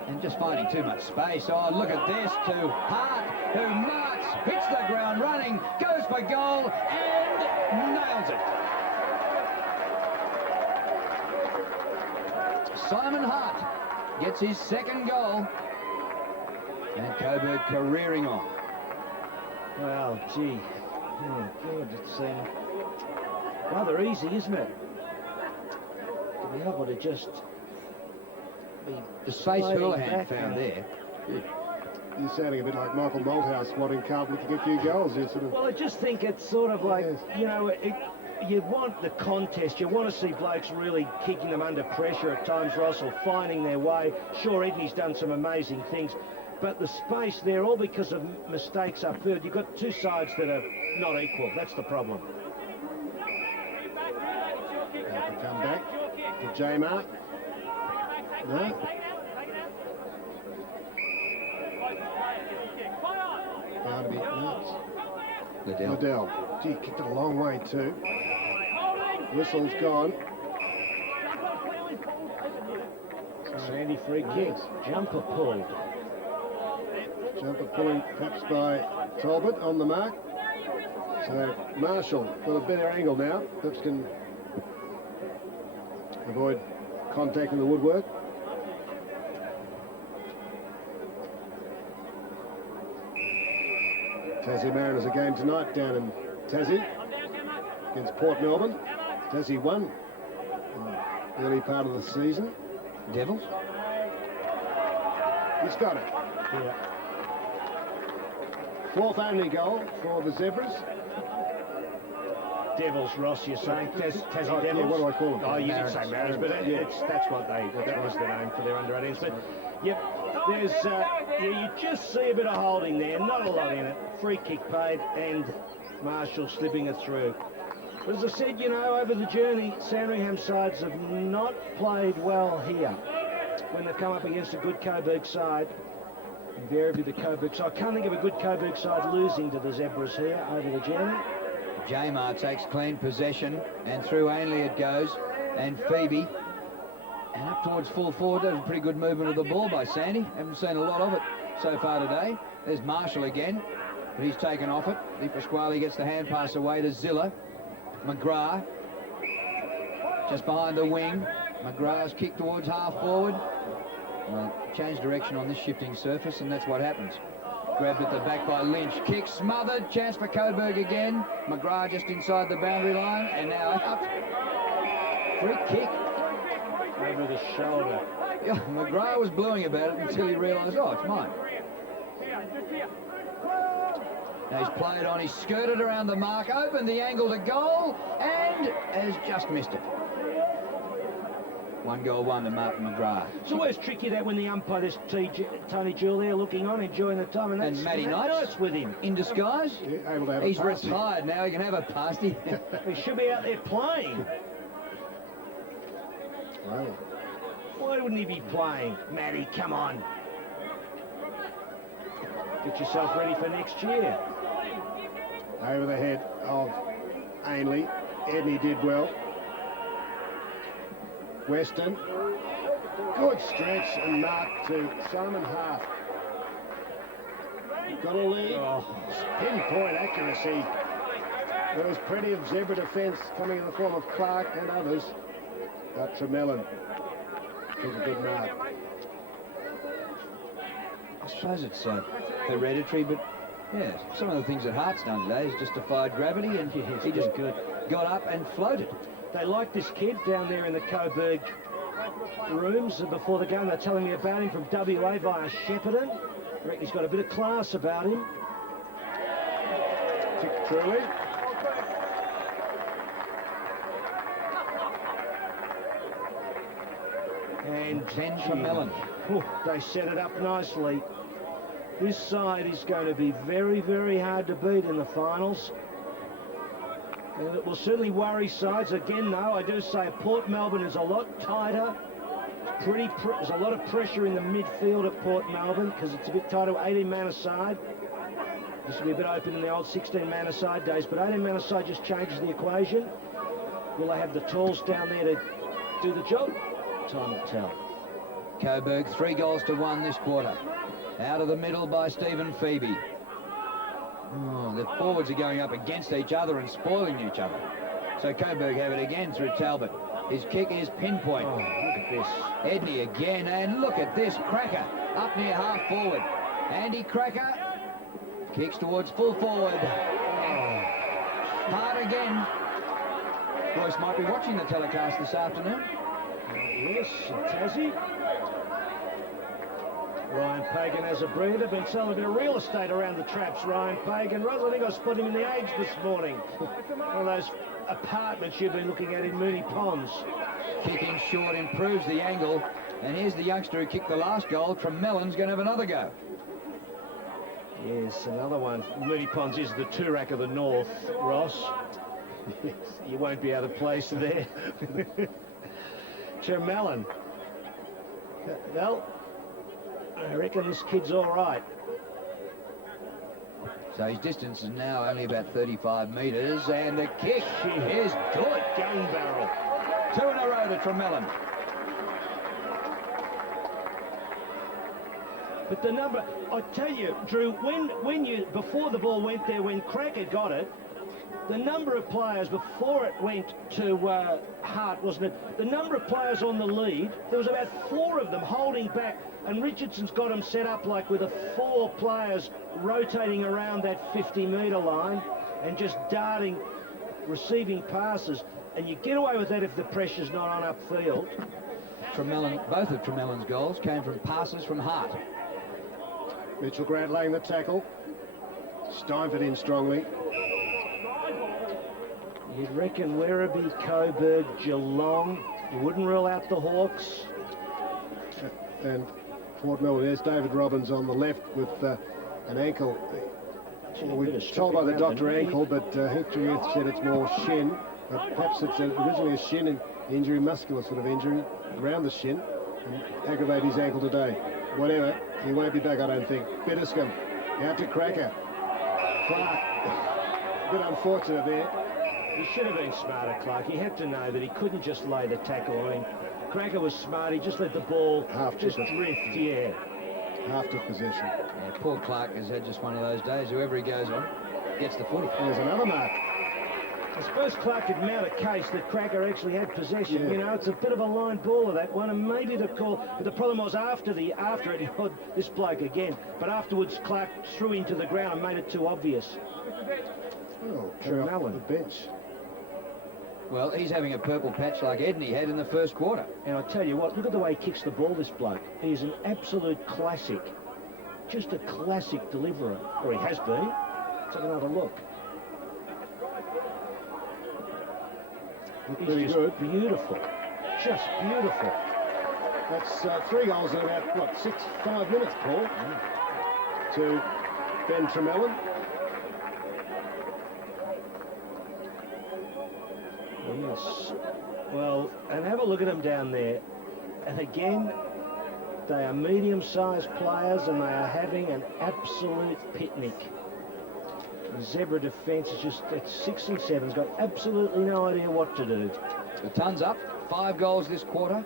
and just finding too much space. Oh, look at this to Hart, who marks, hits the ground running, goes for goal and nails it. Simon Hart gets his second goal. And Coburg careering on. Well, gee. Oh, God, it's rather easy, isn't it? To be able to just be the space Houlihan back found there. You're sounding a bit like Michael Malthouse wanting Carlton to get a few goals. Sort of... Well, I just think it's sort of like, you know, you want the contest. You want to see blokes really kicking them under pressure at times, Russell, finding their way. Sure, Edney's done some amazing things. But the space there, all because of mistakes up third. You've got two sides that are not equal. That's the problem. Come back to J-Mark. No. Barnaby. No. Liddell. Gee, kicked it a long way too. Whistle's gone. So Andy free kicks. Jumper pulled. Jumper pulling perhaps by Talbot on the mark. So Marshall got a better angle now. Perhaps can avoid contacting the woodwork. Tassie Mariners a game tonight down in Tassie against Port Melbourne. Tassie won in the early part of the season. Devils? He's got it. Yeah. Fourth only goal for the Zebras. Devils, Ross, you're saying? Tassie Devils? Yeah, what do I call them? Oh, you didn't say Mariners, but that's what that was the name for their under 18s. But, yep, there's, you just see a bit of holding there, not a lot in it. Free kick paid, and Marshall slipping it through. But as I said, you know, over the journey, Sandringham sides have not played well here. When they've come up against a good Coburg side, invariably the Coburg side. I can't think of a good Coburg side losing to the Zebras here over the journey. Jamar takes clean possession, and through Ainley it goes, and Phoebe. And up towards full forward. That was a pretty good movement of the ball by Sandy. Haven't seen a lot of it so far today. There's Marshall again, but he's taken off it. Di Pasquale gets the hand pass away to Zilla. McGrath just behind the wing. McGrath's kick towards half forward. Well, change direction on this shifting surface, and that's what happens. Grabbed at the back by Lynch. Kick smothered. Chance for Coburg again. McGrath just inside the boundary line, and now up. Free kick. Over the shoulder. Yeah, McGrath was bluing about it until he realised, oh, it's mine. Now he's played on, he's skirted around the mark, opened the angle to goal, and has just missed it. 1 goal, 1 to Martin McGrath. It's always tricky that when the umpire, there's Tony Jewell there looking on, enjoying the time, and Matty Knights with him. In disguise. Yeah, able to have he's a pasty. retired now, he can have a pasty. He should be out there playing. Wow. Why wouldn't he be playing? Matty, come on. Get yourself ready for next year. Over the head of Ainley. Edney did well. Weston. Good stretch and mark to Simon Hart. Got a lead. Pinpoint accuracy. There was plenty of zebra defence coming in the form of Clark and others. But Tremelin took a good mark. I suppose it's hereditary, but yeah, some of the things that Hart's done today is just defied gravity, and he just got up and floated. They like this kid down there in the Coburg rooms before the game. They're telling me about him from WA via Shepparton. I reckon he's got a bit of class about him. Tick truly. And Ben Tremelin. They set it up nicely. This side is going to be very, very hard to beat in the finals. And it will certainly worry sides. Again, though, I do say Port Melbourne is a lot tighter. There's a lot of pressure in the midfield at Port Melbourne because it's a bit tighter, 18-man aside. This will be a bit open in the old 16-man aside days, but 18-man aside just changes the equation. Will they have the tools down there to do the job? Time will tell. Coburg 3-1 this quarter. Out of the middle by Stephen Phoebe. Oh, the forwards are going up against each other and spoiling each other. So Coburg have it again through Talbot. His kick is pinpoint. Oh, look at this. Edney again, and look at this cracker up near half forward. Andy Cracker kicks towards full forward. Hard again. Royce might be watching the telecast this afternoon. Yes, has he? Ryan Pagan has a breather. Been selling a bit of real estate around the traps, Ryan Pagan. Rose, I think I spotted him in the Age this morning. One of those apartments you've been looking at in Mooney Ponds. Kicking short improves the angle. And here's the youngster who kicked the last goal. Tremelin's going to have another go. Yes, another one. Mooney Ponds is the Toorak of the North, Ross. You won't be out of place there. Tremelin. Well, I reckon this kid's all right. So his distance is now only about 35 metres, and the kick is good. Gun barrel. 2 in a row to Tremelin. But the number, I tell you, Drew, before the ball went there, when Cracker got it, the number of players before it went to Hart, wasn't it? The number of players on the lead, there was about 4 of them holding back, and Richardson's got them set up like with 4 players rotating around that 50-metre line and just darting, receiving passes. And you get away with that if the pressure's not on upfield. Tremelin, both of Tremelin's goals came from passes from Hart. Mitchell Grant laying the tackle. Steinford in strongly. You'd reckon Werribee, Coburg, Geelong. You wouldn't rule out the Hawks. And Port Melbourne, there's David Robbins on the left with an ankle. We were told by the doctor ankle, but Hector said it's more shin. But perhaps it's originally a shin injury, muscular sort of injury around the shin, and aggravate his ankle today. Whatever, he won't be back, I don't think. Bitterscombe out to Cracker. Clark, a bit unfortunate there. He should have been smarter, Clark. He had to know that he couldn't just lay the tackle on him. Cracker was smart. He just let the ball just drift, yeah. Half took possession. Yeah, poor Clark has had just one of those days. Whoever he goes on gets the footy. There's another mark. I suppose Clark could mount a case that Cracker actually had possession. Yeah. You know, it's a bit of a line ball of that one, and maybe the call. But the problem was after it, he got this bloke again. But afterwards, Clark threw into the ground and made it too obvious. Oh, Tremelin, the bench. Well, he's having a purple patch like Edney had in the first quarter. And I tell you what, look at the way he kicks the ball, this bloke. He's an absolute classic. Just a classic deliverer. Or he has been. Let's have another look. He's just good. Beautiful. Just beautiful. That's 3 goals in about, what, 5 minutes, Paul? To Ben Tremelin. Yes. Well, and have a look at them down there. And again, they are medium-sized players and they are having an absolute picnic. The Zebra defence is just at 6 and 7's got absolutely no idea what to do. The ton's up. 5 goals this quarter,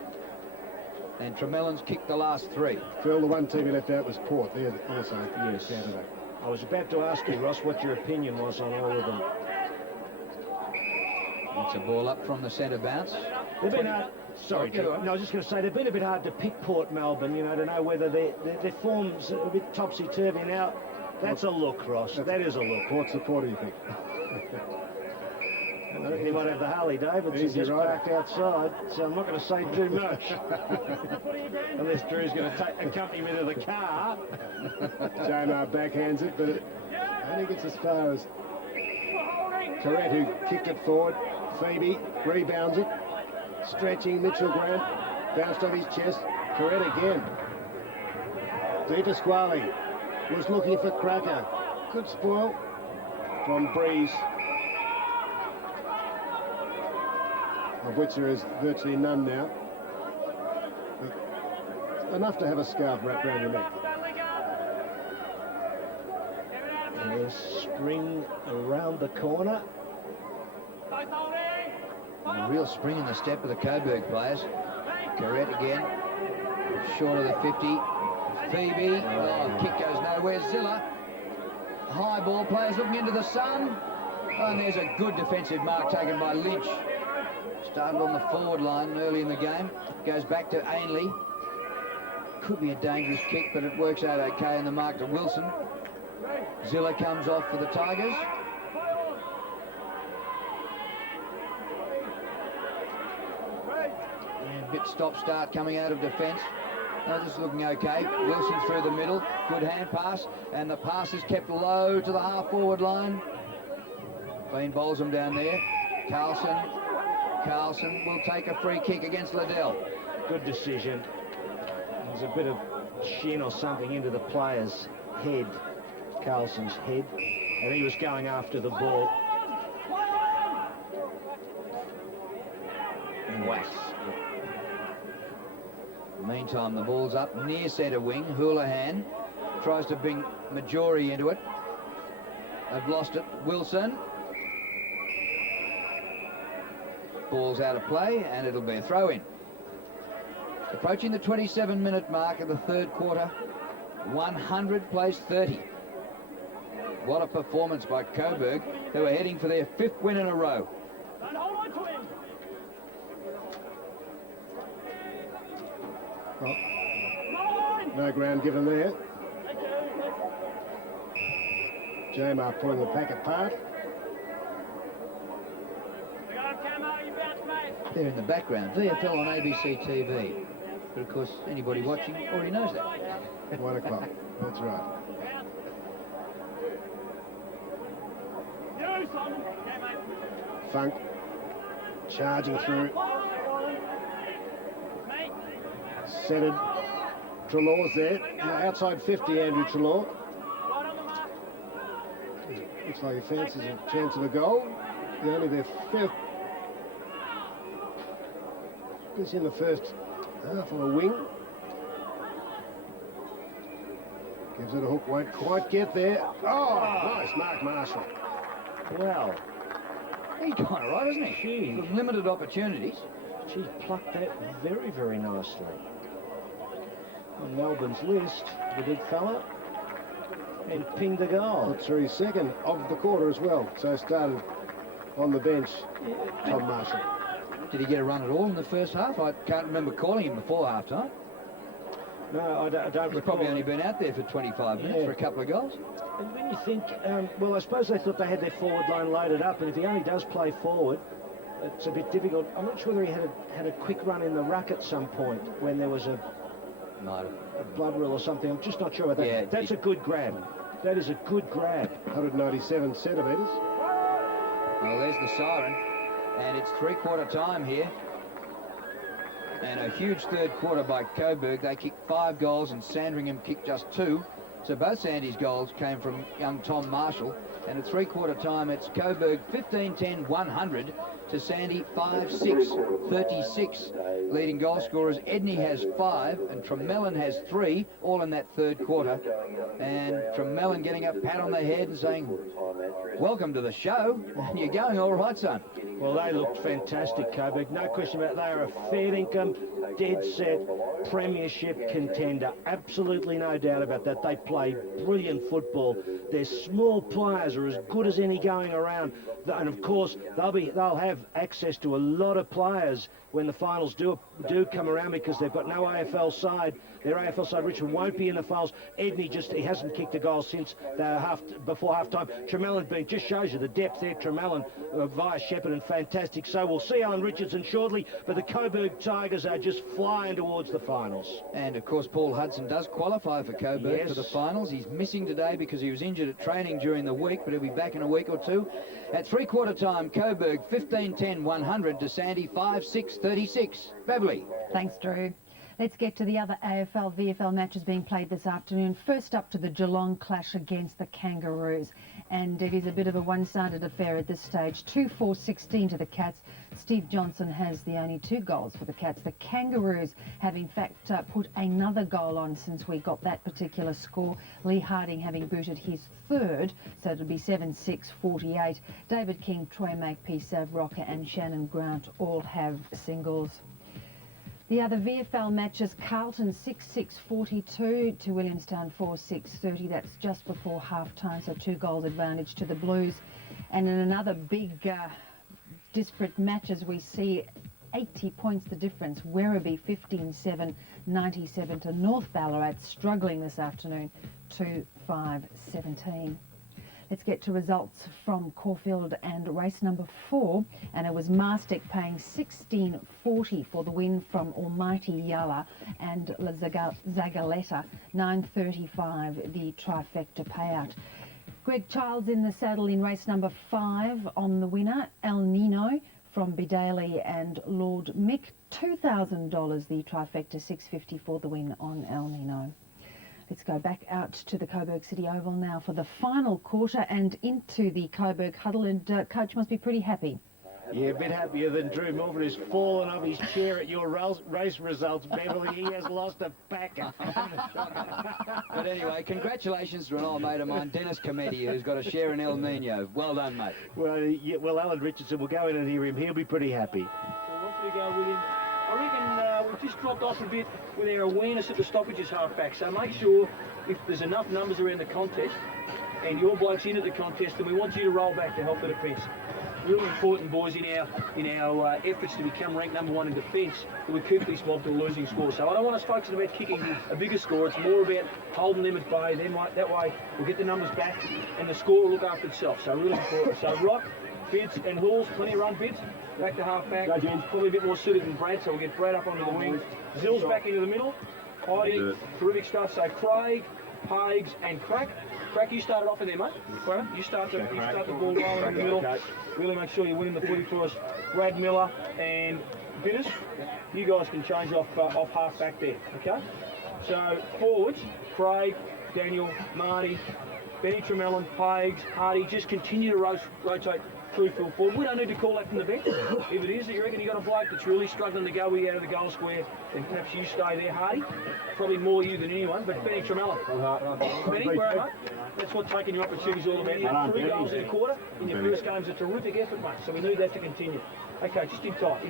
and Tremellan's kicked the last 3. Phil, the one team he left out was Port there also. Yes. Saturday. I was about to ask you, Ross, what your opinion was on all of them. It's a ball up from the centre bounce. They've been sorry, Jim. No, I was just going to say, they've been a bit hard to pick, Port Melbourne, you know, to know whether their form's a bit topsy-turvy now. That's a look, Ross. That is a look. Port supporter, you think? I reckon he might have the Harley Davidson just parked outside, so I'm not going to say too much. Unless Drew's going to accompany me to the car. Jamar backhands it, but it only gets as far as Corrette, who kicked it forward. Phoebe rebounds it. Stretching Mitchell Grant. Bounced on his chest. Corrette again. De Pasquale was looking for Cracker. Good spoil from Breeze, of which there is virtually none now. But enough to have a scarf wrapped around your neck. And there's Spring around the corner. A real spring in the step of the Coburg players. Corrette again. Short of the 50. Phoebe. Oh, kick goes nowhere. Zilla. High ball. Players looking into the sun. Oh, and there's a good defensive mark taken by Lynch. Started on the forward line early in the game. Goes back to Ainley. Could be a dangerous kick, but it works out okay in the mark to Wilson. Zilla comes off for the Tigers. And a bit stop-start coming out of defence. This is looking okay. Wilson through the middle. Good hand pass. And the pass is kept low to the half-forward line. Bean bowls him down there. Carlson will take a free kick against Liddell. Good decision. There's a bit of shin or something into the player's head, Carlson's head, and he was going after the ball. Wax. Meantime, the ball's up near centre wing. Houlihan tries to bring Majori into it. They've lost it. Wilson. Ball's out of play, and it'll be a throw-in. Approaching the 27-minute mark of the third quarter. 100 plays 30. What a performance by Coburg, who are heading for their 5th win in a row. Well, no ground given there. Jamar pulling the pack apart. There in the background, VFL on ABC TV. But of course, anybody watching already knows that. 1 o'clock, that's right. Funk charging through. Centered. Treloar's there. Now outside 50, Andrew Treloar. Looks like he fancies a chance of a goal. They're only their 5th. Gets in the first half on a wing. Gives it a hook, won't quite get there. Oh, nice Mark Marshall. Well, he's kind of right, isn't he? With limited opportunities. She plucked that very, very nicely. On Melbourne's list, the big fella, and pinged the goal. Put through his 2nd of the quarter as well. So started on the bench, Tom Marshall. Did he get a run at all in the first half? I can't remember calling him before half-time. No, I don't He's recall. probably only been out there for 25 minutes for a couple of goals. And when you think, well, I suppose they thought they had their forward line loaded up, and if he only does play forward, it's a bit difficult. I'm not sure whether he had a quick run in the ruck at some point when there was a blood rule or something. I'm just not sure about that. Yeah, that's a good grab. That is a good grab. 197 centimetres. Well, there's the siren. And it's 3-quarter time here. And a huge third quarter by Coburg. They kicked 5 goals and Sandringham kicked just 2. So both Sandy's goals came from young Tom Marshall. And at 3-quarter time, it's Coburg 15-10-100 to Sandy 5-6-36. Leading goal scorers, Edney has 5 and Tremellan has 3, all in that third quarter. And Tremellan getting a pat on the head and saying, welcome to the show. And you're going all right, son. Well, they looked fantastic, Coburg. No question about it. They are a fair income, dead set premiership contender. Absolutely no doubt about that. They play brilliant football. Their small players are as good as any going around. And of course, they'll have access to a lot of players when the finals do come around, because they've got no AFL side. Their AFL side, Richmond, won't be in the finals. Edney he hasn't kicked a goal since before half-time. Tremellan just shows you the depth there. Tremellan via Shepparton, fantastic. So we'll see Alan Richardson shortly, but the Coburg Tigers are just flying towards the finals. And of course, Paul Hudson does qualify for Coburg for the finals. He's missing today because he was injured at training during the week, but he'll be back in a week or two. At three-quarter time, Coburg 15-10-100 to Sandy 5-6-36. Beverly. Thanks, Drew. Let's get to the other AFL VFL matches being played this afternoon. First up to the Geelong clash against the Kangaroos. And it is a bit of a one-sided affair at this stage. 2-4-16 to the Cats. Steve Johnson has the only 2 goals for the Cats. The Kangaroos have in fact put another goal on since we got that particular score. Lee Harding having booted his 3rd, so it'll be 7-6-48. David King, Troy Makepeace, Sav Rocker and Shannon Grant all have singles. The other VFL matches, Carlton 6-6-42 to Williamstown 4-6-30. That's just before half-time, so 2 goals advantage to the Blues. And in another big disparate matches, we see 80 points the difference. Werribee 15-7-97 to North Ballarat, struggling this afternoon 2-5-17. Let's get to results from Caulfield and race number 4, and it was Mastic paying 16.40 for the win from Almighty Yala and La Zagaleta, 9.35 the trifecta payout. Greg Childs in the saddle in race number 5 on the winner, El Nino from Bidaly and Lord Mick, $2,000 the trifecta, 6.50 for the win on El Nino. Let's go back out to the Coburg City Oval now for the final quarter and into the Coburg huddle, and Coach must be pretty happy. Yeah, a bit happier than Drew Milford, who's fallen off his chair at your race results, Beverly. He has lost a backer. But anyway, congratulations to an old mate of mine, Dennis Cometti, who's got a share in El Nino. Well done, mate. Well, yeah, well, Alan Richardson will go in and hear him. He'll be pretty happy. So once we go, William, I reckon we've just dropped off a bit with our awareness at the stoppages halfback. So make sure if there's enough numbers around the contest and your bloke's into the contest, then we want you to roll back to help the defence. Really important, boys, in our efforts to become ranked #1 in defence, that we keep this mob to a losing score. So I don't want us focusing about kicking a bigger score. It's more about holding them at bay. That way we'll get the numbers back and the score will look after itself. So really important. So Rock, Bids and Halls, plenty of run Bids. Back to half-back. Probably a bit more suited than Brad, so we'll get Brad up onto the wing. Zill's back into the middle. Heidi, terrific stuff. So Craig, Hagues and Crack. Crack, you started off in there, mate. You start the ball rolling in the middle. Really make sure you're winning the footy for us. Brad Miller and Binners, you guys can change off half-back there, okay? So forwards, Craig, Daniel, Marty, Benny Tremellan, Hagues, Hardy, just continue to rotate through full forward. We don't need to call that from the bench. If it is that you reckon you got a bloke that's really struggling to go with you out of the goal square, then perhaps you stay there, Hardy. Probably more you than anyone, but Benny Tremellan. Benny, where are you, mate? That's what taking your opportunities all about. You had 3 goals in a quarter in your first game's a terrific effort, mate, so we need that to continue. Okay, just in tight.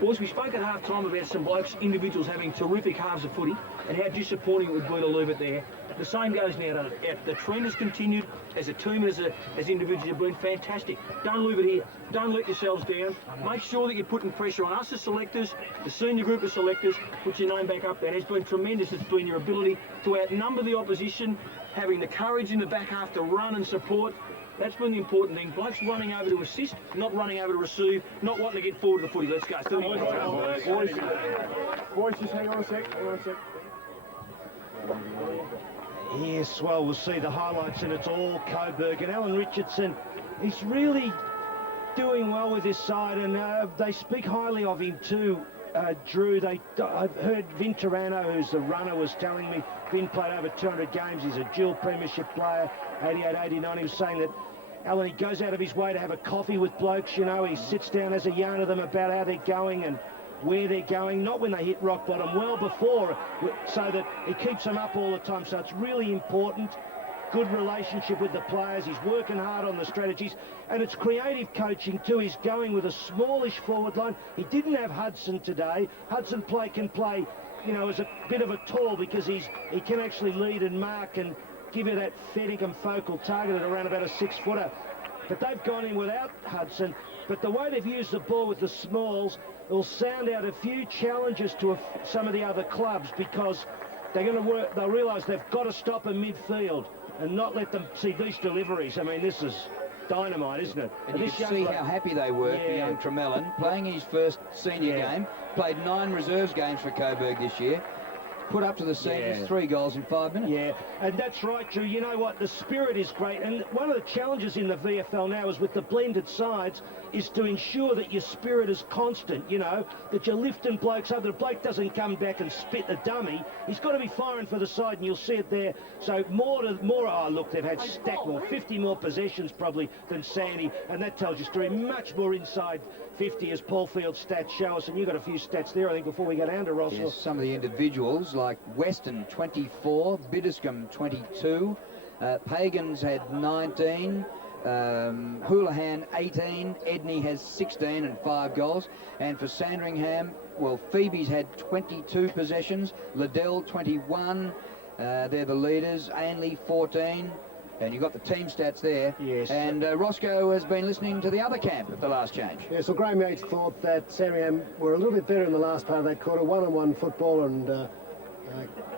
Boys, we spoke at half-time about some blokes, individuals having terrific halves of footy and how disappointing it would be to leave it there. The same goes now, doesn't it? The trend has continued as a team, as individuals have been fantastic. Don't leave it here. Don't let yourselves down. Make sure that you're putting pressure on us as selectors, the senior group of selectors. Put your name back up there. It's been tremendous. It's been your ability to outnumber the opposition, having the courage in the back half to run and support. That's been the important thing. Blokes running over to assist, not running over to receive, not wanting to get forward to the footy. Let's go. Boys, just hang on a sec. Yes, well, we'll see the highlights, and it's all Coburg. And Alan Richardson, he's really doing well with this side, and they speak highly of him too. Drew, I've heard Vin Turano, who's the runner, was telling me Vin played over 200 games. He's a dual premiership player, 88, 89. He was saying that Alan, he goes out of his way to have a coffee with blokes, you know. He sits down, has a yarn to them about how they're going and where they're going, not when they hit rock bottom, well before, so that he keeps them up all the time. So it's really important. good relationship with the players. He's working hard on the strategies, and it's creative coaching too. He's going with a smallish forward line. He didn't have Hudson today. Hudson can play, you know, as a bit of a tall, because he can actually lead and mark and give you that Fettingham focal target at around about a 6-footer. But they've gone in without Hudson. But the way they've used the ball with the smalls will sound out a few challenges to some of the other clubs, because they're going to work. They'll realise they've got to stop in midfield and not let them see these deliveries. I mean, this is dynamite, isn't it? And you can see how happy they were for young Tremellin, playing his first senior game, played 9 reserves games for Coburg this year, put up to the seniors 3 goals in 5 minutes. Yeah, and that's right, Drew. You know what? The spirit is great. And one of the challenges in the VFL now is with the blended sides is to ensure that your spirit is constant, you know, that you're lifting blokes up, that a bloke doesn't come back and spit a dummy. He's got to be firing for the side, and you'll see it there. So more, oh, look, they've had stack more, 50 more possessions probably than Sandy, and that tells you story. Much more inside 50 as Paul Field's stats show us, and you've got a few stats there, I think, before we go down to Ross. Yes, some of the individuals, like Weston, 24, Biddiscombe, 22, Pagans had 19, Houlihan 18, Edney has 16 and 5 goals, and for Sandringham, well, Phoebe's had 22 possessions, Liddell 21, they're the leaders, Ainley 14, and you've got the team stats there. Yes. And Roscoe has been listening to the other camp at the last change. Yeah, so Graham Yates thought that Sandringham were a little bit better in the last part of that quarter, one-on-one football, and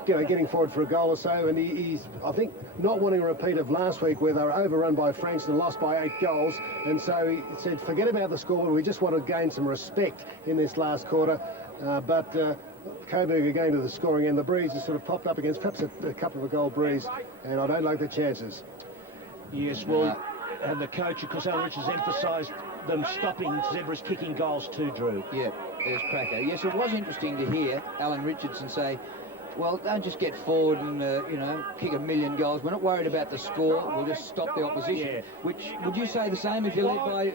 you know, getting forward for a goal or so, and he's, I think, not wanting a repeat of last week where they were overrun by Frankston and lost by 8 goals, and so he said, forget about the score, we just want to gain some respect in this last quarter, but Coburg are going to the scoring end. The breeze has sort of popped up against perhaps a couple of a goal breeze, and I don't like the chances. Yes, well, and the coach, of course, Alan Richards emphasised them stopping Zebra's kicking goals too, Drew. Yeah, there's Cracker. Yes, it was interesting to hear Alan Richardson say, well, don't just get forward and, you know, kick a million goals. We're not worried about the score. We'll just stop the opposition. Yeah. Which, would you say the same if you're led by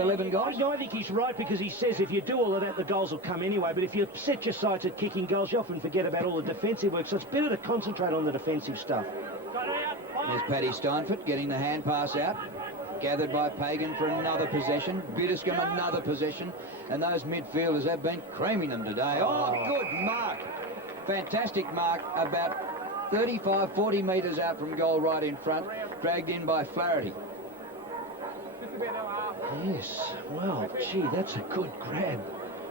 11 goals? No, I think he's right, because he says if you do all of that, the goals will come anyway. But if you set your sights at kicking goals, you often forget about all the defensive work. So it's better to concentrate on the defensive stuff. There's Paddy Steinfort getting the hand pass out. Gathered by Pagan for another possession. Biddiscombe another possession. And those midfielders have been creaming them today. Oh, good mark. Fantastic mark, about 35, 40 metres out from goal right in front, dragged in by Flaherty. Yes, well, gee, that's a good grab.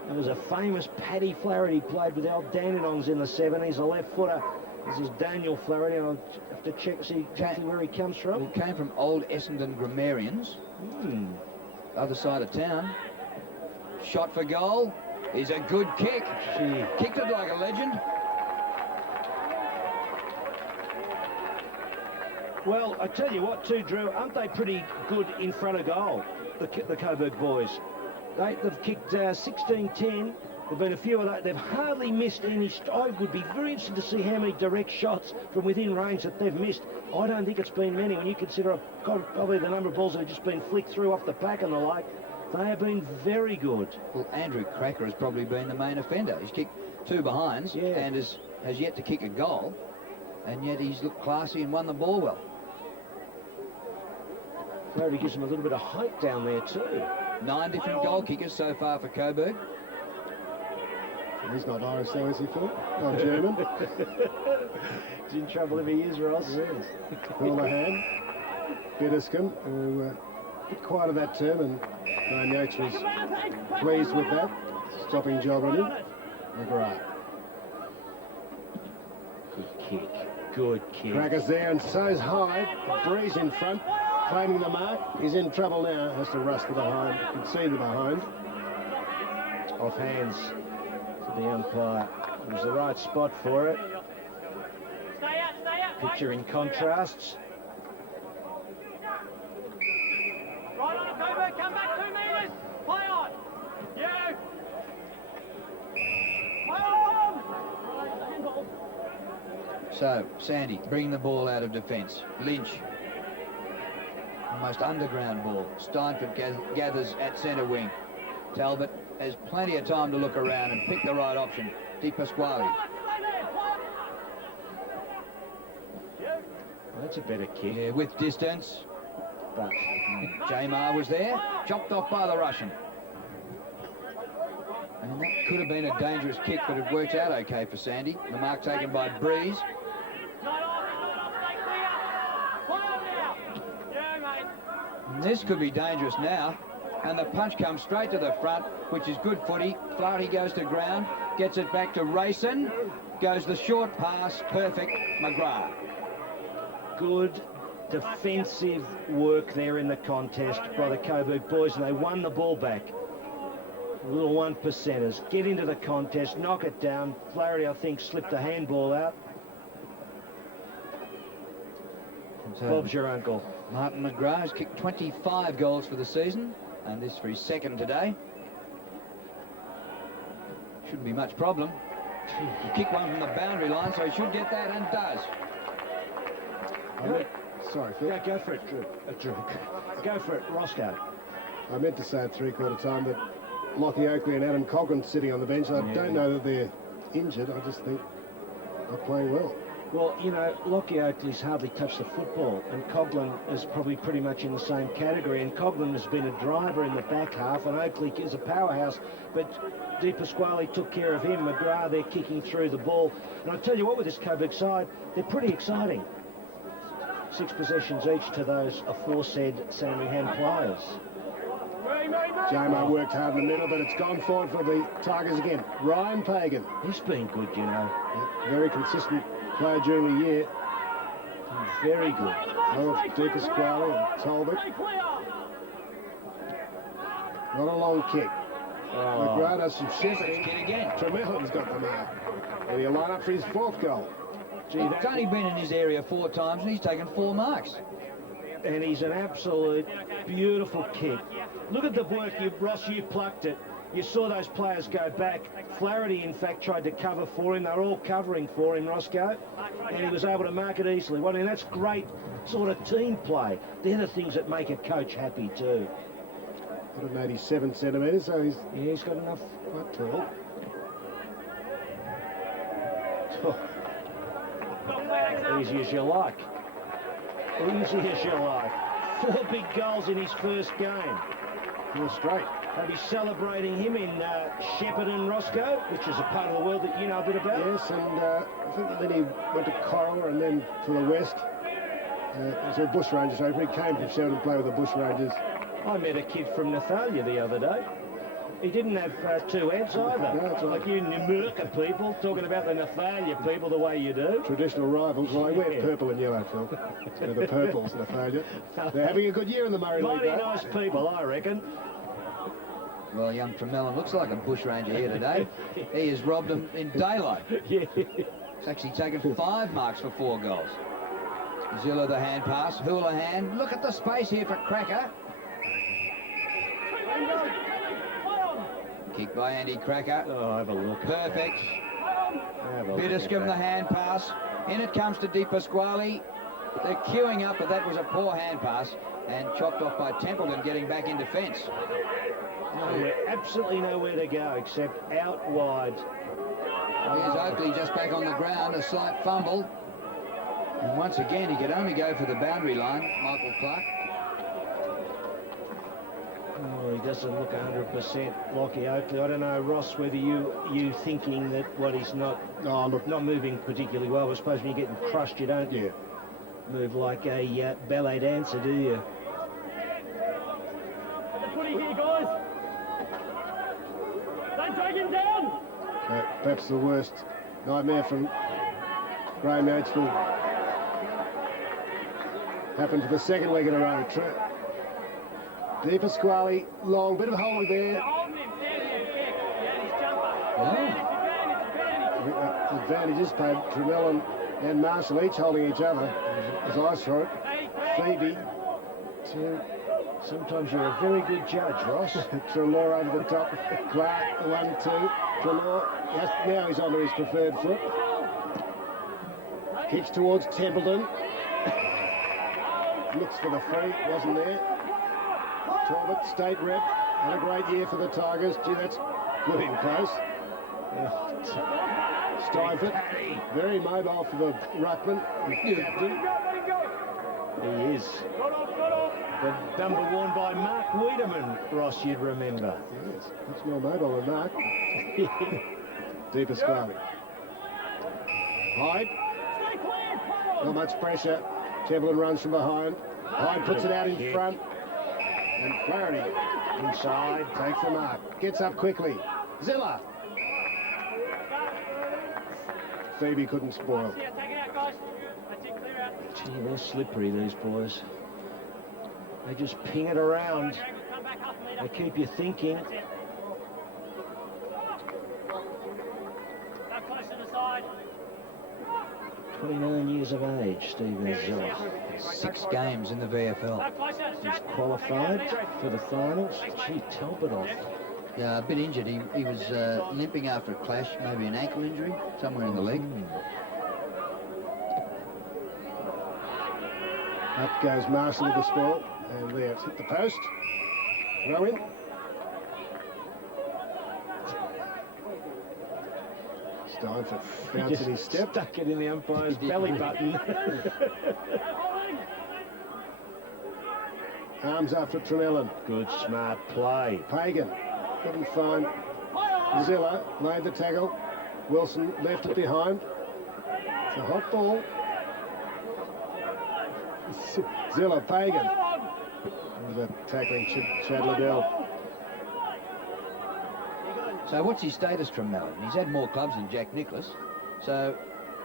It was a famous Paddy Flaherty, played with our Dandenongs in the 70s, a left footer. This is Daniel Flaherty. I'll have to check, see exactly where he comes from. He came from Old Essendon Grammarians, other side of town. Shot for goal is a good kick. Gee. Kicked it like a legend. Well, I tell you what too, Drew, aren't they pretty good in front of goal, the Coburg boys? They've kicked 16-10. There've been a few of that. They've hardly missed any. I would be very interested to see how many direct shots from within range that they've missed. I don't think it's been many. When you consider probably the number of balls that have just been flicked through off the pack and the like, they have been very good. Well, Andrew Cracker has probably been the main offender. He's kicked 2 behinds and has yet to kick a goal, and yet he's looked classy and won the ball well. Flaherty gives him a little bit of height down there too. 9 different goal kickers so far for Coburg. He's not Irish though, is he, Phil? Not German. He's in trouble if he is, Ross. Yes. Houlihan, Biddiscombe, who bit quiet of that term, and Graham Yates was pleased with that. Stopping job on him. McGrath. Good kick. Good kick. Cracker's there, and so's Hyde. Breeze in front, claiming the mark. He's in trouble now. Has to rush to behind. You can see the behind. Off hands to the umpire. It was the right spot for it. Picture in contrasts. Right on, Coburg, come back 2 metres. Play on. Yeah. Play on. So, Sandy bringing the ball out of defence. Lynch. Almost underground ball. Steinfort gathers at centre wing. Talbot has plenty of time to look around and pick the right option. Di Pasquale. Well, that's a better kick. Yeah, with distance. But Jamar was there, chopped off by the Russian. And that could have been a dangerous kick, but it worked out okay for Sandy. The mark taken by Breeze. And this could be dangerous now. And the punch comes straight to the front, which is good footy. Flaherty goes to ground, gets it back to Rayson. Goes the short pass, perfect, McGrath. good defensive work there in the contest by the Coburg boys, and they won the ball back. Little 1%ers. Get into the contest, knock it down. Flaherty, I think, slipped a handball out. Bob's your uncle. Martin McGrath has kicked 25 goals for the season, and this for his second today. Shouldn't be much problem. He kicked one from the boundary line, so he should get that, and does. Sorry, Phil. Yeah, go for it, Drew. Go for it, Roscoe. I meant to say at three-quarter time that Lockie Oakley and Adam Coggan sitting on the bench. I don't know that they're injured. I just think they're playing well. Well, you know, Lockie Oakley's hardly touched the football, and Coughlin is probably pretty much in the same category. And Coughlin has been a driver in the back half, and Oakley is a powerhouse. But Di Pasquale took care of him. McGrath, they're kicking through the ball. And I tell you what, with this Coburg side, they're pretty exciting. 6 possessions each to those aforesaid Sandringham players. Jamo worked hard in the middle, but it's gone forward for the Tigers again. Ryan Pagan. He's been good, you know. Yeah, very consistent player during the year. Very good. Oh, Di Pasquale and Talbot. Not a long kick. McGrath has some shepherding. Tremellan's got the mark. And he'll line up for his 4th goal. Gee, he's only been in his area 4 times, and he's taken 4 marks. And he's an absolute beautiful kick. Look at the work, Ross, you plucked it. You saw those players go back. Flaherty, in fact, tried to cover for him. They were all covering for him, Roscoe, and he was able to mark it easily. Well, I mean, that's great sort of team play. They're the things that make a coach happy too. 187 centimetres, so he's got enough. Quite tall. Easy as you like. Easy as you like. 4 big goals in his first game. 4 straight. They'll be celebrating him in Shepparton, Roscoe, which is a part of the world that you know a bit about. Yes, and I think that then he went to Corolla and then to the west. So Bush Rangers over. He came from Shepparton to play with the Bush Rangers. I met a kid from Nathalia the other day. He didn't have 2 heads either. No, like you Numurkah people talking about the Nathalia people the way you do. Traditional rivals. Well, they wear purple and yellow, Phil. So the purples, Nathalia. They're having a good year in the Murray League. Mighty nice people, I reckon. Well, young Tremellan looks like a bush ranger here today. He has robbed him in daylight. Yeah. He's actually taken 5 marks for 4 goals. Zilla the hand pass. Houlihan. Look at the space here for Cracker. Kick by Andy Cracker. Oh, have a look. Perfect. Biddiscombe the hand pass. In it comes to Di Pasquale. They're queuing up, but that was a poor hand pass and chopped off by Templeton getting back in defence. Absolutely nowhere to go except out wide. Here's Oakley just back on the ground, a slight fumble. And once again, he could only go for the boundary line, Michael Clark. Oh, he doesn't look 100% Lockie Oakley. I don't know, Ross, whether you thinking that he's not not moving particularly well. I suppose when you're getting crushed, you don't move like a ballet dancer, do you? The footy here, guys. Don't drag him down. Perhaps the worst nightmare from Graham Yates happened for the 2nd week in a row. Di Pasquale, long, bit of a hole there. Advantages played Tremellan and Marshall each holding each other, as I saw it. Phoebe to... Sometimes you're a very good judge, Ross. Trelaw over the top. Clark, 1-2. Trelaw, yes, now he's onto his preferred foot. Kicks towards Templeton. Looks for the free, wasn't there. Talbot, state rep, had a great year for the Tigers. Gee, that's good in close. Stuyvesant, very mobile for the ruckman. Captain. He is. The number worn by Mark Wiedemann, Ross, you'd remember. Yes, much more mobile than Mark. Deeper Squally. Hyde. Not much pressure. Templeton runs from behind. Hyde puts it out in front. And Flaherty inside takes the mark. Gets up quickly. Zilla. Phoebe couldn't spoil. Gee, they're slippery, these boys. They just ping it around. They keep you thinking. 29 years of age, Steve Zilla. 6 games in the VFL. He's qualified for the finals. Gee, Talbot. Yeah, a bit injured. He was limping after a clash, maybe an ankle injury, somewhere in the leg. Up goes Marshall with the ball. And there, it's hit the post. Throw in. Steinford bouncing his step. Stuck it in the umpire's belly button. Arms up for Tremellin. Good, smart play. Pagan couldn't find Zilla. Laid the tackle. Wilson left it behind. It's a hot ball. Zilla, Pagan. The tackling Chad Liddell. So what's his status from Mellon? He's had more clubs than Jack Nicklaus. So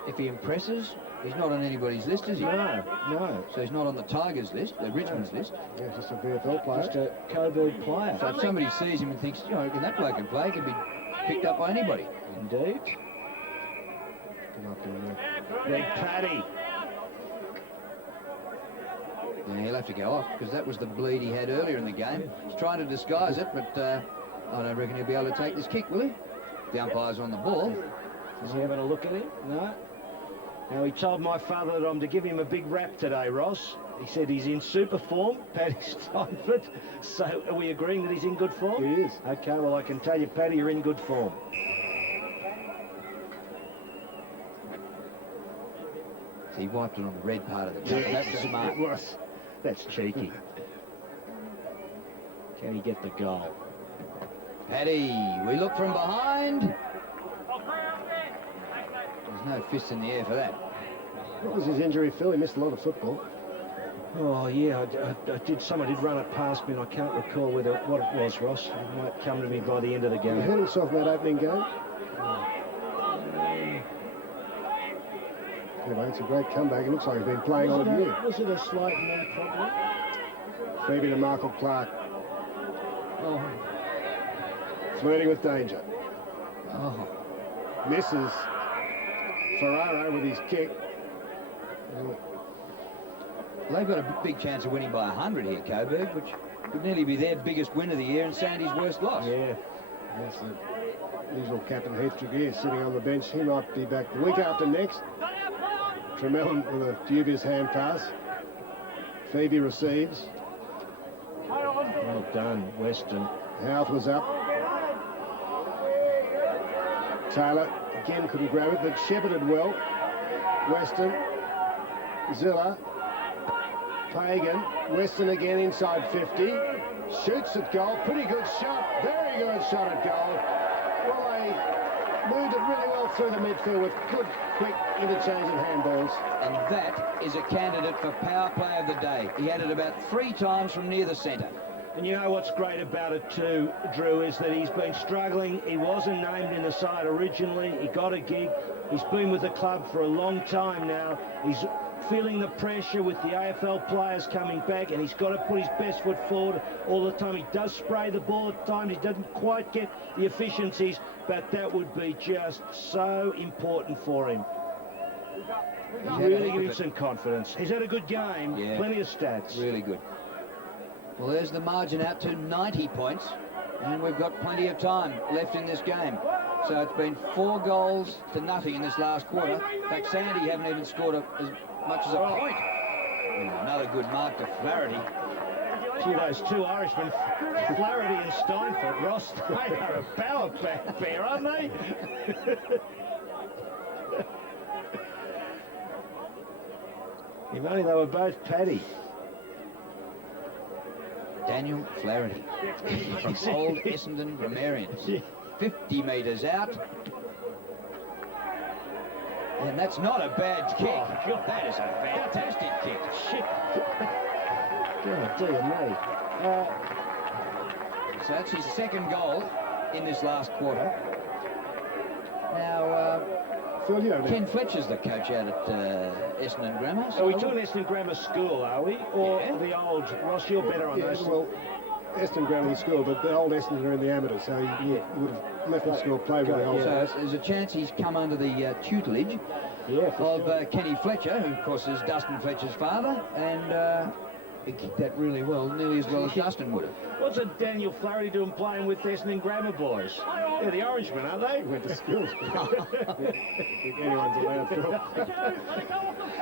if he impresses, he's not on anybody's list, is he? No. So he's not on the Tigers list, the Richmond's list. Yeah, just a VFL player. Just a Coburg player. So if somebody sees him and thinks, you know, that bloke can play, he can be picked up by anybody. Indeed. Big Paddy. Yeah, he'll have to go off because that was the bleed he had earlier in the game. He's trying to disguise it, but I don't reckon he'll be able to take this kick, will he? The umpire's on the ball. Is he having a look at him? No. Now, he told my father that I'm to give him a big rap today, Ross. He said he's in super form, Paddy Steinford. So are we agreeing that he's in good form? He is. Okay, well, I can tell you, Paddy, you're in good form. So he wiped it on the red part of the jump. That was smart. It was. That's cheeky. Can he get the goal? Paddy, we look from behind. There's no fist in the air for that. What was his injury, Phil? He missed a lot of football. Oh, yeah, someone did run it past me, and I can't recall what it was, Ross. It might come to me by the end of the game. He hurt himself in that opening game. Anyway, it's a great comeback. It looks like he's been playing all year. Was it a slight knee problem? Phoebe to Michael Clark. Oh. Flirting with danger. Oh. Misses Ferraro with his kick. They've got a big chance of winning by 100 here, Coburg, which would nearly be their biggest win of the year and Sandy's worst loss. Yeah. That's the usual captain Heath Tregear sitting on the bench. He might be back the week after next. Tremellin with a dubious hand pass. Phoebe receives. Well done, Weston. Houth was up. Taylor again couldn't grab it, but shepherded well. Weston, Zilla, Pagan, Weston again inside 50. Shoots at goal, pretty good shot, very good shot at goal. Well, they moved it really well through the midfield with good, quick interchange of handballs. And that is a candidate for power play of the day. He had it about 3 times from near the centre. And you know what's great about it too, Drew, is that he's been struggling. He wasn't named in the side originally. He got a gig. He's been with the club for a long time now. He's feeling the pressure with the AFL players coming back, and he's got to put his best foot forward all the time. He does spray the ball at times. He doesn't quite get the efficiencies, but that would be just so important for him. Really give him some confidence. He's had a good game. Yeah. Plenty of stats. Really good. Well, there's the margin out to 90 points, and we've got plenty of time left in this game. So it's been 4 goals to nothing in this last quarter. In fact, Sandy haven't even scored as much as a point. And another good mark to Flaherty. Gee, those 2 Irishmen, Flaherty and Steinford, Ross, they are a power pair, aren't they? If only they were both Paddy. Daniel Flaherty from Old Essendon Grammarians. 50 metres out. And that's not a bad kick. That is a fantastic kick. Shit. God, dear me. So that's his second goal in this last quarter. Now, Phil, you know, Ken Fletcher's the coach out at Essendon Grammar. Are we talking Essendon Grammar School, are we? Or the old... Ross, you're better on those. Well, Essendon Grammar School, but the old Essendon are in the amateurs, so you would have left the school, play with the old. So there's a chance he's come under the tutelage of Kenny Fletcher, who of course is Dustin Fletcher's father, and he kicked that really well, nearly as well as Dustin would have. What's a Daniel Flaherty doing playing with Essendon Grammar boys? They're the Orangemen, aren't they? Went to school. I think anyone's allowed to.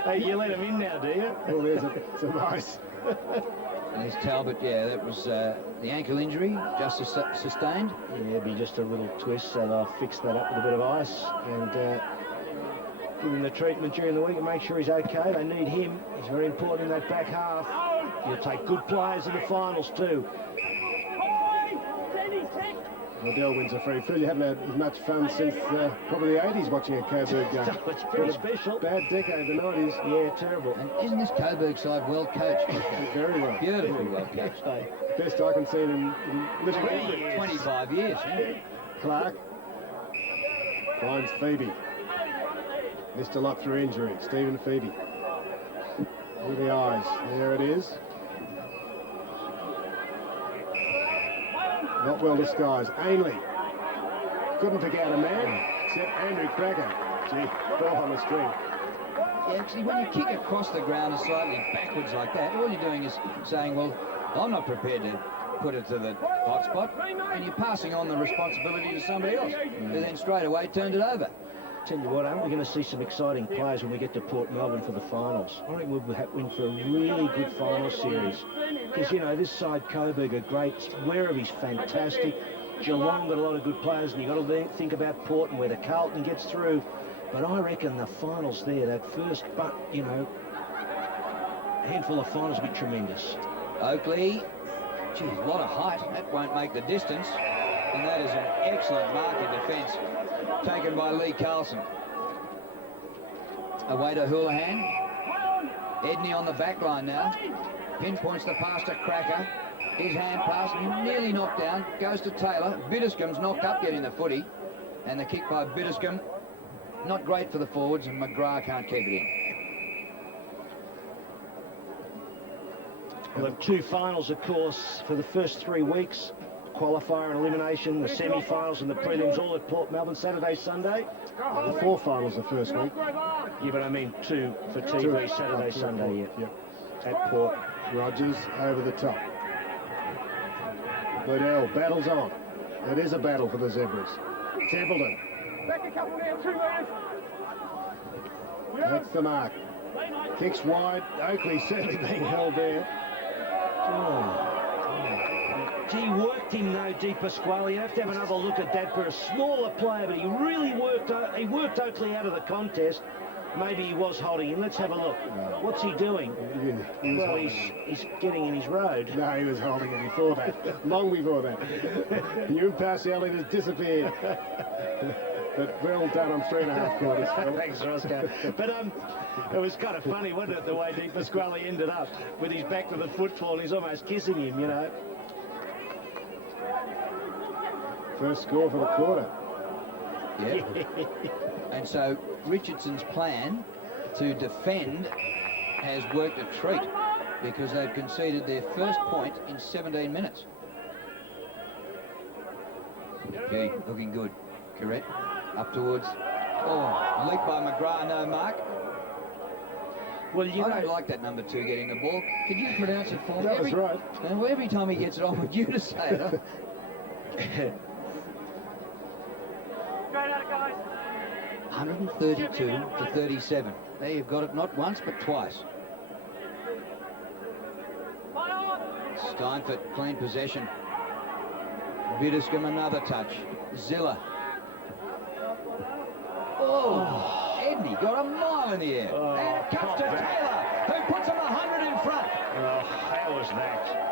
Hey, you let him in now, do you? Well, there's some ice. And there's Talbot, yeah, that was the ankle injury, just sustained. Yeah, it'd be just a little twist, so they'll fix that up with a bit of ice and give him the treatment during the week and make sure he's okay. They need him. He's very important in that back half. He'll take good players in the finals too. Liddell wins a free. Phil, you haven't had as much fun since probably the 80s watching a Coburg game. It's very special. Bad decade, the 90s. Yeah, terrible. And isn't this Coburg side well coached? Very well. Beautifully well coached. Best I can see in literally 25 years. Yeah. Clark finds Phoebe. Missed a lot through injury. Stephen Phoebe. With the eyes. There it is. Not well disguised. Ainley. Couldn't pick out a man except Andrew Cracker. Gee, ball on the string. Yeah, actually, when you kick across the ground and slightly backwards like that, all you're doing is saying, well, I'm not prepared to put it to the hot spot, and you're passing on the responsibility to somebody else, who then straight away turned it over. Tell you what, aren't we going to see some exciting players when we get to Port Melbourne for the finals? I reckon we'll win for a really good final series. Because, you know, this side, Coburg, are great. Werriby's fantastic. Geelong got a lot of good players, and you've got to think about Port and whether Carlton gets through. But I reckon the finals there, that first, you know, handful of finals will be tremendous. Oakley, geez, a lot of height. That won't make the distance. And that is an excellent mark in defence, taken by Lee Carlson. Away to Houlihan. Edney on the back line now. Pinpoints the pass to Cracker. His hand pass, nearly knocked down. Goes to Taylor. Bitterscombe's knocked up getting the footy. And the kick by Bitterscombe. Not great for the forwards, and McGrath can't keep it in. We'll have two finals, of course, for the first 3 weeks. Qualifier and elimination, the semi-finals and the prelims, all at Port Melbourne, Saturday, Sunday. The 4 finals the first week. Yeah, but I mean 2 for TV, Saturday, Sunday, Yep. at Port. Rogers over the top. Liddell battles on. It is a battle for the Zebras. Templeton. Back a couple now, 2 metres. That's the mark. Kicks wide. Oakley certainly being held there. He worked him though, Di Pasquale. You have to have another look at that for a smaller player, but he really worked Oakley out of the contest. Maybe he was holding him. Let's have a look. What's he doing? Well, he's getting in his road. No, he was holding it before that. Long before that. Your impartiality has disappeared. But well done on 3.5 quarters. Thanks, Roscoe. But it was kind of funny, wasn't it, the way Di Pasquale ended up with his back to the football and he's almost kissing him, you know. First score for the quarter. Yeah. And so Richardson's plan to defend has worked a treat because they've conceded their first point in 17 minutes. Okay, looking good. Correct. Up towards. Oh, leap by McGrath, no mark. Well, you I know, don't like that number 2 getting the ball. Could you pronounce it for me? That was right. Well, every time he gets it, I want you to say it. Straight at it, guys. 132 to 37. There you've got it, not once but twice. Steinfort, clean possession. Bitterscombe, another touch. Ziller. Oh, Edney got a mile in the air. And it comes to Taylor, who puts him 100 in front. Oh, how was that?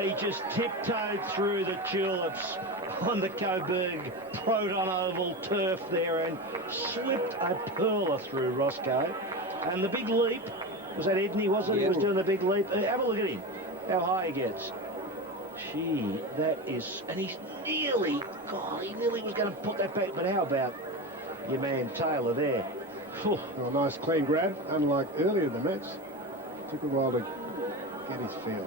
He just tiptoed through the tulips on the Coburg Proton Oval turf there and slipped a perler through Roscoe. And the big leap, was that Edney, wasn't it? He was doing the big leap. Have a look at him, how high he gets. Gee, that is, and he's nearly, God, he nearly was going to put that back, but how about your man Taylor there? Oh, nice clean grab, unlike earlier in the match. Took a while to get his feel.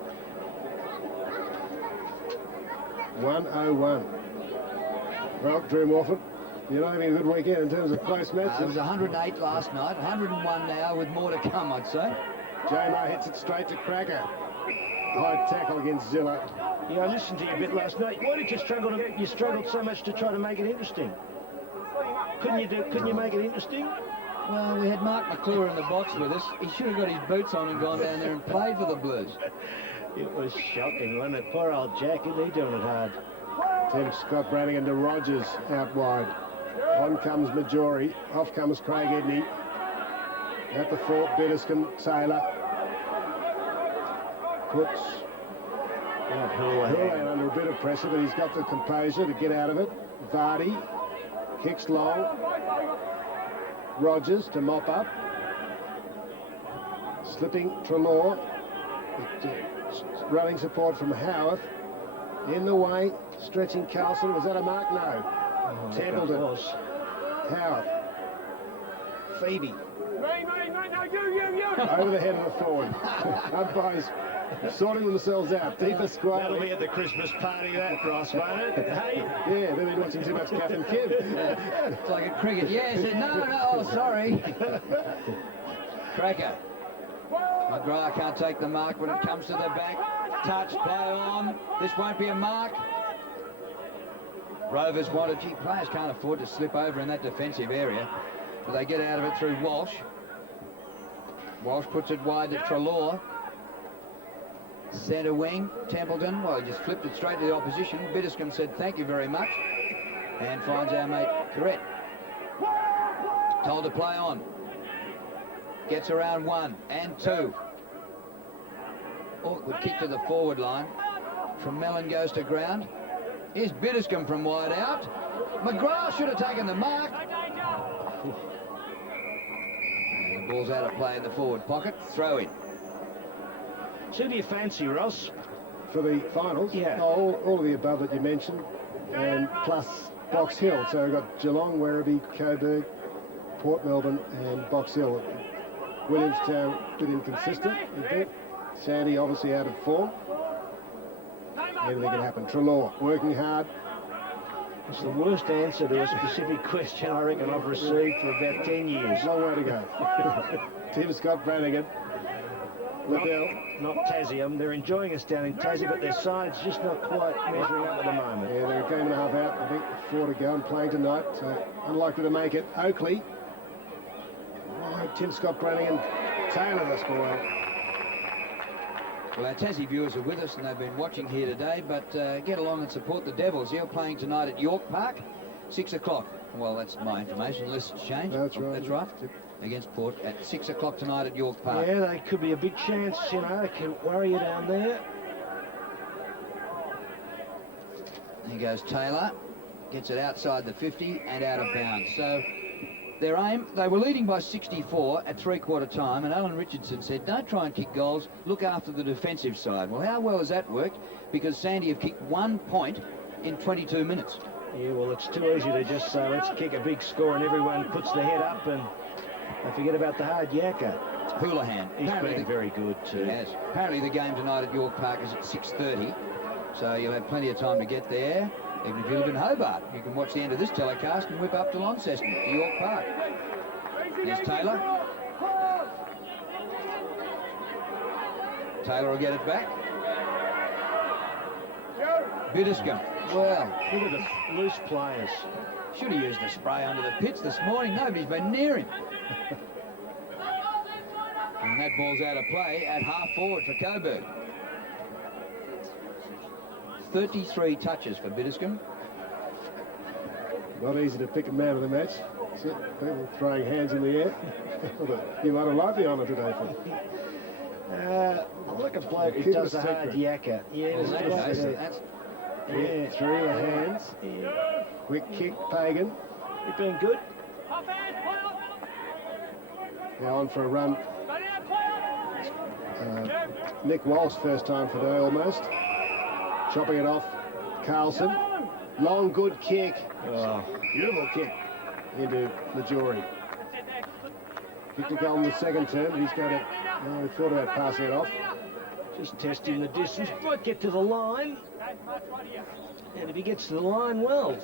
101. Well, Drew Morford, you're not having a good weekend in terms of close matches. It was 108 last night, 101 now with more to come, I'd say. J-Mar hits it straight to Cracker. High tackle against Zilla. Yeah, I listened to you a bit last night. Why did you struggle? You struggled so much to try to make it interesting. Couldn't you make it interesting? Well, we had Mark McClure in the box with us. He should have got his boots on and gone down there and played for the Blues. It was shocking, wasn't it? Poor old Jack, isn't he doing it hard? Tim Scott Brannigan to Rogers out wide. On comes Majori. Off comes Craig Edney. At the fort, Bitterscombe, Taylor. Puts Houlihan under a bit of pressure, but he's got the composure to get out of it. Vardy kicks long. Rogers to mop up. Slipping Trelaw. Running support from Howarth. In the way, stretching Carlson. Was that a mark? No. Templeton. Was. Howarth. Phoebe. No, you. Over the head of the forward. Umpires sorting themselves out. Deeper squad. That'll be at the Christmas party, that, Ross, won't it? Hey? Yeah, they've been watching too much Kath and Kim. It's like a cricket. Yes, no, oh, sorry. Cracker. McGrath can't take the mark when it comes to the back. Touch, play on. This won't be a mark. Rovers wanted, gee, players can't afford to slip over in that defensive area. So they get out of it through Walsh. Walsh puts it wide to Trelaw. Centre wing, Templeton, well, he just flipped it straight to the opposition. Bitterscombe said thank you very much and finds our mate Correct. Told to play on. Gets around 1 and 2. Awkward kick to the forward line. From Mellon goes to ground. Here's Bitterscombe from wide out. McGrath should have taken the mark. And the ball's out of play in the forward pocket. Throw in. So who do you fancy, Ross? For the finals? Yeah. Oh, all of the above that you mentioned, and plus Box Hill. So we've got Geelong, Werribee, Coburg, Port Melbourne, and Box Hill. Williamstown a bit inconsistent, a bit. Sandy obviously out of form. Anything can happen. Trelaw working hard. It's the worst answer to a specific question I reckon I've received for about 10 years. Long way to go. Tim Scott Brannigan. Not Tassie. They're enjoying us down in Tassie, but their side's just not quite measuring up at the moment. Yeah, they're a game and a half out. I think 4 to go and playing tonight, so unlikely to make it. Oakley. Oh, Tim Scott Brannigan. Taylor the spoil. Well, our Tassie viewers are with us and they've been watching here today, but get along and support the Devils. They're playing tonight at York Park, 6 o'clock. Well, that's my information, unless it's changed. That's right. That's right. Against Port at 6 o'clock tonight at York Park. Yeah, they could be a big chance, you know. They can worry you down there. Here goes Taylor. Gets it outside the 50 and out of bounds. So their aim, they were leading by 64 at three-quarter time, and Alan Richardson said, don't try and kick goals, look after the defensive side. Well, how well has that worked? Because Sandy have kicked 1 point in 22 minutes. Yeah, well, it's too easy to just say, let's kick a big score and everyone puts their head up and they forget about the hard yakka. Houlihan. He's been very good too. Yes. Apparently the game tonight at York Park is at 6:30, so you'll have plenty of time to get there. Even if you live in Hobart, you can watch the end of this telecast and whip up to Launceston, to York Park. Here's Taylor. Taylor will get it back. Bitterscombe. Well, look at the loose players. Should have used the spray under the pitch this morning. Nobody's been near him. And that ball's out of play at half forward for Coburg. 33 touches for Bitterscombe. Not easy to pick a man of the match. People throwing hands in the air. You might have liked the honour today, Phil. Like a bloke who Keep does it a hard secret. yakka. Yeah, Yeah, through the hands. Yeah. Quick kick, Pagan. You've been good. Now on for a run. Nick Walsh, first time for today almost. Chopping it off. Carlson. Long, good kick. Oh, beautiful kick into the jury. Kicked a goal in the second term, but he's going to... he thought about passing it off. Just testing the distance. Might get to the line. And if he gets to the line, well...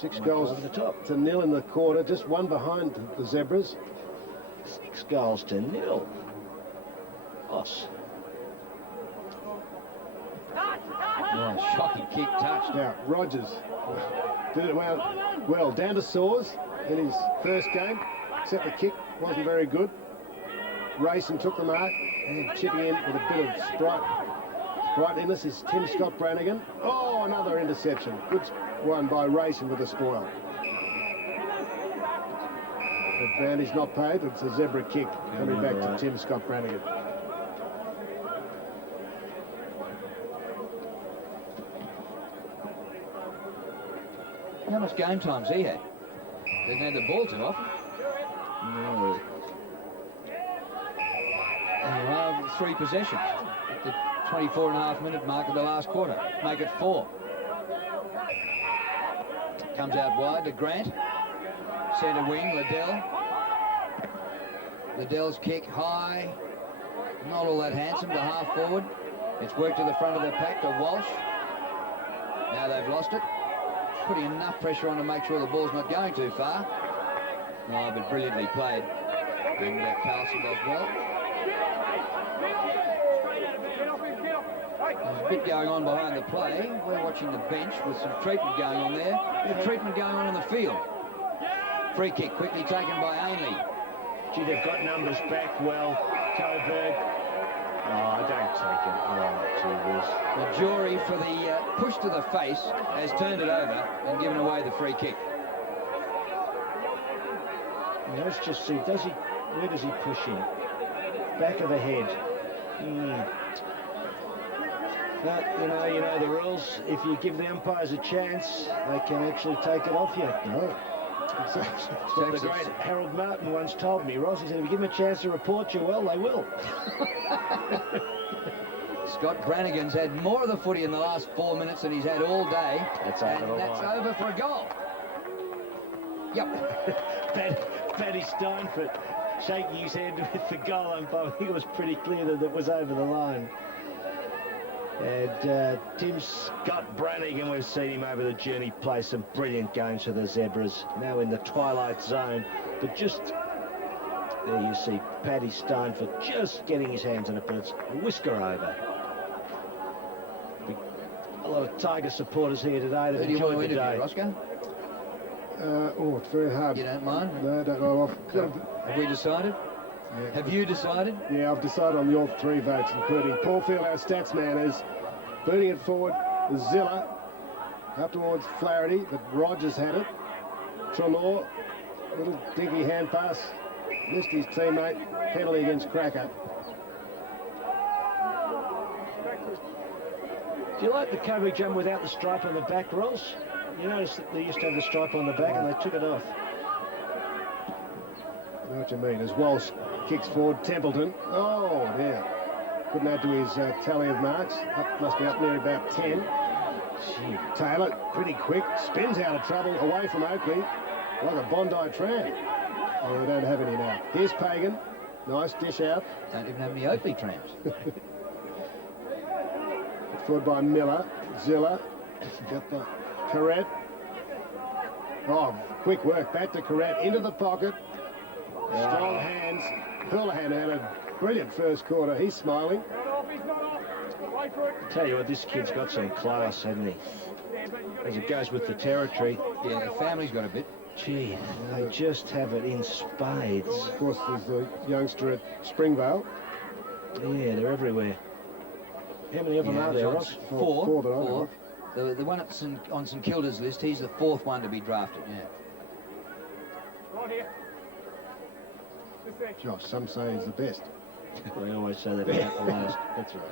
6 goals over the top. to 0 in the quarter, just one behind the Zebras. 6 goals to 0. Boss. Oh, shocking kick, touch. Now, Rogers did it well, down to sores in his first game, except the kick wasn't very good. Rayson took the mark and chipping in with a bit of sprightliness is Tim Scott Brannigan. Oh, another interception. Good one by Rayson with the spoil. Advantage not paid, it's a zebra kick coming back to Tim Scott Brannigan. How much game time's he had? Didn't have the ball too often. No. And 3 possessions. The 24.5-minute mark of the last quarter. Make it 4. Comes out wide to Grant. Centre wing, Liddell. Liddell's kick high. Not all that handsome to half forward. It's worked to the front of the pack to Walsh. Now they've lost it. Putting enough pressure on to make sure the ball's not going too far. Oh, but brilliantly played. And Carlson does well. There's a bit going on behind the play. We're watching the bench with some treatment going on there. A bit of treatment going on in the field. Free kick quickly taken by Ainley. Gee, they've got numbers back well. Coburg. Oh, don't take it. Oh, gee whiz. The jury for the push to the face has turned it over and given away the free kick. Now, let's just see. Where does he push in? Back of the head. But you know the rules. If you give the umpires a chance, they can actually take it off you. No. What the great Harold Martin once told me, Ross. He said, if you give them a chance to report you, well, they will. Scott Brannigan's had more of the footy in the last 4 minutes than he's had all day. That's over for a goal. Yep. Paddy Steinford shaking his head with the goal umpire. I think it was pretty clear that it was over the line. And Tim Scott Brannigan, we've seen him over the journey play some brilliant games for the Zebras. Now in the twilight zone. But just there you see Paddy Steinford just getting his hands on it, but it's a whisker over. A lot of Tiger supporters here today that enjoyed the day. Roscoe? It's very hard. You don't mind? No, I don't know. Have we decided? Yeah. Have you decided? Yeah, I've decided on your 3 votes, including Paul Field, our stats man, is booting it forward. Zilla up towards Flaherty, but Rogers had it. Trelaw, little dinky hand pass, missed his teammate. Penalty against Cracker. Do you like the coverage without the stripe on the back, Ross? You notice that they used to have the stripe on the back and they took it off. I know what you mean. As Walsh kicks forward, Templeton. Oh, dear. Couldn't add to his tally of marks. Must be up near about 10. Gee, Taylor, pretty quick. Spins out of trouble away from Oakley. Like a Bondi tram. Oh, they don't have any now. Here's Pagan. Nice dish out. Don't even have any Oakley trams. Forward by Miller. Zilla. Got the Corrett. Oh, quick work. Back to Corrett. Into the pocket. Strong hands. Houlihan had a brilliant first quarter. He's smiling. Tell you what, this kid's got some class, hasn't he? As it goes with the territory. Yeah, the family's got a bit. Gee, they just have it in spades. Of course, there's the youngster at Springvale. Yeah, they're everywhere. How many of them are there, Ross? Four. That I know. The one on St Kilda's list, he's the 4th one to be drafted, yeah. Josh, some say he's the best. We always say that about the last. That's right.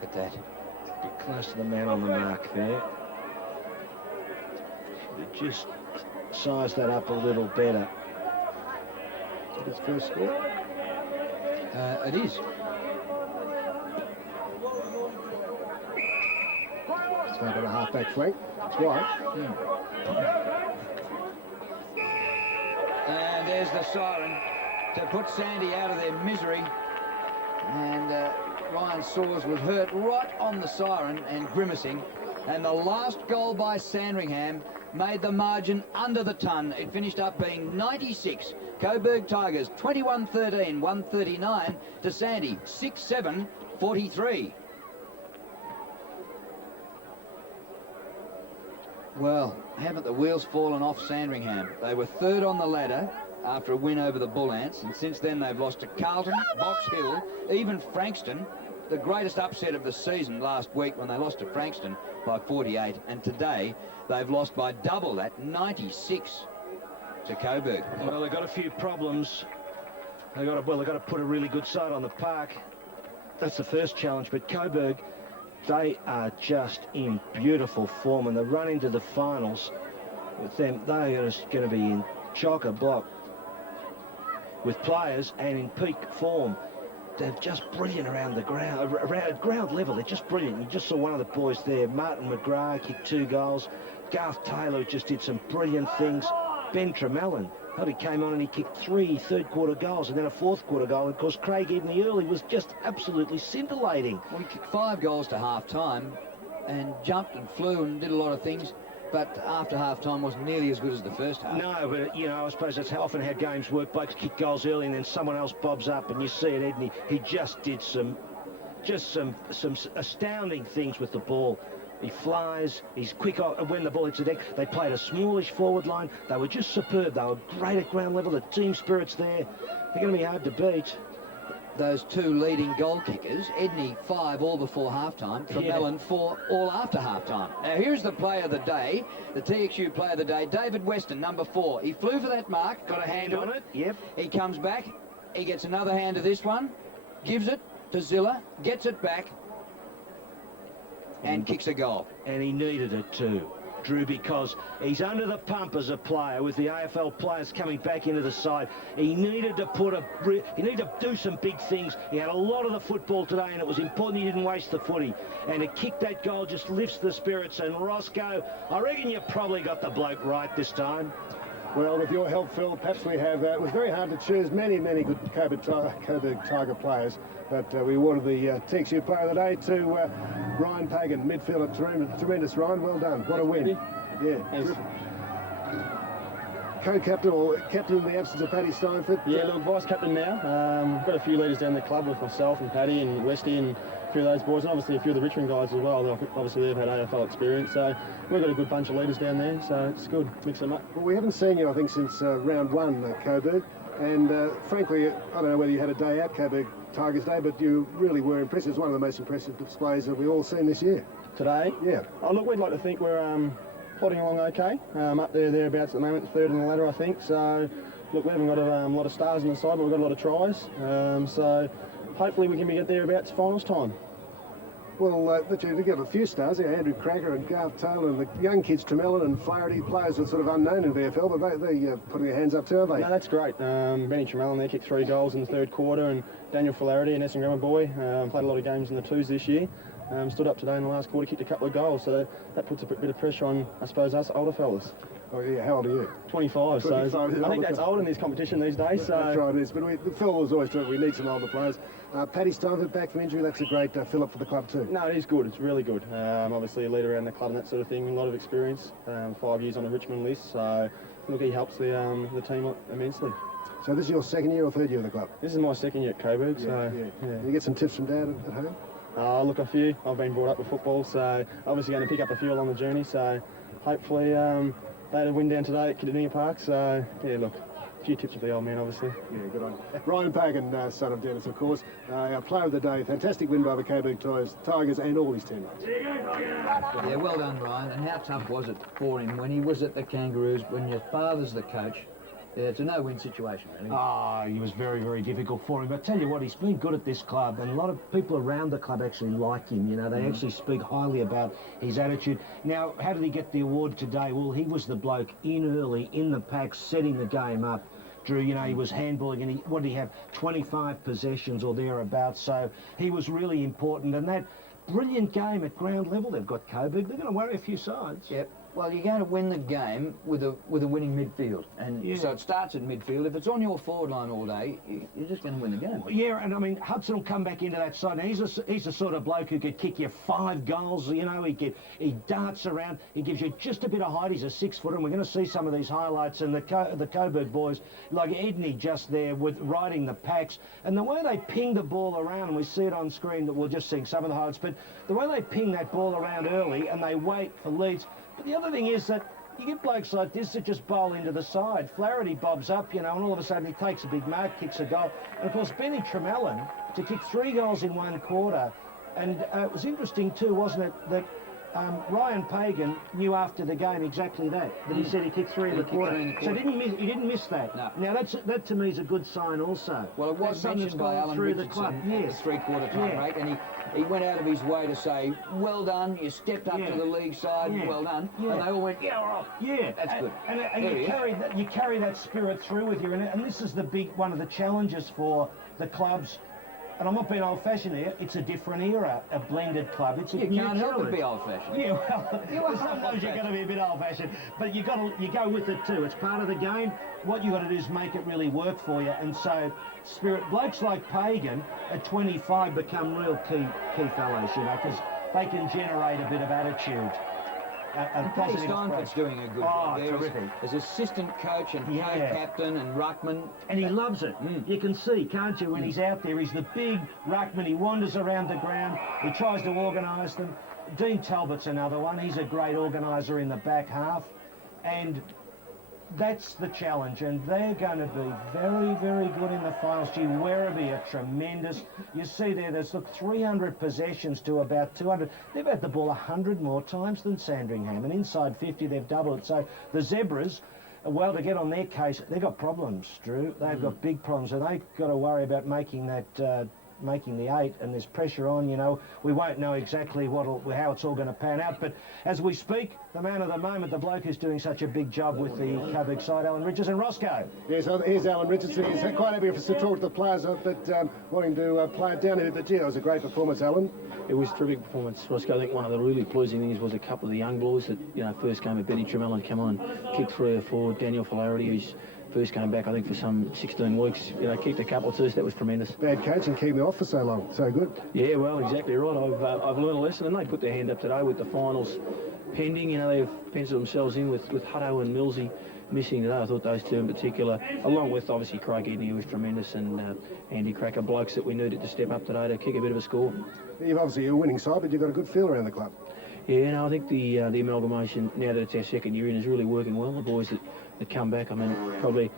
Look at that. Get close to the man on the mark there. Should have just sized that up a little better. His first score? It is. Start on a half-back flank. That's right. And there's the siren to put Sandy out of their misery. And Ryan Saws was hurt right on the siren and grimacing. And the last goal by Sandringham made the margin under the ton. It finished up being 96. Coburg Tigers 21-13, 139 to Sandy 6-7, 43. Well, haven't the wheels fallen off Sandringham? They were third on the ladder after a win over the Bull Ants, and since then they've lost to Carlton, Box Hill, even Frankston, the greatest upset of the season last week when they lost to Frankston by 48, and today they've lost by double that, 96 to Coburg. Well, they've got a few problems. They've got to put a really good side on the park. That's the first challenge, but Coburg, they are just in beautiful form, and the run into the finals with them, they are just going to be in chock-a-block with players and in peak form. They're just brilliant around the ground, around ground level. They're just brilliant. You just saw one of the boys there, Martin McGrath, kicked 2 goals. Garth Taylor just did some brilliant things. Ben Tremelin, he came on and he kicked 3 third-quarter goals and then a fourth-quarter goal. And of course, Craig Eden the early was just absolutely scintillating. Well, he kicked 5 goals to half-time and jumped and flew and did a lot of things, but after half-time wasn't nearly as good as the first half. No, but, you know, I suppose that's often how games work. Blokes kick goals early and then someone else bobs up, and you see it, Eden. He just did some astounding things with the ball. He flies, he's quick when the ball hits the deck. They played a smallish forward line. They were just superb. They were great at ground level. The team spirit's there. They're going to be hard to beat. Those 2 leading goal kickers, Edney 5 all before half-time, Tremelin 4 all after half-time. Now here's the player of the day, the TXU player of the day, David Weston, number 4. He flew for that mark, got a hand on it. Yep. He comes back, he gets another hand to this one, gives it to Zilla, gets it back, and kicks a goal. And he needed it too, Drew, because he's under the pump as a player with the AFL players coming back into the side. He needed to do some big things. He had a lot of the football today, and it was important he didn't waste the footy. And to kick that goal just lifts the spirits. And Roscoe, I reckon you probably got the bloke right this time. Well, with your help, Phil, perhaps we have. It was very hard to choose many good Coburg Tiger players, but we awarded the TXU player of the day to Ryan Pagan, midfielder. Tremendous, Ryan. Well done. What a win. Yeah. Co-captain or captain in the absence of Paddy Steinford. Yeah, look, vice captain now. Got a few leaders down the club with myself and Paddy and Westy and a few of those boys, and obviously a few of the Richmond guys as well. Obviously they've had AFL experience, so we've got a good bunch of leaders down there, so it's good. Mix them up. Well, we haven't seen you, I think, since round 1, Coburg, and frankly, I don't know whether you had a day out, Coburg Tigers Day, but you really were impressive. It's one of the most impressive displays that we've all seen this year. Today? Yeah. Oh, look, we'd like to think we're plodding along okay. Up thereabouts at the moment, 3rd on the ladder, I think. So, look, we haven't got a lot of stars on the side, but we've got a lot of tries. So, hopefully we can get thereabouts finals time. Well, you get a few stars here, Andrew Cracker and Garth Taylor, and the young kids, Tremelin and Flaherty, players are sort of unknown in VFL, but they're putting their hands up too, aren't they? No, that's great. Benny Tremelin there kicked 3 goals in the 3rd quarter, and Daniel Flaherty, an Essendon Grammar boy, played a lot of games in the 2s this year. Stood up today in the last quarter, kicked a couple of goals, so that puts a bit of pressure on, I suppose, us older fellas. Oh yeah, how old are you? 25, so I think that's old in this competition these days. So. That's right, it is, but Phil was always true, we need some older players. Paddy Steinford back from injury, that's a great fill-up for the club too. No, it is good, it's really good. Obviously a leader around the club and that sort of thing, a lot of experience, 5 years on a Richmond list, so look, he helps the team immensely. So this is your 2nd year or 3rd year of the club? This is my 2nd year at Coburg, so... Yeah. You get some tips from Dad at home? Look, a few. I've been brought up with football, so obviously going to pick up a few along the journey, so hopefully they had a win down today at Kidinia Park, so yeah, look, few tips of the old man, obviously. Yeah, good on. Ryan Pagan, son of Dennis, of course, our player of the day. Fantastic win by the Coburg Tigers and all his teammates. Yeah, well done, Ryan. And how tough was it for him when he was at the Kangaroos, when your father's the coach? Yeah, it's a no-win situation, really. He was very, very difficult for him. But I tell you what, he's been good at this club, and a lot of people around the club actually like him. You know, they actually speak highly about his attitude. Now, how did he get the award today? Well, he was the bloke in early, in the pack, setting the game up. Drew, you know, he was handballing, and what did he have? 25 possessions or thereabouts. So he was really important, and that brilliant game at ground level they've got Coburg. They're going to worry a few sides. Yep. Well, you're going to win the game with a winning midfield, and so it starts at midfield. If it's on your forward line all day, you're just going to win the game. Yeah, and I mean Hudson will come back into that side. Now, he's the sort of bloke who could kick you 5 goals. You know, he darts around. He gives you just a bit of height. He's a 6-footer, and we're going to see some of these highlights. And the Coburg boys, like Edney, just there with riding the packs, and the way they ping the ball around, and we see it on screen. That we'll just see some of the highlights, but the way they ping that ball around early and they wait for leads. But the other thing is that you get blokes like this that just bowl into the side. Flaherty bobs up, you know, and all of a sudden he takes a big mark, kicks a goal. And of course, Benny Tremellen to kick 3 goals in 1 quarter. And it was interesting too, wasn't it, that Ryan Pagan knew after the game exactly that he said he kicked 3 in the quarter. So he didn't miss that. No. Now that to me is a good sign also. Well, it was mentioned by Alan Richardson at the 3/4 time break, and he went out of his way to say, well done, you stepped up to the league side, well done. And they all went, yeah, we're off. Yeah, that's good. And you carry that spirit through with you, and this is one of the challenges for the clubs. And I'm not being old-fashioned here. It's a different era, a blended club. It's a you can't help but be old-fashioned. Yeah, well, sometimes you've got to be a bit old-fashioned, but you go with it too. It's part of the game. What you got to do is make it really work for you. And so, blokes like Pagan at 25 become real key fellows, you know, because they can generate a bit of attitude. And Paddy Steinford's doing a good job there as assistant coach and co-captain and ruckman. And he loves it. You can see, can't you, when he's out there, he's the big ruckman. He wanders around the ground. He tries to organise them. Dean Talbot's another one. He's a great organiser in the back half. And that's the challenge, and they're going to be very, very good in the finals. Gee, Werribee are tremendous. You see there's 300 possessions to about 200. They've had the ball 100 more times than Sandringham, and inside 50 they've doubled it. So the Zebras, well, to get on their case, they've got problems, Drew. They've got big problems, and they've got to worry about making that making the 8, and there's pressure on. You know, we won't know exactly how it's all going to pan out, but as we speak, the man of the moment, the bloke who's doing such a big job with the Coburg side, Alan Richardson. Roscoe. Yes, here's Alan Richardson. He's quite happy for us to talk to the players, but wanting to play it down here. But gee, that was a great performance, Alan. It was a terrific performance, Roscoe. I think one of the really pleasing things was a couple of the young boys that, you know, first came at Benny Tremellen, come on and kicked 3 or 4. Daniel Flaherty, who's first came back, I think, for some 16 weeks, you know, kicked a couple too, so that was tremendous. Bad coaching, keeping me off for so long. So good. Yeah, well, exactly right. I've learned a lesson, and they put their hand up today with the finals pending. You know, they've penciled themselves in with Hutto and Millsy missing today. I thought those two in particular, along with obviously Craig Edney, who was tremendous, and Andy Cracker, blokes that we needed to step up today to kick a bit of a score. You've obviously a winning side, but you've got a good feel around the club. Yeah, no, I think the amalgamation, now that it's our second year in, is really working well. The boys that come back, I mean, probably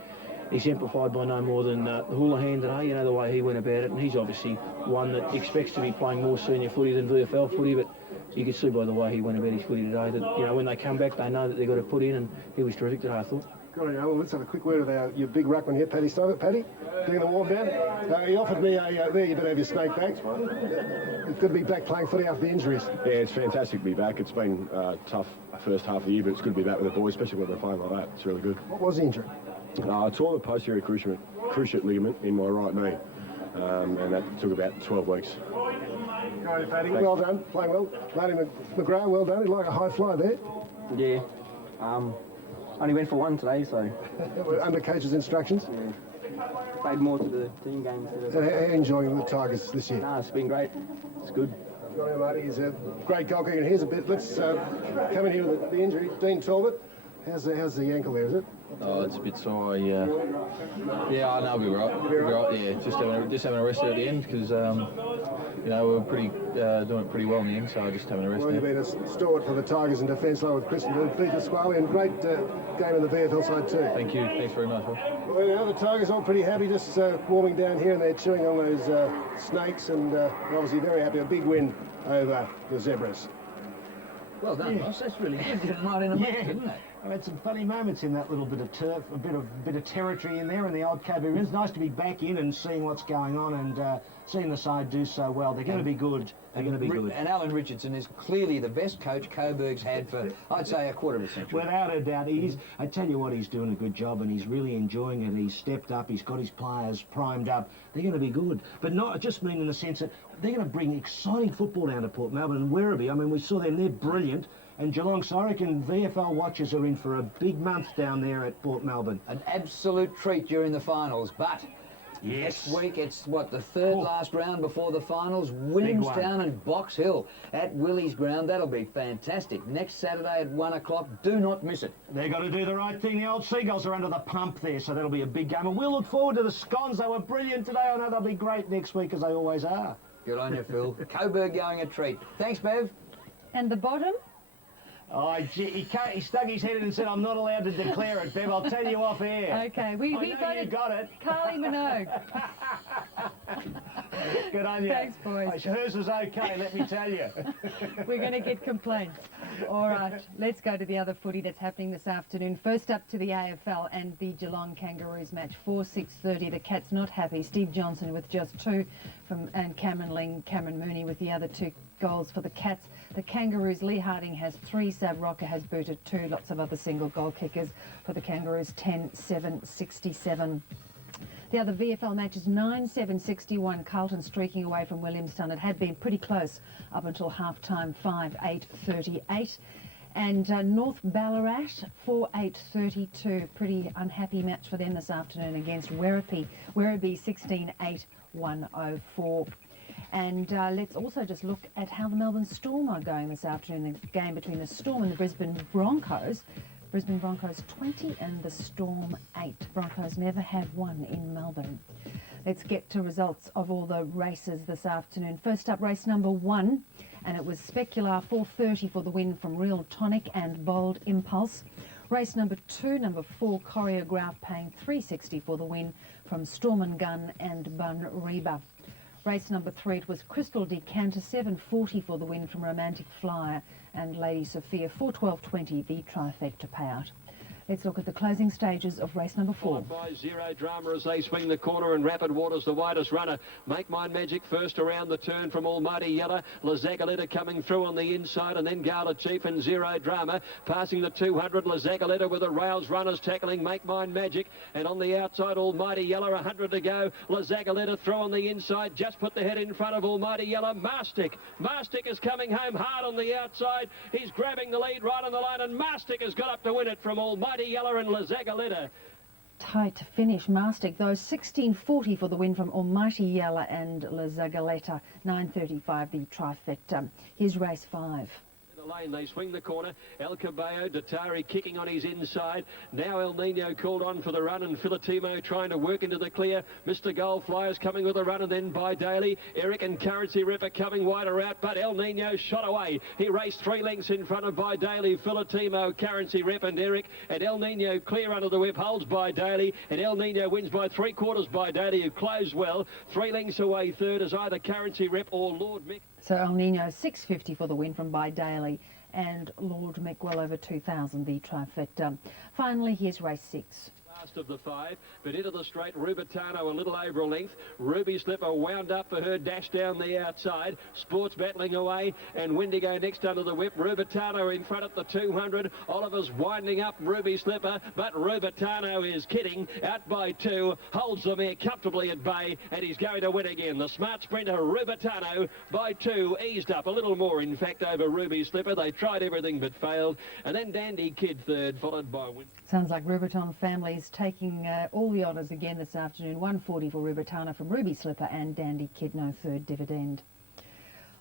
exemplified by no more than Houlihan today, you know, the way he went about it. And he's obviously one that expects to be playing more senior footy than VFL footy, but you can see by the way he went about his footy today that, you know, when they come back, they know that they've got to put in, and he was terrific today, I thought. Good on you. Well, let's have a quick word with your big ruckman here, Paddy Steinford. Paddy, doing the warm down. He offered me there you better have your snake back. It's good to be back playing footy after the injuries. Yeah, it's fantastic to be back. It's been tough first half of the year, but it's good to be back with the boys, especially when they're playing like that. It's really good. What was the injury? I tore the posterior cruciate ligament in my right knee, and that took about 12 weeks. Good on you, Paddy. Well done, playing well. Marty McGrath, well done. He'd like a high fly there. Yeah. Only went for one today, so... Under coach's instructions? Yeah. Played more to the team game instead of... So how are you enjoying the Tigers this year? No, it's been great. It's good. Good on you, Marty. He's a great goal kicker. And here's a bit. Let's come in here with the injury. Dean Talbot. How's the ankle there, is it? Oh, it's a bit sore. Yeah, I know we'll be right. We'll be right. Yeah, just having a rest at the end because you know we were doing it pretty well in the end. So just having a rest. Well, you've been a stalwart for the Tigers in defence, along with Christian Peter Pasquale, and great game in the VFL side too. Thank you. Thanks very much. Well, you know, the Tigers all pretty happy, just warming down here, and they're chewing on those snakes, and obviously very happy. A big win over the Zebras. Well done, boss. That's really good. Did it right in the mix, didn't it? I had some funny moments in that little bit of turf, a bit of territory in there in the old Coburg Vs. Nice to be back in and seeing what's going on and seeing the side do so well. They're going to be good. They're going to be good. And Alan Richardson is clearly the best coach Coburg's had for, I'd say, a quarter of a century. Without a doubt. I tell you what, he's doing a good job and he's really enjoying it. He's stepped up. He's got his players primed up. They're going to be good. But not, I just mean in the sense that they're going to bring exciting football down to Port Melbourne and Werribee. I mean, we saw them. They're brilliant. And Geelong, so I reckon VFL watchers are in for a big month down there at Port Melbourne. An absolute treat during the finals, but next week it's, what, the third last round before the finals? Williamstown and Box Hill at Willie's Ground. That'll be fantastic. Next Saturday at 1 o'clock. Do not miss it. They've got to do the right thing. The old Seagulls are under the pump there, so that'll be a big game. And we'll look forward to the Scons. They were brilliant today. I know they'll be great next week, as they always are. Good on you, Phil. Coburg going a treat. Thanks, Bev. And the bottom? Oh, he stuck his head in and said, I'm not allowed to declare it, Bev. I'll tell you off air. Okay, we voted. You got it. Carly Minogue. Good on you. Thanks, boys. Hers was okay, let me tell you. We're going to get complaints. All right, let's go to the other footy that's happening this afternoon. First up to the AFL and the Geelong Kangaroos match. 4-6-30. The Cats not happy. Steve Johnson with just 2 and Cameron Ling, Cameron Mooney with the other 2 goals for the Cats. The Kangaroos, Lee Harding has 3, Sab Rocker has booted 2, lots of other single goal kickers for the Kangaroos, 10-7-67. The other VFL match is 9-7-61, Carlton streaking away from Williamstown. It had been pretty close up until half-time, 5-8-38. And North Ballarat, 4-8-32. Pretty unhappy match for them this afternoon against Werribee. Werribee 16-8-104. And let's also just look at how the Melbourne Storm are going this afternoon. The game between the Storm and the Brisbane Broncos. Brisbane Broncos 20 and the Storm 8. Broncos never have won in Melbourne. Let's get to results of all the races this afternoon. First up, race number 1, and it was Specular 4:30 for the win from Real Tonic and Bold Impulse. Race number 2, number 4, Choreograph paying $3.60 for the win from Storm and Gun and Bun Reba. Race number 3, it was Crystal Decanter, $7.40 for the win from Romantic Flyer and Lady Sophia, $4.12.20, the trifecta payout. Let's look at the closing stages of race number 4. Followed by Zero Drama as they swing the corner, and Rapid Water's the widest runner. Make Mine Magic first around the turn from Almighty Yeller. Lazagaletta coming through on the inside, and then Gala Chief and Zero Drama passing the 200. Lazagaletta with the rails runners tackling Make Mine Magic, and on the outside Almighty Yeller, 100 to go. Lazagaletta throw on the inside, just put the head in front of Almighty Yeller. Mastic is coming home hard on the outside. He's grabbing the lead right on the line, and Mastic has got up to win it from Almighty Yeller and Lazagaletta. Tight finish, Mastic, though, 16.40 for the win from Almighty Yeller and Lazagaletta, 9.35 the trifecta. Here's race 5. The lane, they swing the corner. El Cabello, Datari kicking on his inside. Now El Nino called on for the run, and Filatimo trying to work into the clear. Mr. Goldflyers coming with a run, and then by Daly. Eric and Currency Ripper coming wider out, but El Nino shot away. He raced 3 lengths in front of by Daly, Filatimo, Currency Rip and Eric, and El Nino clear under the whip, holds by Daly, and El Nino wins by 3/4 by Daly, who closed well. 3 lengths away third is either Currency Rip or Lord Mick. So El Nino, 6.50 for the win from By Daly, and Lord Mick well over 2,000, the trifecta. Finally, here's race 6. Last of the 5, but into the straight, Rubitano a little over a length. Ruby Slipper wound up for her dash down the outside. Sports battling away, and Wendigo next under the whip. Rubitano in front at the 200. Oliver's winding up Ruby Slipper, but Rubitano is kidding. Out by 2, holds the mare comfortably at bay, and he's going to win again. The smart sprinter Rubitano by 2, eased up a little more, in fact, over Ruby Slipper. They tried everything but failed. And then Dandy Kid third, followed by Win. Sounds like Rubiton families taking all the honours again this afternoon. 140 for Rubitano from Ruby Slipper and Dandy Kid, no third dividend.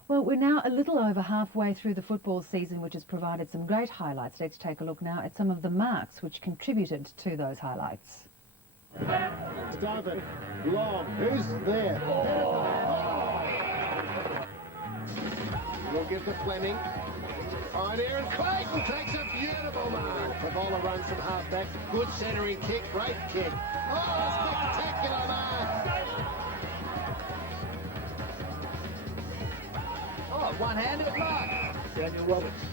Well, we're now a little over halfway through the football season, which has provided some great highlights. Let's take a look now at some of the marks which contributed to those highlights. David Long, who's there? We'll give to Fleming. Pioneer, and Clayton takes a beautiful mark. Favola runs from half-back. Good centering kick, great kick. Oh, spectacular mark. Oh, one-handed mark. Daniel Roberts.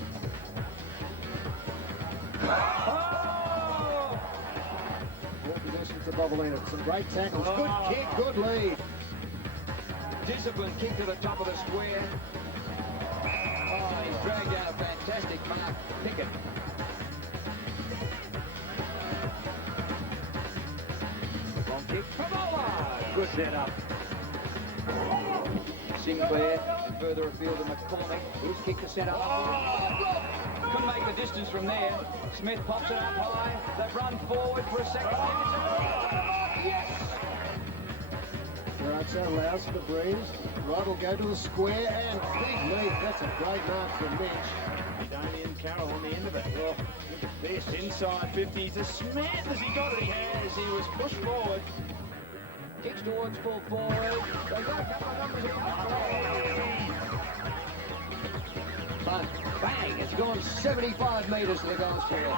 More possession for Bobolina. Some great tackles. Good kick, good lead. Disciplined kick to the top of the square. Oh, he's dragged out a fantastic mark. Pickett. Long kick. Favola. Good setup. Sinclair further afield to McCormick. His kick to centre. Couldn't make the distance from there. Smith pops it up high. They've run forward for a second. Yes! Right, so allows for the breeze. Right will go to the square and big lead. That's a great mark from Mitch. Damien Carroll on the end of it. Well, look at this. Inside 50 to Smith. Has he got it? He has. He was pushed forward. Kicks towards full forward. They've got a couple of numbers here. But bang, it's gone 75 metres to the goal square.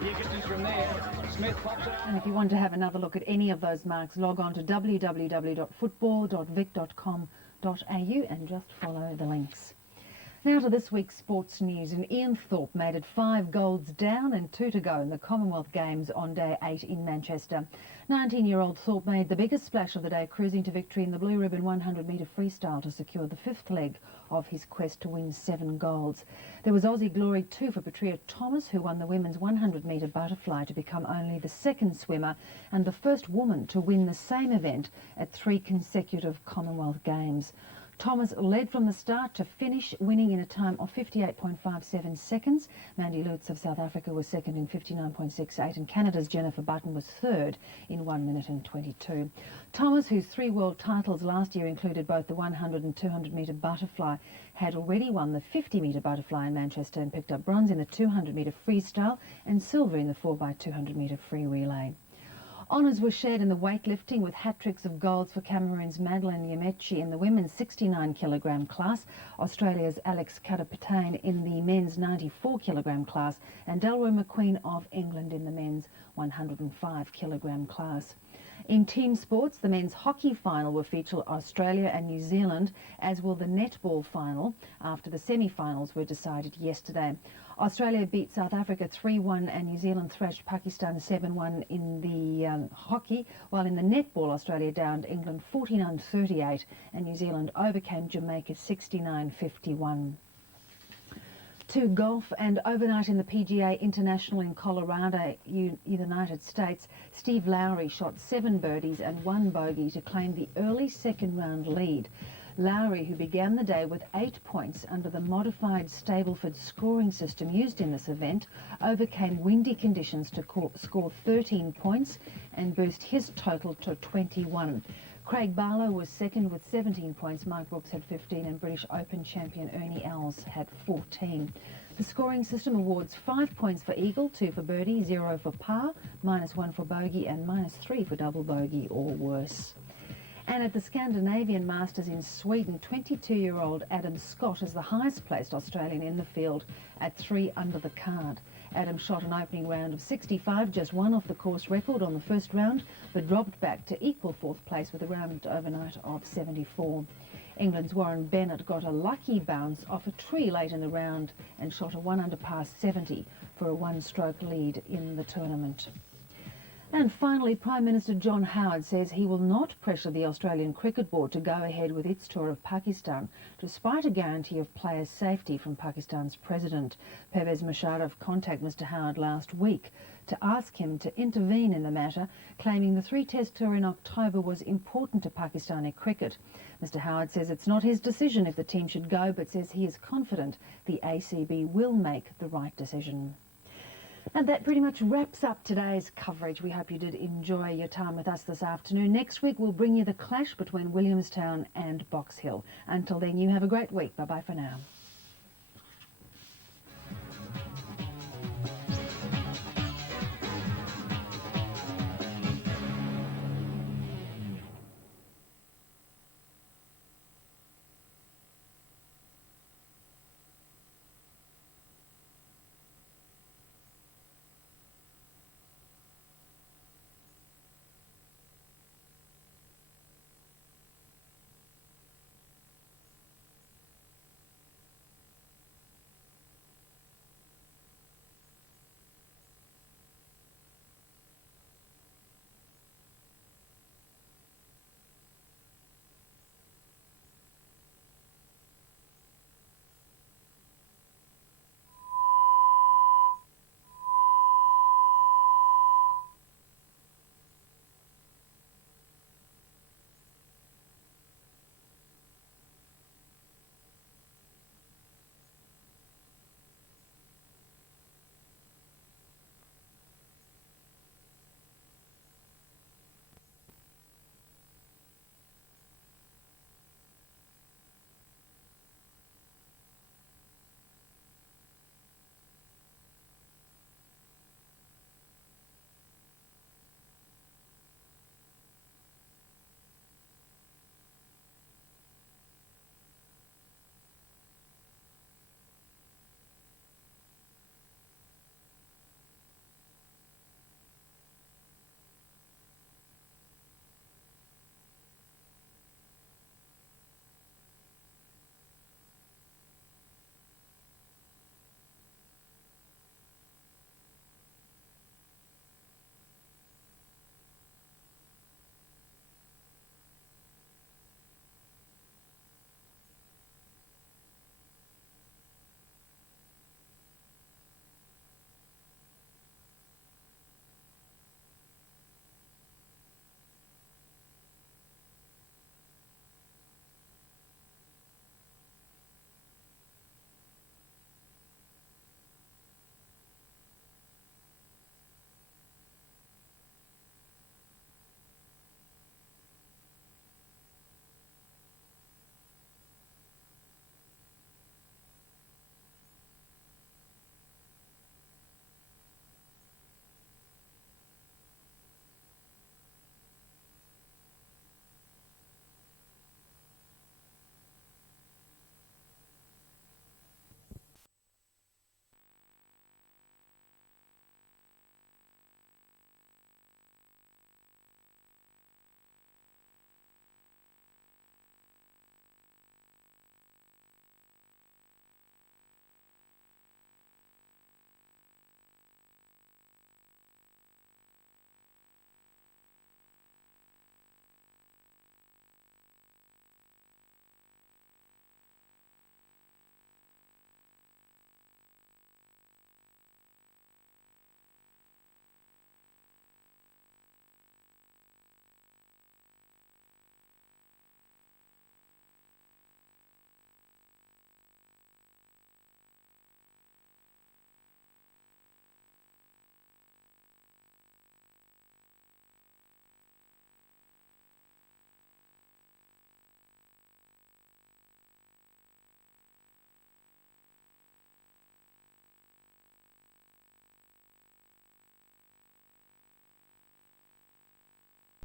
The distance from there. Smith pops it up. And if you want to have another look at any of those marks, log on to www.football.vic.com.au and just follow the links. Now to this week's sports news, and Ian Thorpe made it 5 golds down and 2 to go in the Commonwealth Games on day 8 in Manchester. 19-year-old Thorpe made the biggest splash of the day, cruising to victory in the blue ribbon 100-metre freestyle to secure the 5th leg of his quest to win 7 golds. There was Aussie glory too for Petria Thomas, who won the women's 100-metre butterfly to become only the 2nd swimmer and the first woman to win the same event at 3 consecutive Commonwealth Games. Thomas led from the start to finish, winning in a time of 58.57 seconds. Mandy Lutz of South Africa was second in 59.68, and Canada's Jennifer Button was third in 1 minute and 22. Thomas, whose 3 world titles last year included both the 100 and 200-metre butterfly, had already won the 50-metre butterfly in Manchester and picked up bronze in the 200-metre freestyle and silver in the 4x200-metre free relay. Honours were shared in the weightlifting with hat-tricks of golds for Cameroon's Madeleine Yemechi in the women's 69-kilogram class, Australia's Alex Kadapatane in the men's 94-kilogram class, and Delroy McQueen of England in the men's 105-kilogram class. In team sports, the men's hockey final will feature Australia and New Zealand, as will the netball final, after the semi-finals were decided yesterday. Australia beat South Africa 3-1 and New Zealand thrashed Pakistan 7-1 in the hockey, while in the netball Australia downed England 49-38 and New Zealand overcame Jamaica 69-51. To golf, and overnight in the PGA International in Colorado, United States, Steve Lowry shot 7 birdies and 1 bogey to claim the early second-round lead. Lowry, who began the day with 8 points under the modified Stableford scoring system used in this event, overcame windy conditions to score 13 points and boost his total to 21. Craig Barlow was second with 17 points, Mark Brooks had 15 and British Open champion Ernie Els had 14. The scoring system awards 5 points for eagle, 2 for birdie, 0 for par, -1 for bogey and -3 for double bogey or worse. And at the Scandinavian Masters in Sweden, 22-year-old Adam Scott is the highest placed Australian in the field at 3 under the card. Adam shot an opening round of 65, just 1 off the course record on the first round, but dropped back to equal 4th place with a round overnight of 74. England's Warren Bennett got a lucky bounce off a tree late in the round and shot a 1 under par 70 for a 1-stroke lead in the tournament. And finally, Prime Minister John Howard says he will not pressure the Australian Cricket Board to go ahead with its tour of Pakistan, despite a guarantee of players' safety from Pakistan's president. Pervez Musharraf contacted Mr Howard last week to ask him to intervene in the matter, claiming the 3-test tour in October was important to Pakistani cricket. Mr Howard says it's not his decision if the team should go, but says he is confident the ACB will make the right decision. And that pretty much wraps up today's coverage. We hope you did enjoy your time with us this afternoon. Next week, we'll bring you the clash between Williamstown and Box Hill. Until then, you have a great week. Bye-bye for now.